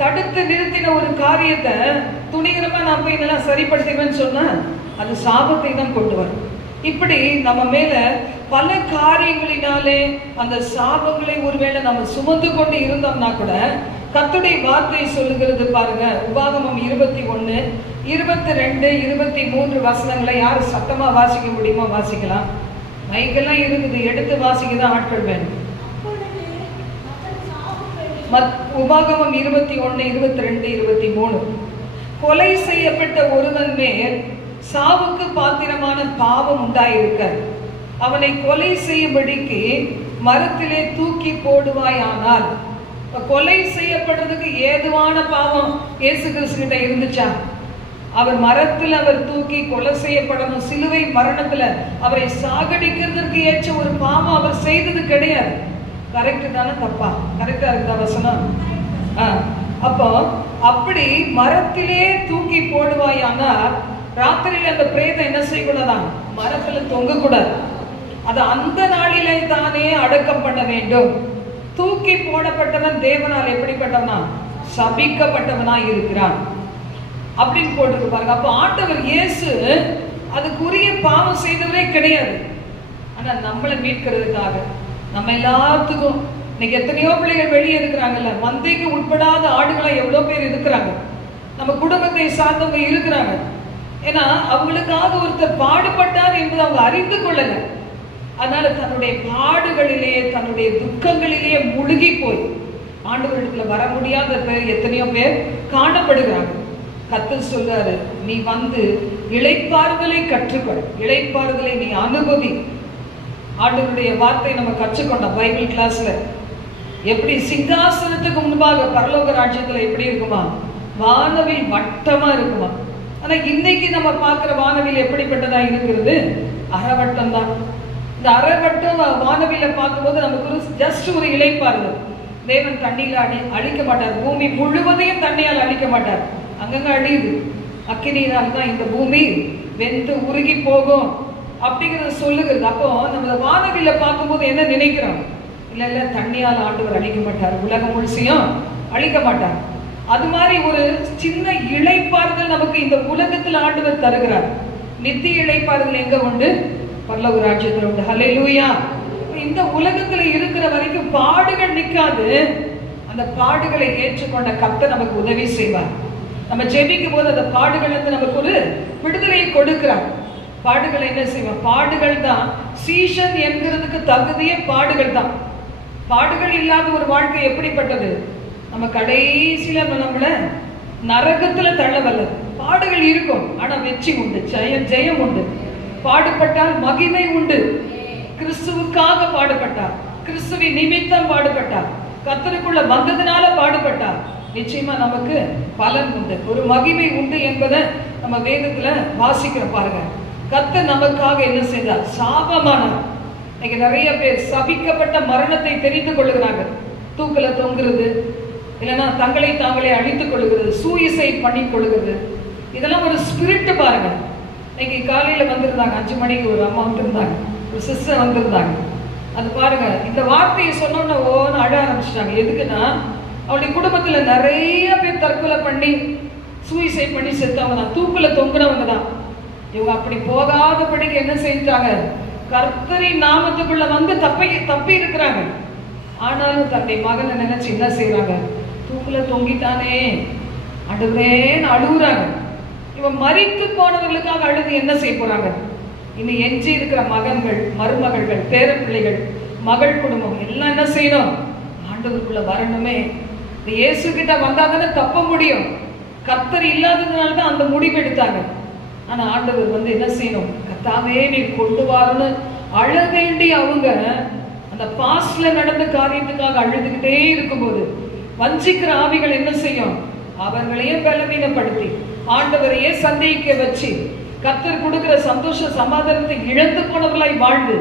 தடுத்து நிறுத்தின ஒரு காரியத்தை துணிகரமா நான் போய் இதெல்லாம் சரிப்படுத்துவேன்னு சொன்னா அது சாபத்தை தான் கொண்டு வரும். இப்படி நம்ம மேல பல காரியங்களினாலே அந்த சாபங்களை ஒருவேளை நம்ம சுமந்து கொண்டு இருந்தோம்னா கூட கர்த்தருடைய வார்த்தை சொல்லுகிறது பாருங்க. உபாகமம் 21, 22, 23 வசனங்களை யாரு சத்தமா வாசிக்க முடியுமோ வாசிக்கலாம். மைக்கெல்லாம் இருக்குது, எடுத்து வாசிக்கதான் ஆட்கள் வேணும். உபாகமம் 21, 22, 23. கொலை செய்யப்பட்ட ஒருவன் மேல் சாவுக்கு பாத்திரமான பாவம் உண்டாயிருக்க அவனை கொலை செய்யும்படிக்கு மரத்திலே தூக்கி போடுவாயானால். கொலை செய்யப்படுறதுக்கு ஏதுவான பாவம் இயேசு கிறிஸ்து கிட்ட இருந்துச்சா? அவர் மரத்தில் அவர் தூக்கி கொலை செய்யப்படணும். சிலுவை மரணத்துல அவரை சாகடிக்கிறதுக்கு ஏற்ற ஒரு பாவம் அவர் செய்தது கிடையாது. கரெக்டு தானே? தப்பா? கரெக்டா இருக்குதா வசனம்? அப்போ அப்படி மரத்திலே தூக்கி போடுவாயானா ராத்திரியில அந்த பிரேதம் என்ன செய்யக்கூடாதான்? மரத்துல தொங்க கூடாது. அது அந்த நாளிலே தானே அடக்கம் பண்ண வேண்டும். தூக்கி போடப்பட்டவன் தேவனால் எப்படிப்பட்டவனா? சபிக்கப்பட்டவனா இருக்கிறான் அப்படின்னு போட்டு பாருங்க. அப்ப ஆண்டவர் இயேசு அதுக்குரிய பாவம் செய்தவரே கிடையாது. ஆனா நம்மளை மீட்கிறதுக்காக நம்ம எல்லாத்துக்கும் இன்னைக்கு எத்தனையோ பிள்ளைகள் வெளியே இருக்கிறாங்கல்ல, மந்தைக்கு உட்படாத ஆடுகளா எவ்வளவு பேர் இருக்கிறாங்க. நம்ம குடும்பத்தை சார்ந்தவங்க இருக்கிறாங்க. ஏன்னா அவங்களுக்காக ஒருத்தர் பாடுபட்டார் என்பதை அவங்க அறிந்து கொள்ளல. அதனால தன்னுடைய பாடுகளிலே தன்னுடைய துக்கங்களிலேயே முழுகி போய் ஆண்டவரிடத்துல வர முடியாத பேர் எத்தனையோ பேர் காணப்படுகிறாங்க. கர்த்தர் சொல்றாரு, நீ வந்து இளைப்பாறுதலை கற்றுக்கொள், இளைப்பாறுதலை நீ அனுபவி. ஆண்டவருடைய வார்த்தை நம்ம கற்றுக்கொண்டோம் பைபிள் கிளாஸ்ல. எப்படி சிங்காசனத்துக்கு முன்பாக பரலோக ராஜ்யத்துல எப்படி இருக்குமா? வானவில் வட்டமா இருக்குமா. ஆனா இன்னைக்கு நம்ம பார்க்கிற வானவில் எப்படிப்பட்டதா இருக்கிறது? அரைவட்டம் தான். இந்த அரைவட்டம் வானவில பார்க்கும்போது நமக்கு ஜஸ்ட் ஒரு இளைப்பாறுதல். தேவன் தண்ணியில அழிக்க மாட்டார். பூமி முழுவதையும் தண்ணியால் அழிக்க மாட்டார். அங்கங்க அழியுது. அக்கினியால் தான் இந்த பூமி வெந்து உருகி போகும் அப்படிங்கிறத சொல்லுகிறது. அப்போ நம்ம வானவில பார்க்கும்போது என்ன நினைக்கிறோம்? இல்ல தண்ணியால் ஆண்டவர் அழிக்க மாட்டார், உலகம் முழுசையும் அழிக்க மாட்டார். அது மாதிரி ஒரு சின்ன இளைப்பாறுதல் நமக்கு இந்த உலகத்தில் ஆண்டவர் தருகிறார். நித்திய இளைப்பாறுதல் எங்க உண்டு? பரலோக ராஜ்யத்தில் உண்டு. ஹல்லேலூயா. இந்த உலகத்துல இருக்கிற வரைக்கும் பாடுகள் நிற்காது. அந்த பாடுகளை ஏற்றுக்கொண்ட கர்த்தர் நமக்கு உதவி செய்வார். நம்ம ஜெபிக்கும் போது அந்த பாடுகள் வந்து நமக்கு ஒரு விடுதலையை கொடுக்கிறார். பாடுகளை என்ன செய்வோம்? பாடுகள் தான் சீஷன் என்கிறதுக்கு தகுதியே பாடுகள் தான். பாடுகள் இல்லாத ஒரு வாழ்க்கை எப்படிப்பட்டது? நம்ம கடைசியில நம்மள நரகத்துல தள்ளவல்ல. பாடுகள் இருக்கும், ஆனா வெற்றி உண்டு, ஜெயம் உண்டு. பாடுபட்டால் மகிமை உண்டு. கிறிஸ்துவுக்காக பாடுபட்டார், கிறிஸ்துவின் நிமித்தம் பாடுபட்டார், கர்த்தருக்குள்ள வந்ததுனால பாடுபட்டார். நிச்சயமா நமக்கு பலன் உண்டு, ஒரு மகிமை உண்டு என்பதை நம்ம வேதத்துல வாசிக்கிறோம் பாருங்க. கர்த்தர் நமக்காக என்ன செய்தார்? சாபமானார். இன்னைக்கு நிறைய பேர் சபிக்கப்பட்ட மரணத்தை தெரிந்து கொள்ளுகிறாங்க. தூக்கல தொங்குறது, இல்லைன்னா தங்களை தாங்களே அழித்துக் கொள்ளுகிறது, சூயிசைட் பண்ணி கொள்ளுகிறது. இதெல்லாம் ஒரு ஸ்பிரிட் பாருங்க. இன்னைக்கு காலையில வந்திருந்தாங்க, 5 மணிக்கு ஒரு அம்மா வந்திருந்தாங்க. ஒரு சிஸ்டர் வந்திருந்தாங்க. அது பாருங்க, இந்த வார்த்தையை சொன்னோன்னு ஓன்னு அழ ஆரம்பிச்சிட்டாங்க. எதுக்குன்னா அவளுடைய குடும்பத்துல நிறைய பேர் தற்கொலை பண்ணி சூசைட் பண்ணி செத்தவங்க தான், தூக்குல தொங்குனவங்க தான். இவங்க அப்படி போகாதபடிக்கு என்ன செஞ்சாங்க, கர்த்தரின் நாமத்துக்குள்ள வந்து தப்பி இருக்கிறாங்க. ஆனாலும் தன்னுடைய மகனை நினைச்சு என்ன செய்யறாங்க, தூக்குல தொங்கிட்டானே ஆண்டவரேன்னு அழுகுறாங்க. இவன் மரித்து போனவர்களுக்காக அழுது என்ன செய்ய போறாங்க? இனி எஞ்சி இருக்கிற மகன்கள், மருமகள்கள், பேர பிள்ளைகள், மகள் குடும்பம் எல்லாம் என்ன செய்யணும், ஆண்டவருக்குள்ள வரணுமே. இயேசு கிட்ட வந்தாதானே தப்ப முடியும். கர்த்தர் இல்லாததுனால தான் அந்த முடிவு எடுத்தாங்க. ஆனா ஆண்டவர் வந்து என்ன செய்யணும், கர்த்தாவே நீ கொண்டு வரன்னு அழ வேண்டி அவங்க அந்த பாஸ்ட்ல நடந்த காரியத்துக்காக அழுதுகிட்டே இருக்கும்போது வஞ்சிக்கிற ஆவிகள் என்ன செய்யும், அவர்களையே பலவீனப்படுத்தி ஆண்டவரையே சந்தேகிக்க வச்சு கர்த்தர் கொடுக்கிற சந்தோஷ சமாதானத்தை இழந்து போனவர்களாய் வாழ்ந்து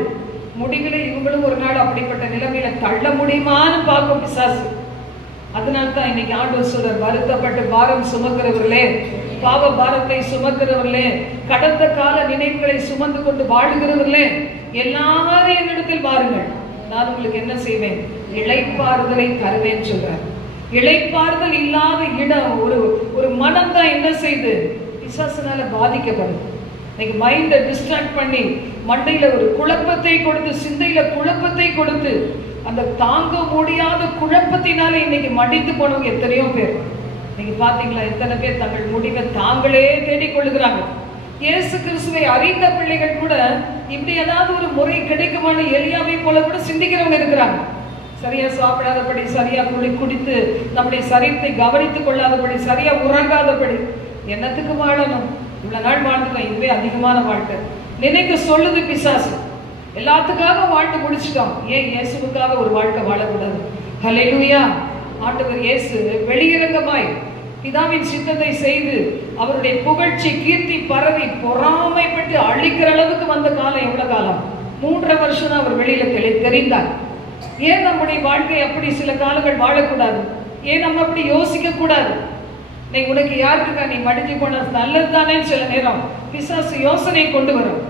முடிவில் இவங்களும் ஒரு நாள் அப்படிப்பட்ட நிலைமையில தள்ள முடியுமான்னு பார்க்கும் பிசாசு. அதனால தான் இன்னைக்கு ஆண்டவர் சொல்றார், வருத்தப்பட்டு பாரம் சுமக்கிறவர்களே, பாவ பாரத்தை சுமக்கிறவர்களே, கடந்த கால நினைவுகளை சுமந்து கொண்டு வாழுகிறவர்களே, எல்லாரும் என்னிடத்தில் வாருங்கள், நான் உங்களுக்கு என்ன செய்வேன், இளைப்பாறுதலை தருவேன் சொல்றார். இளைப்பாறுதல் இல்லாத இடம் ஒரு மனம் தான் என்ன செய்து பிசாசுனால பாதிக்கப்படும். இன்னைக்கு மைண்டை டிஸ்ட்ராக்ட் பண்ணி மண்டையில ஒரு குழப்பத்தை கொடுத்து, சிந்தையில குழப்பத்தை கொடுத்து, அந்த தாங்க முடியாத குழப்பத்தினால இன்னைக்கு மடித்து போனவங்க எத்தனையோ பேர். இன்னைக்கு பாத்தீங்களா, எத்தனை பேர் தங்கள் முடிவை தாங்களே தேடிக்கொள்ளுகிறாங்க. இயேசு கிறிஸ்துவை அறிந்த பிள்ளைகள் கூட இப்படி ஏதாவது ஒரு முறை கிடைக்குமான எலியாவை போல கூட சிந்திக்கிறவங்க இருக்கிறாங்க. சரியா சாப்பிடாதபடி, சரியா குடித்து நம்முடைய சரீரத்தை கவனித்துக் கொள்ளாதபடி, சரியா உறங்காதபடி, என்னத்துக்கு வாழணும், இவ்வளவு நாள் வாழ்ந்துட்டோம், இதுவே அதிகமான வாழ்க்கை நினைக்க சொல்லுது பிசாசு. எல்லாத்துக்காக வாழ்ந்து முடிச்சுட்டோம், ஏன் இயேசுவுக்காக ஒரு வாழ்க்கை வாழக்கூடாது? ஹல்லேலூயா. ஆண்டவர் இயேசு வெளியிறங்கமாய் பிதாவின் சித்தத்தை செய்து அவருடைய புகழ்ச்சி கீர்த்தி பரவி பொறாமைப்பட்டு அழிக்கிற அளவுக்கு வந்த காலம் எவ்வளவு காலம்? 3.5 வருஷம் தான் அவர் வெளியில தெரிந்தார். ஏன் நம்முடைய வாழ்க்கை அப்படி சில காலங்கள் வாழக்கூடாது? ஏன் நம்ம அப்படி யோசிக்க கூடாது? நீ உனக்கு யாருக்குக்கா நீ மடிஞ்சு போன நல்லது தானே சில நேரம் பிசாசு யோசனை கொண்டு வரும்.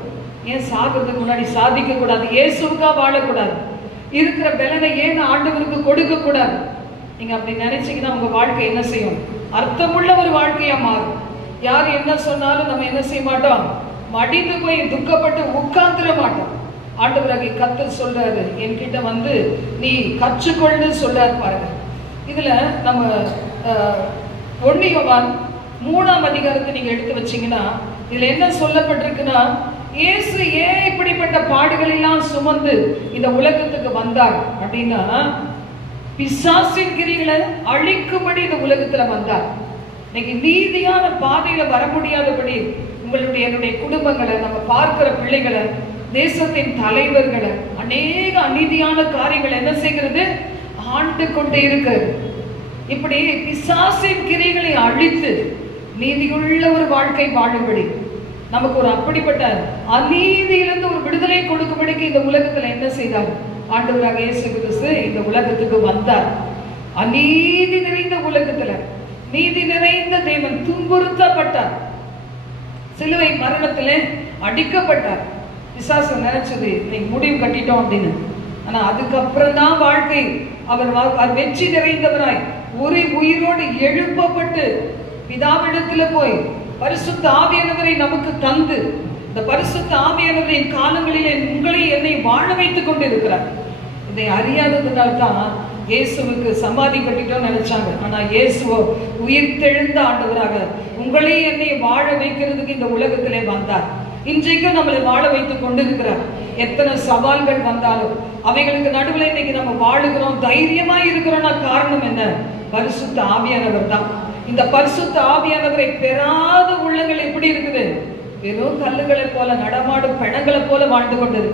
ஏன் சாகிறதுக்கு முன்னாடி சாதிக்க கூடாது, இயேசுவுக்கா வாழக்கூடாது, இருக்கிற பலனை ஏன் ஆண்டவருக்கு கொடுக்க கூடாது? நீங்க அப்படி நினைச்சீங்கன்னா உங்க வாழ்க்கை என்ன செய்யும், அர்த்தமுள்ள ஒரு வாழ்க்கையா மாறும். யார் என்ன சொன்னாலும் நம்ம என்ன செய்ய மாட்டோம், மடிந்து போய் துக்கப்பட்டு உட்கார்ந்துட மாட்டோம். ஆண்டவராகிய கர்த்தர் சொல்றாரு, என்கிட்ட வந்து நீ கற்றுக்கொள்ளு சொல்றாரு பாருங்க. இதுல நம்ம 1 யோவான் 3ஆம் அதிகாரத்தை நீங்க எடுத்து வச்சீங்கன்னா இதுல என்ன சொல்லப்பட்டிருக்குன்னா, இயேசு ஏன் இப்படிப்பட்ட பாடுகள் எல்லாம் சுமந்து இந்த உலகத்துக்கு வந்தார் அப்படின்னா, பிசாசின் கிரிகளை அழிக்கும்படி இந்த உலகத்துல வந்தார். இன்னைக்கு நீதியான பாதையில வர முடியாதபடி என்னுடைய குடும்பங்களை, நம்ம பார்க்கிற பிள்ளைகளை, தேசத்தின் தலைவர்களை அநேக அநீதியான காரியங்களை என்ன செய்கிறது, ஆண்டு கொண்டே இருக்கிறது. இப்படி பிசாசின் கிரிகளை அழித்து நீதியுள்ள ஒரு வாழ்க்கை வாழும்படி நமக்கு ஒரு அப்படிப்பட்ட அநீதியிலிருந்து ஒரு விடுதலை கொடுக்கும்படிக்கு இந்த உலகத்துல என்ன செய்தார், ஆண்டவராக இயேசு கிறிஸ்து இந்த உலகத்துக்கு வந்தார். அநீதி நிறைந்த உலகத்துல நீதி நிறைந்த தேவன் துன்புறுத்தப்பட்டார், சிலுவை மரணத்திலே அடிக்கப்பட்டார். பிசாசு நினைச்சது இன்னைக்கு முடிவு கட்டிட்டோம் அப்படின்னு. ஆனா அதுக்கப்புறம் தான் வாழ்க்கை அவர் வெற்றி நிறைந்தவராய் ஒரு உயிரோடு எழுப்பப்பட்டு பிதாவிடத்துல போய் பரிசுத்த ஆவியானவரை நமக்கு தந்து, இந்த பரிசுத்த ஆவியானவரின் காலங்களிலே உங்களை என்னை வாழ வைத்துக் கொண்டு இருக்கிறார். இதை அறியாததுனால்தான் இயேசுவுக்கு சமாதி கட்டிட்டோம்னு நினைச்சாங்க. ஆனா இயேசுவோ உயிர்த்தெழுந்த ஆண்டவராக உங்களை என்னை வாழ வைக்கிறதுக்கு இந்த உலகத்திலே வந்தார். இன்றைக்கும் நம்மளை வாழ வைத்துக் கொண்டு இருக்கிறார். எத்தனை சவால்கள் வந்தாலும் அவைகளுக்கு நடுவில் இன்னைக்கு நம்ம வாழுகிறோம், தைரியமா இருக்கிறோம்னா காரணம் என்ன, பரிசுத்த ஆவியானவர் தான். இந்த பரிசுத்த ஆவியானவரை பெறாத உள்ளங்கள் எப்படி இருக்குது, வெறும் கல்லுகளை போல, நடமாடும் பிணங்களை போல வாழ்ந்து கொண்டது.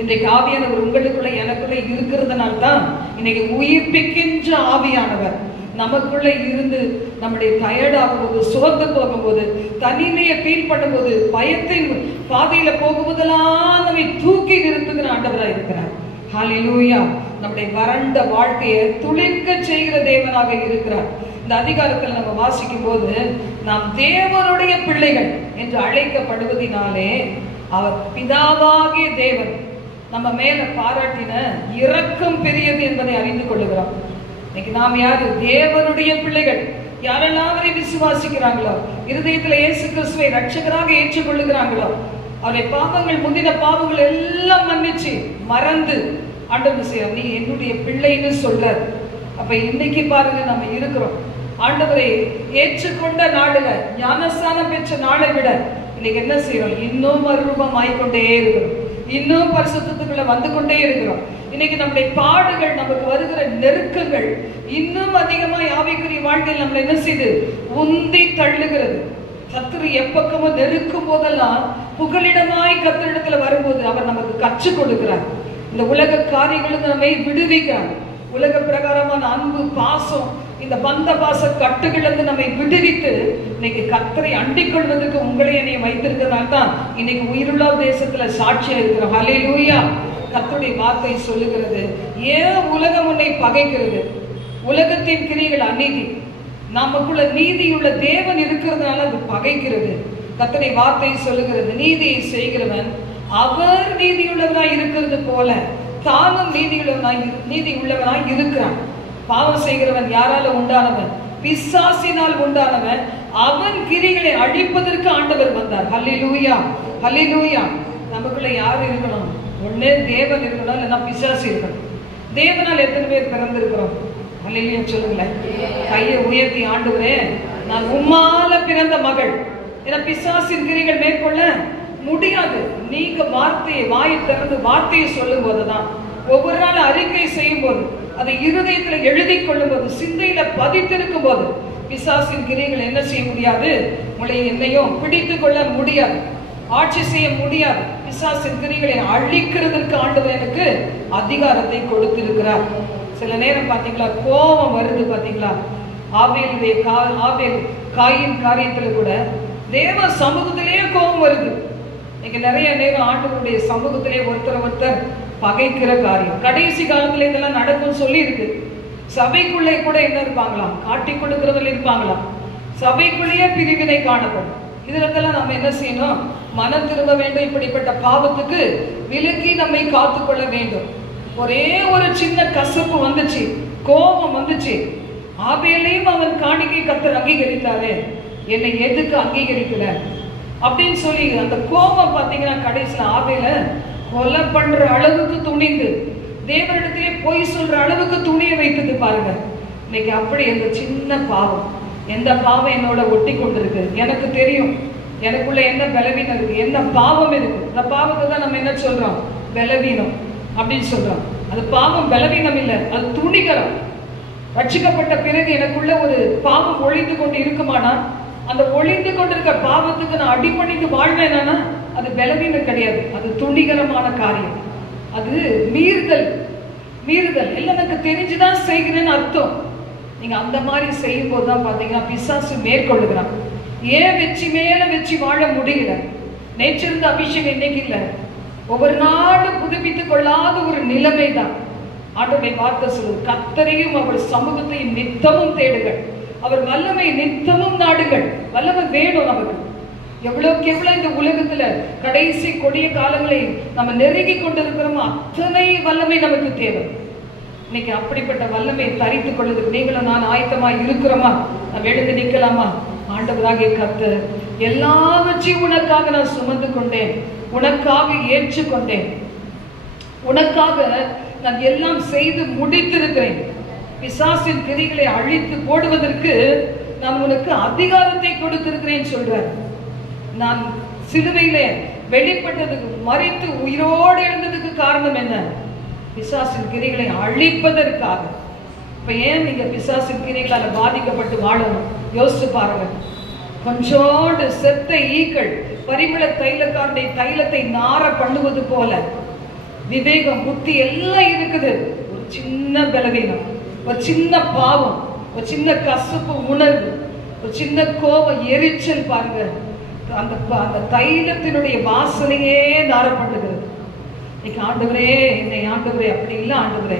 இன்றைக்கு ஆவியானவர் உங்களுக்குள்ள எனக்குள்ள இருக்கிறதுனால தான் இன்னைக்கு உயிர்ப்பிக்கின்ற ஆவியானவர் நமக்குள்ள இருந்து நம்முடைய டயர்ட் ஆகும்போது, சோர்ந்து போகும்போது, தனிமையை ஃபீல் பண்ணும்போது, பயத்தின் பாதையில போகும்போதெல்லாம் நம்மை தூக்கி நிறுத்துகிற ஆண்டவராக இருக்கிறார். ஹல்லேலூயா. நம்முடைய வறண்ட வாழ்க்கையை துளிர்க்க செய்கிற தேவனாக இருக்கிறார். இந்த அதிகாரத்தில் நம்ம வாசிக்கும் போது, நாம் தேவனுடைய பிள்ளைகள் என்று அழைக்கப்படுவதினாலே அவர் பிதாவாகிய தேவன் நம்ம மேல பாராட்டின இரக்கம் பெரியது என்பதை அறிந்து கொள்ளுகிறோம். இன்னைக்கு நாம் யாரு? தேவனுடைய பிள்ளைகள். யாரெல்லாம் அவரை விசுவாசிக்கிறாங்களோ, இருதயத்தில் இயேசு கிறிஸ்துவை ரட்சகராக ஏற்றுக்கொள்ளுகிறாங்களோ, அவரை பாவங்கள், முந்தின பாவங்கள் எல்லாம் மன்னிச்சு மறந்து ஆண்டவர் செய்ய நீ என்னுடைய பிள்ளைன்னு சொல்றார். அப்ப இன்னைக்கு பாருங்க, நம்ம இருக்கிறோம் ஆண்டவரை ஏற்றுக்கொண்ட நாடுல, ஞானஸ்தானம் பெற்ற நாளை விட இன்னைக்கு என்ன செய்யறோம்? இன்னும் மறுரூபம் ஆயிக்கொண்டே இருக்கிறோம், இன்னும் பரிசுத்தத்துக்குள்ள வந்து கொண்டே இருக்கிறோம். இன்னைக்கு நம்முடைய பாடுகள், நமக்கு வருகிற நெருக்கங்கள் இன்னும் அதிகமாக ஆவிக்குரிய வாழ்க்கையில் நம்மளை என்ன செய்து உந்தி தள்ளுகிறது. சத்துரு எப்பக்கமும் நெருக்கும் போதெல்லாம் புகலிடமாய் கர்த்தரிடத்துல வரும்போது அவர் நமக்கு கற்றுக் கொடுக்கிறார். இந்த உலக காரியங்களுக்கு நம்மை விடுவிக்கிறார். உலக பிரகாரமான அன்பு, பாசம், இந்த பந்த பாச கட்டுகளிலிருந்து நம்மை விடுவித்து இன்னைக்கு கர்த்தரை அண்டிக் கொள்வதற்கு உங்களை என்னை வைத்திருக்கிறதுனால தான் இன்னைக்கு உயிருள்ள தேசத்துல சாட்சியா இருக்கிறோம். ஹல்லேலூயா. கர்த்தருடைய வார்த்தை சொல்லுகிறது, ஏன் உலகம் உன்னை பகைக்கிறது? உலகத்தின் கிரியைகள் அநீதி, நமக்குள்ள நீதியுள்ள தேவன் இருக்கிறதுனால அது பகைக்கிறது. கர்த்தருடைய வார்த்தை சொல்லுகிறது, நீதியை செய்கிறவன் அவர் நீதியுள்ளவனாய் இருக்கிறது போல தானும் நீதி உள்ளவனாய் இருக்கிறான். பாவம் செய்கிறவன் யாரால உண்டானவன்? பிசாசினால் உண்டானவன். அவன் கிரிகளை அழிப்பதற்கு ஆண்டவர் வந்தார். ஹல்லேலூயா, ஹல்லேலூயா. நமக்குள்ள யார் இருக்கணும்? ஒண்ணு தேவன் இருக்கணும், இல்லைன்னா பிசாசு இருக்கணும். தேவனால் எத்தனை பேர் பிறந்திருக்கிறோம்? ஹல்லேலூயா சொல்லுங்களேன். கையை உயர்த்தி, ஆண்டவரே நான் உம்மால பிறந்த மகள். ஏன்னா பிசாசின் கிரிகள் மேற்கொள்ள முடியாது. நீங்க வார்த்தையை, வாயை திறந்து வார்த்தையை சொல்லும் போதுதான், ஒவ்வொரு நாள் அறிக்கை செய்யும் போது, அதை இருதயத்துல எழுதி கொள்ளும் போது, சிந்தையில பதித்திருக்கும் போது பிசாசின் கிரிகள் என்ன செய்ய முடியாது? உங்களை என்னையும் பிடித்து கொள்ள முடியாது, ஆட்சி செய்ய முடியாது. பிசாசின் கிரிகளை அழிக்கிறதுக்கு ஆண்டவர் எனக்கு அதிகாரத்தை கொடுத்திருக்கிறார். சில நேரம் பாத்தீங்களா, கோபம் வருது பாத்தீங்களா? ஆபேல் காயின் காரியத்துல கூட தேவ சமூகத்திலேயே கோபம் வருது. இன்னைக்கு நிறைய நேரம் ஆண்டவருடைய சமூகத்திலே ஒருத்தர் பகைக்கிற காரியம். கடைசி காலத்துல இதெல்லாம் நடக்கும் சொல்லி இருக்கு. சபைக்குள்ளே கூட என்ன இருப்பாங்களாம்? காட்டி கொடுக்கிறவர்கள் இருப்பாங்களாம். சபைக்குள்ளேயே பிரிவினை காணப்படும். இதுலதெல்லாம் நம்ம என்ன செய்யணும்? மனம் திரும்ப வேண்டும். இப்படிப்பட்ட பாவத்துக்கு விலக்கி நம்மை காத்துக்கொள்ள வேண்டும். ஒரே ஒரு சின்ன கசப்பு வந்துச்சு, கோபம் வந்துச்சு. ஆபேலையும் அவன் காணிக்கை கர்த்தர் அங்கீகரித்தாரு, என்னை எதுக்கு அங்கீகரிக்கல அப்படின்னு சொல்லி அந்த கோபம் பாத்தீங்கன்னா கடைசியில் ஆபேல கொலை பண்ற அளவுக்கு துணிந்து, தேவனிடத்திலே பொய் சொல்ற அளவுக்கு துணிய வைத்தது பாருங்க. இன்னைக்கு அப்படி அந்த சின்ன பாவம், எந்த பாவம் என்னோட ஒட்டி கொண்டிருக்கு, எனக்கு தெரியும் எனக்குள்ள என்ன பலவீனம் இருக்கு, என்ன பாவம் இருக்கு. அந்த பாவத்தை தான் நம்ம என்ன சொல்றோம்? பலவீனம் அப்படின்னு சொல்றோம். அது பாவம் பலவீனம் இல்லை, அது துணிகரம். ரட்சிக்கப்பட்ட பிறகு எனக்குள்ள ஒரு பாவம் ஒழிந்து கொண்டு இருக்குமானா, அந்த ஒழிந்து கொண்டிருக்க பாவத்துக்கு நான் அடிபணிந்து வாழ்வேனா, அது பலவீனம் கிடையாது, அது துணிகரமான காரியம். அது மீறுதல். எல்லாம் எனக்கு தெரிஞ்சுதான் செய்கிறேன்னு அர்த்தம். நீங்க அந்த மாதிரி செய்யும் போதுதான் பாத்தீங்கன்னா பிசாசு மேற்கொள்ளுகிறான். ஏன் வெற்றி மேல வெற்றி வாழ முடியல? நேற்றிருந்த அபிஷேகம் இன்னைக்கு இல்லை. ஒவ்வொரு நாளும் புதுப்பித்துக் கொள்ளாத ஒரு நிலைமை தான். ஆண்டவருடைய வார்த்தை சொல்லுது, கர்த்தரையும் அவர் சமூகத்தையும் நித்தமும் தேடுங்கள், அவர் வல்லமை நித்தமும் நாடுங்கள். வல்லமை வேணும் நமக்கு. எவ்வளவுக்கு எவ்வளவு இந்த உலகத்துல கடைசி கொடிய காலங்களை நம்ம நெருங்கி கொண்டிருக்கிறோமோ அத்தனை வல்லமை நமக்கு தேவை. இன்னைக்கு அப்படிப்பட்ட வல்லமை தரித்துக் கொள்வதற்கு நீங்களும் நான் ஆயத்தமா இருக்கிறோமா? நம்ம எழுந்து நிக்கலாமா? ஆண்டவராகிய கர்த்தர் எல்லாவற்றையும் உனக்காக நான் சுமந்து கொண்டேன், உனக்காக ஏற்றுக்கொண்டேன், உனக்காக நான் எல்லாம் செய்து முடித்திருக்கிறேன். பிசாசின் கிரிகளை அழித்து போடுவதற்கு நான் உனக்கு அதிகாரத்தை கொடுத்திருக்கிறேன் சொல்றார். நான் சிலுவையில வெளிப்பட்டதுக்கு, மரித்து உயிரோடு எழுந்ததுக்கு காரணம் என்ன? பிசாசின் கிரிகளை அழிப்பதற்காக. இப்ப ஏன் நீங்க பிசாசின் கிரிகளால் பாதிக்கப்பட்டு வாழணும்? யோசிச்சு பாருங்க. கொஞ்சோண்டு செத்த ஈக்கள் பரிமள தைலக்காரனுடைய தைலத்தை நார பண்ணுவது போல விவேகம், புத்தி எல்லாம் இருக்குது. ஒரு சின்ன பலவீனம், ஒரு சின்ன பாவம், ஒரு சின்ன கசப்பு உணர்வு, ஒரு சின்ன கோபம், எரிச்சல் பாருங்க, அந்த தைலத்தினுடைய வாசனையே நார பண்ணுகிறது. இன்னைக்கு ஆண்டவரே, என்னை ஆண்டவரே அப்படி இல்லை ஆண்டவரே.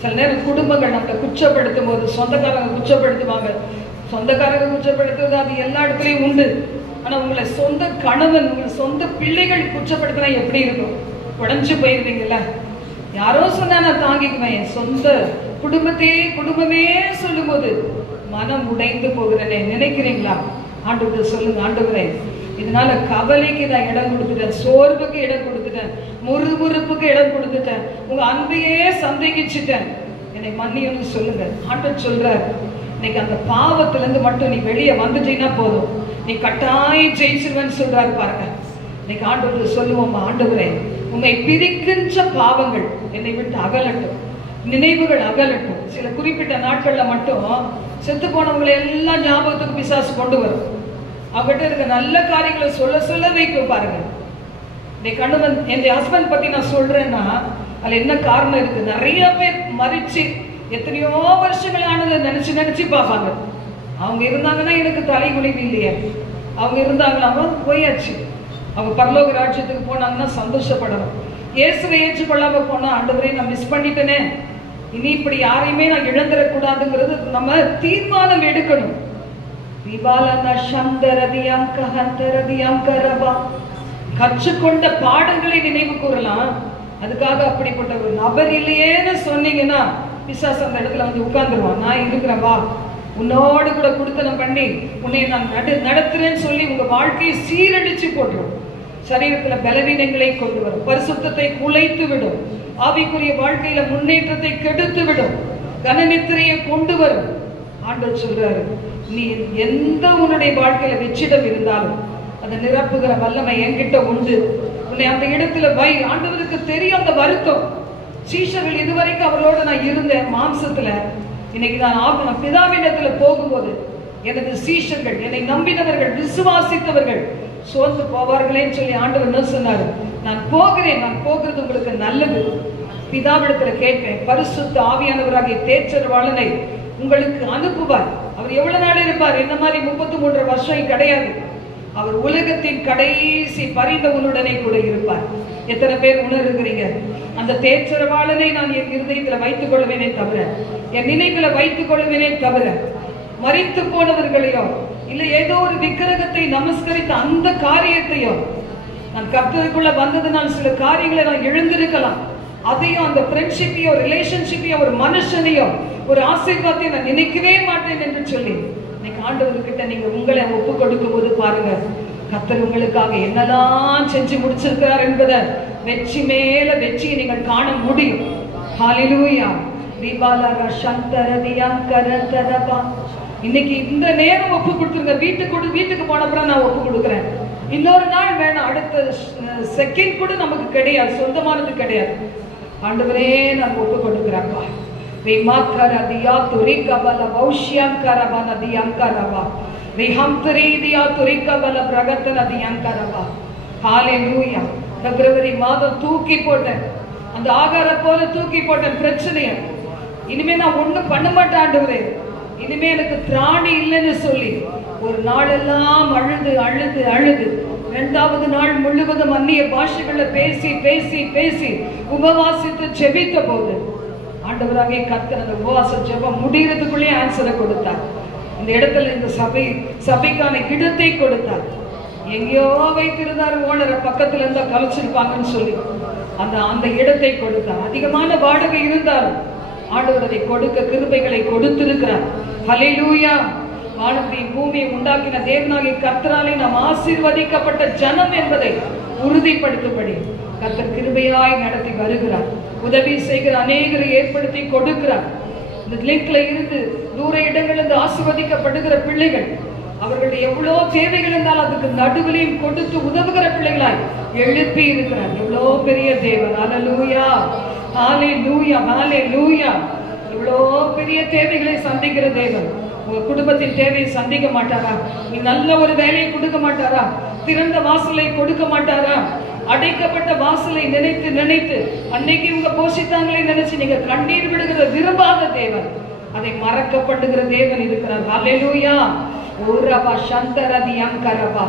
சில நேரம் குடும்பங்கள் நம்மளை குற்றப்படுத்தும் போது சொந்தக்காரங்க குற்றப்படுத்துவாங்க. சொந்தக்காரங்க குற்றப்படுத்துவது அது எல்லா இடத்துலையும் உண்டு. ஆனா உங்களை சொந்த கணவன், உங்களை சொந்த பிள்ளைகள் குற்றப்படுத்தினா எப்படி இருக்கும்? உடஞ்சு போயிருவீங்கல்ல. யாரோ சொன்னா நான் தாங்கிக்குவேன், என் சொந்த குடும்பமே சொல்லும் போது மனம் உடைந்து போகிறேனே நினைக்கிறீங்களா? ஆண்டவர்கிட்ட சொல்லுங்க, ஆண்டவரே இதனால கவலைக்கு நான் இடம் கொடுத்துட்டேன், சோர்வுக்கு இடம் கொடுத்துட்டேன், முறுமுறுப்புக்கு இடம் கொடுத்துட்டேன், உங்க அன்பையே சந்தேகிச்சுட்டேன், என்னை மன்னியும்னு சொல்லுங்க. ஆண்டவர் சொல்றார், இன்னைக்கு அந்த பாவத்துல இருந்து மட்டும் நீ வெளியே வந்துட்டீங்கன்னா போதும், நீ கட்டாயம் ஜெயிச்சிருவேன்னு சொல்றாரு பாருங்க. இன்னைக்கு ஆண்டவர் சொல்லுவோமா, ஆண்டவரே உண்மை பிரிக்கின்ற பாவங்கள் என்னை விட்டு அகலட்டும், நினைவுகள் அகலட்டும். சில குறிப்பிட்ட நாட்கள்ல மட்டும் செத்து போனவங்களை எல்லாம் ஞாபகத்துக்கு பிசாசு கொண்டு வரும். அவங்ககிட்ட இருக்க நல்ல காரியங்களை சொல்ல சொல்ல வைக்கும் பாருங்க. இன்னைக்கு கண்ணவன் என் ஹஸ்பண்ட் பத்தி நான் சொல்றேன்னா அதுல என்ன காரணம் இருக்கு? நிறைய பேர் மறிச்சு எத்தனையோ வருஷங்கள் ஆனதை நினைச்சு பார்ப்பாங்க. அவங்க இருந்தாங்கன்னா எனக்கு தலை குனிவு இல்லையே, அவங்க இருந்தாங்களாமா போயாச்சு. அவங்க பரலோக ராஜ்யத்துக்கு போனாங்கன்னா சந்தோஷப்படணும். இயேசுவை ஏற்றுக்கொள்ளாம போனா ஆண்டவரே நான் மிஸ் பண்ணிட்டேனே, இனி இப்படி யாரையுமே நான் இழந்துடக்கூடாதுங்கிறது நம்ம தீர்மானம் எடுக்கணும். கற்றுக்கொண்ட பாடங்களை நினைவு கூறலாம். அதுக்காக அப்படிப்பட்ட ஒரு நபர் இல்லையேன்னு சொன்னீங்கன்னா பிசாசு அந்த இடத்துல வந்து உட்கார்ந்துருவான். நான் இருக்கிறேன், வா, உன்னோடு கூட குடுத்தனம் பண்ணி உன்னை நான் நடத்துறேன்னு சொல்லி உங்க வாழ்க்கையை சீரடிச்சு போட்டுரும். சரீரத்துல பலவீனங்களை கொண்டு வரும், பரிசுத்தத்தை குலைத்து விடும், ஆவிக்குரிய வாழ்க்கையில முன்னேற்றத்தை கெடுத்து விடும், கனநித்திரையை கொண்டு வரும். ஆண்டவர் சொல்றாரு, நீ எந்த உன்னுடைய வாழ்க்கையில வெற்றிடம் இருந்தாலும் அதை நிரப்புகிற வல்லமை என்கிட்ட உண்டு, உன்னை அந்த இடத்துல வை. ஆண்டவருக்கு தெரியும் அந்த வருத்தம். சீஷர்கள் இதுவரைக்கும் அவரோட நான் இருந்தேன் மாம்சத்துல, இன்னைக்கு நான் பிதாவினிடத்துல போகும்போது எனது சீஷர்கள், என்னை நம்பினவர்கள், விசுவாசித்தவர்கள் சோர்ந்து போவார்களேன்னு சொல்லி ஆண்டவர் என்ன சொன்னாரு? நான் போகிறேன், நான் போகிறது உங்களுக்கு நல்லது. பிதாவிடத்துல கேட்பேன், பரிசுத்த ஆவியானவராகிய தேற்றரவாளனை உங்களுக்கு அனுப்புவார். அவர் எவ்வளவு நாள் இருப்பார்? என்ன மாதிரி 33 வருஷம் கிடையாது. அவர் உலகத்தின் கடைசி பரிந்த உன்னுடனே கூட இருப்பார். எத்தனை பேர் உணர்கிறீங்க? அந்த தேற்றரவாளனை நான் என் இருதயத்துல வைத்துக் கொள்வேனே தவிர, என் நினைவுல வைத்துக் கொள்வேனே தவிர, மரித்து போனவர்களையோ இல்ல ஏதோ ஒரு விக்கிரகத்தை நமஸ்கரித்த அந்த காரியத்தையோ, நான் கர்த்தருக்குள்ள வந்ததுனால் சில காரியங்களை நான் எழுந்திருக்கலாம், அதையும் அந்த ஃப்ரெண்ட்ஷிப்பையோ ரிலேஷன்ஷிப்பையோ ஒரு மனுஷனையோ ஒரு ஆசீர்வாதத்தை நான் நினைக்கவே மாட்டேன் என்று சொல்லி இன்னைக்கு ஆண்டவர்கிட்ட நீங்க உங்களை ஒப்பு கொடுக்கும் போது பாருங்க, கர்த்தர் உங்களுக்காக என்னெல்லாம் செஞ்சு முடிச்சிருக்கிறார் என்பதை வெற்றி மேல வெற்றியை நீங்கள் காண முடியும். ஹல்லேலூயா. இன்னைக்கு இந்த நேரம் ஒப்பு கொடுத்துருங்க. வீட்டுக்கு போனப்பறம் நான் ஒப்பு கொடுக்குறேன். இன்னொரு நாள் வேணாம், அடுத்த செகண்ட் கூட நமக்கு கிடையாது, சொந்தமானது கிடையாது. ஆண்டவரே நான் ஒப்பு கொடுக்குறேன்ப்பா. பிப்ரவரி மாதம் தூக்கி போட்டேன், அந்த ஆகார போல தூக்கி போட்டேன் பிரச்சனைய. இனிமே நான் ஒண்ணும் பண்ண மாட்டேன் ஆண்டவரே, இனிமே எனக்கு திராணி இல்லைன்னு சொல்லி ஒரு நாளெல்லாம் அழுது அழுது அழுது, 2வது நாள் முழுவதும் அந்நிய பாஷைகளை பேசி பேசி பேசி உபவாசித்து ஜெபித்த போது ஆண்டவராகிய கர்த்தர் அந்த உபவாச ஜெபம் முடிகிறதுக்குள்ளே ஆன்சரை கொடுத்தார். இந்த இடத்துல இந்த சபைக்கான இடத்தை கொடுத்தார். எங்கேயோ வைத்திருந்தார் ஓனரை, பக்கத்துல இருந்தா கலைச்சிருப்பாங்கன்னு சொல்லி அந்த இடத்தை கொடுத்தார். அதிகமான வாடகை இருந்தாலும் ஆண்டவர் அதை கொடுக்க கிருபைகளை கொடுத்திருக்கிறார். ஹல்லேலூயா. வானத்தையும் பூமியை உண்டாக்கின தேவனாகிய கர்த்தராலே நாம் ஆசீர்வதிக்கப்பட்ட ஜனம் என்பதை உறுதிப்படுத்தும்படி கர்த்தர் கிருபையாய் நடத்தி வருகிறார். உதவி செய்கிற அநேகரை ஏற்படுத்தி கொடுக்கிறார். இந்த லிங்க்ல இருந்து தூர இடங்களிலிருந்து ஆசீர்வதிக்கப்படுகிற பிள்ளைகள், அவர்களுடைய எவ்வளோ தேவைகள் இருந்தால் அதுக்கு நடுவிலையும் கொடுத்து உதவுகிற பிள்ளைகளாய் எழுப்பி இருக்கிறார். எவ்வளோ பெரிய தேவன். ஹல்லேலூயா, ஹல்லேலூயா, ஹல்லேலூயா. எவ்வளோ பெரிய தேவைகளை சந்திக்கிற தேவன். உங்க குடும்பத்தின் தேவையை சந்திக்க மாட்டாரா? நீ நல்ல ஒரு வேலையை கொடுக்க மாட்டாரா? திறந்த வாசலை கொடுக்க மாட்டாரா? அடைக்கப்பட்ட வாசலை நினைத்து நினைத்து அன்னைக்கு உங்க போஷித்தாங்களே நினைச்சு நீங்க கண்ணீர் விடுகிற விரும்பாத தேவன், அதை மறக்கப்படுகிற தேவன் இருக்கிறார். ஹல்லேலூயா. ஓரபா சந்தரதி அங்கரபா.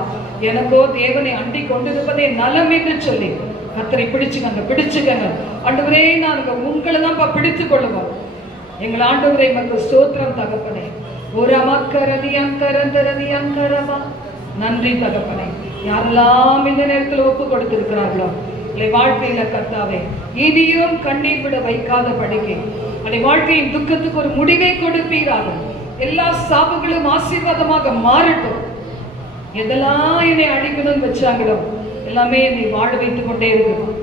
எனக்கோ தேவனை அண்டி கொண்டிருப்பதே நலம் என்று சொல்லி கர்த்தரை பிடிச்சுக்கங்க. ஆண்டவரே நாங்க உங்களை தான் பிடித்துக் கொள்ளுவோம். எங்கள் ஆண்டவரை மக்கள் ஸ்தோத்திரம் தகப்பனே. ஒரு அமக்கரதி அங்கரந்தரதி அங்கரபா. நன்றி தகப்பனே. யாரெல்லாம் இந்த நேரத்தில் ஒப்பு கொடுத்திருக்கிறார்களோ உடைய வாழ்க்கையில கர்த்தாவே இனியும் கண்ணீர் விட வைக்காத படிக்க உடைய வாழ்க்கையின் துக்கத்துக்கு ஒரு முடிவை கொடுப்பீராக. எல்லா சாபங்களும் ஆசீர்வாதமாக மாறட்டும். எதெல்லாம் என்னை அடிக்கணும்னு வச்சாங்களோ எல்லாமே என்னை வாழ வைத்துக் கொண்டே இருக்கு.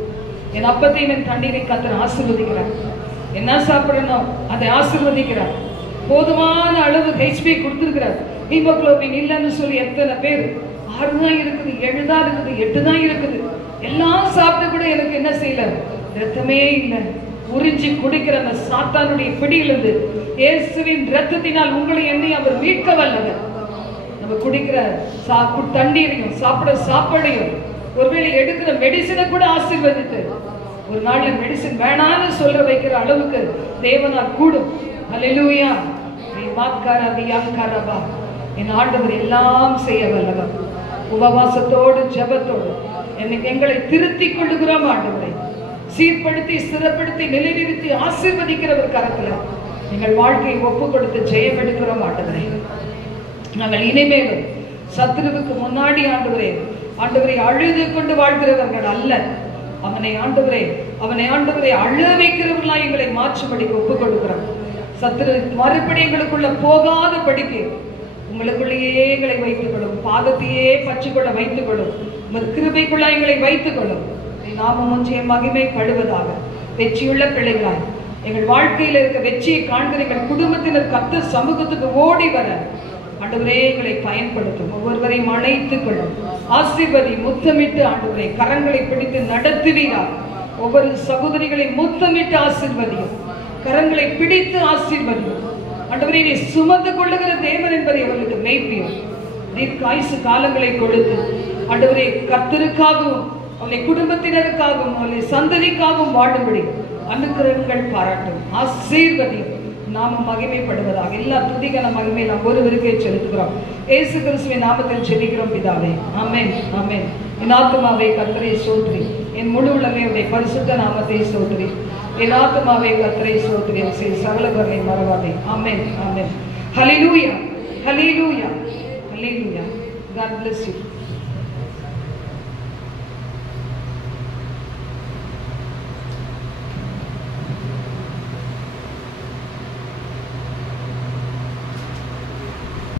என் அப்பத்தையும் என் தண்ணீரை கர்த்தர் ஆசீர்வதிக்கிறார். என்ன சாப்பிடணும் அதை ஆசீர்வதிக்கிறார். போதுமான அளவு ஹெச்பி கொடுத்திருக்கிறார். ஹீமோகுளோபின் இல்லைன்னு சொல்லி எத்தனை பேர் 6 தான் இருக்குது, 7 தான் இருக்குது, 8 தான் இருக்குது, எல்லாம் சாப்பிட்டு கூட எனக்கு என்ன செய்யல, ரத்தமே இல்லை. உறிஞ்சி குடிக்கிற அந்த சாத்தானுடைய பிடியிலிருந்து இயேசுவின் ரத்தத்தினால் உங்களை என்னை அவர் மீட்க வல்லவர். நம்ம குடிக்கிற தண்ணீரையும் சாப்பிட சாப்பாடையும் ஒருவேளை எடுக்கிற மெடிசினை கூட ஆசீர்வதித்து ஒரு நாள்ல மெடிசின் வேணான்னு சொல்ற வைக்கிற அளவுக்கு தேவனால் கூடும். அல்லேலூயா. என் ஆண்டவர் எல்லாம் செய்ய வல்லவர். உபவாசத்தோடு ஜெபத்தோடு எங்களை திருத்திக் கொள்ளுகிறோம். ஆண்டவரை சீர்படுத்தி ஸ்திரப்படுத்தி நிலைநிறுத்தி ஆசீர்வதிக்கிறவர் கரத்துல எங்கள் வாழ்க்கையை ஒப்பு கொடுத்து ஜெயம் எடுக்கிறோம். ஆண்டவரை நாங்கள் இனிமேலும் சத்துருவுக்கு முன்னாடி ஆண்டவரை அழுது கொண்டு வாழ்கிறவர்கள் அல்ல. அவனை ஆண்டவரை அழ வைக்கிறவர்களா எங்களை மாற்றும்படிக்கு ஒப்பு கொடுக்கிறோம். சத்துரு மறுபடி எங்களுக்குள்ள போகாத படிக்கு உங்களுக்குள்ளேயே எங்களை வைத்துக் கொள்ளும். பாதத்தையே பற்றிக்கொள்ள வைத்துக் கொள்ளும். உமது கிருபைக்குள்ள எங்களை வைத்துக் கொள்ளும். நாமும் ஒன்றிய மகிமைப்படுவதாக. வெற்றியுள்ள பிள்ளைகளாய் எங்கள் வாழ்க்கையில் இருக்க வெற்றியை காண்கிற எங்கள் குடும்பத்தினர் கர்த்தர் சமூகத்துக்கு ஓடி வர ஆண்டவரே எங்களை பயன்படுத்தும். ஒவ்வொருவரையும் அழைத்துக் கொள்ளும். ஆசீர்வதி முத்தமிட்டு ஆண்டவரை கரங்களை பிடித்து நடத்துவீரார். ஒவ்வொரு சகோதரிகளை முத்தமிட்டு ஆசீர்வதியும். கரங்களை பிடித்து ஆசீர்வதியும். ஆண்டவரே நீ சுமந்து கொள்ளுகிற தேவன் என்பதை அவர்களுக்கு மெய்ப்பியும். தீர்க்காயுசு காலங்களை கொடுத்து ஆண்டவரே கர்த்தருக்காகவும் அவருடைய குடும்பத்தினருக்காகவும் அவருடைய சந்ததிக்காகவும் வாழும்படி அனுக்கிரகங்கள் பாராட்டும். ஆசீர்வதியும். நாம மகிமைப்படுவதாக. எல்லா துதிக்கான மகிமை நாம் ஒருவருக்கே செலுத்துகிறோம். இயேசு கிறிஸ்துவின் நாமத்தில் ஜெபிக்கிறோம் பிதாவே. ஆமென் ஆமென். என் ஆத்துமாவே கர்த்தரை ஸ்தோத்திரி. என் முழு உள்ளமே உடைய பரிசுத்த நாமத்தை ஸ்தோத்திரி. என் ஆத்துமாவே கர்த்தரை ஸ்தோத்திரி. சகலவரை மறவாதே. ஆமென் ஆமென். ஹல்லேலூயா ஹல்லேலூயா ஹல்லேலூயா. God bless you.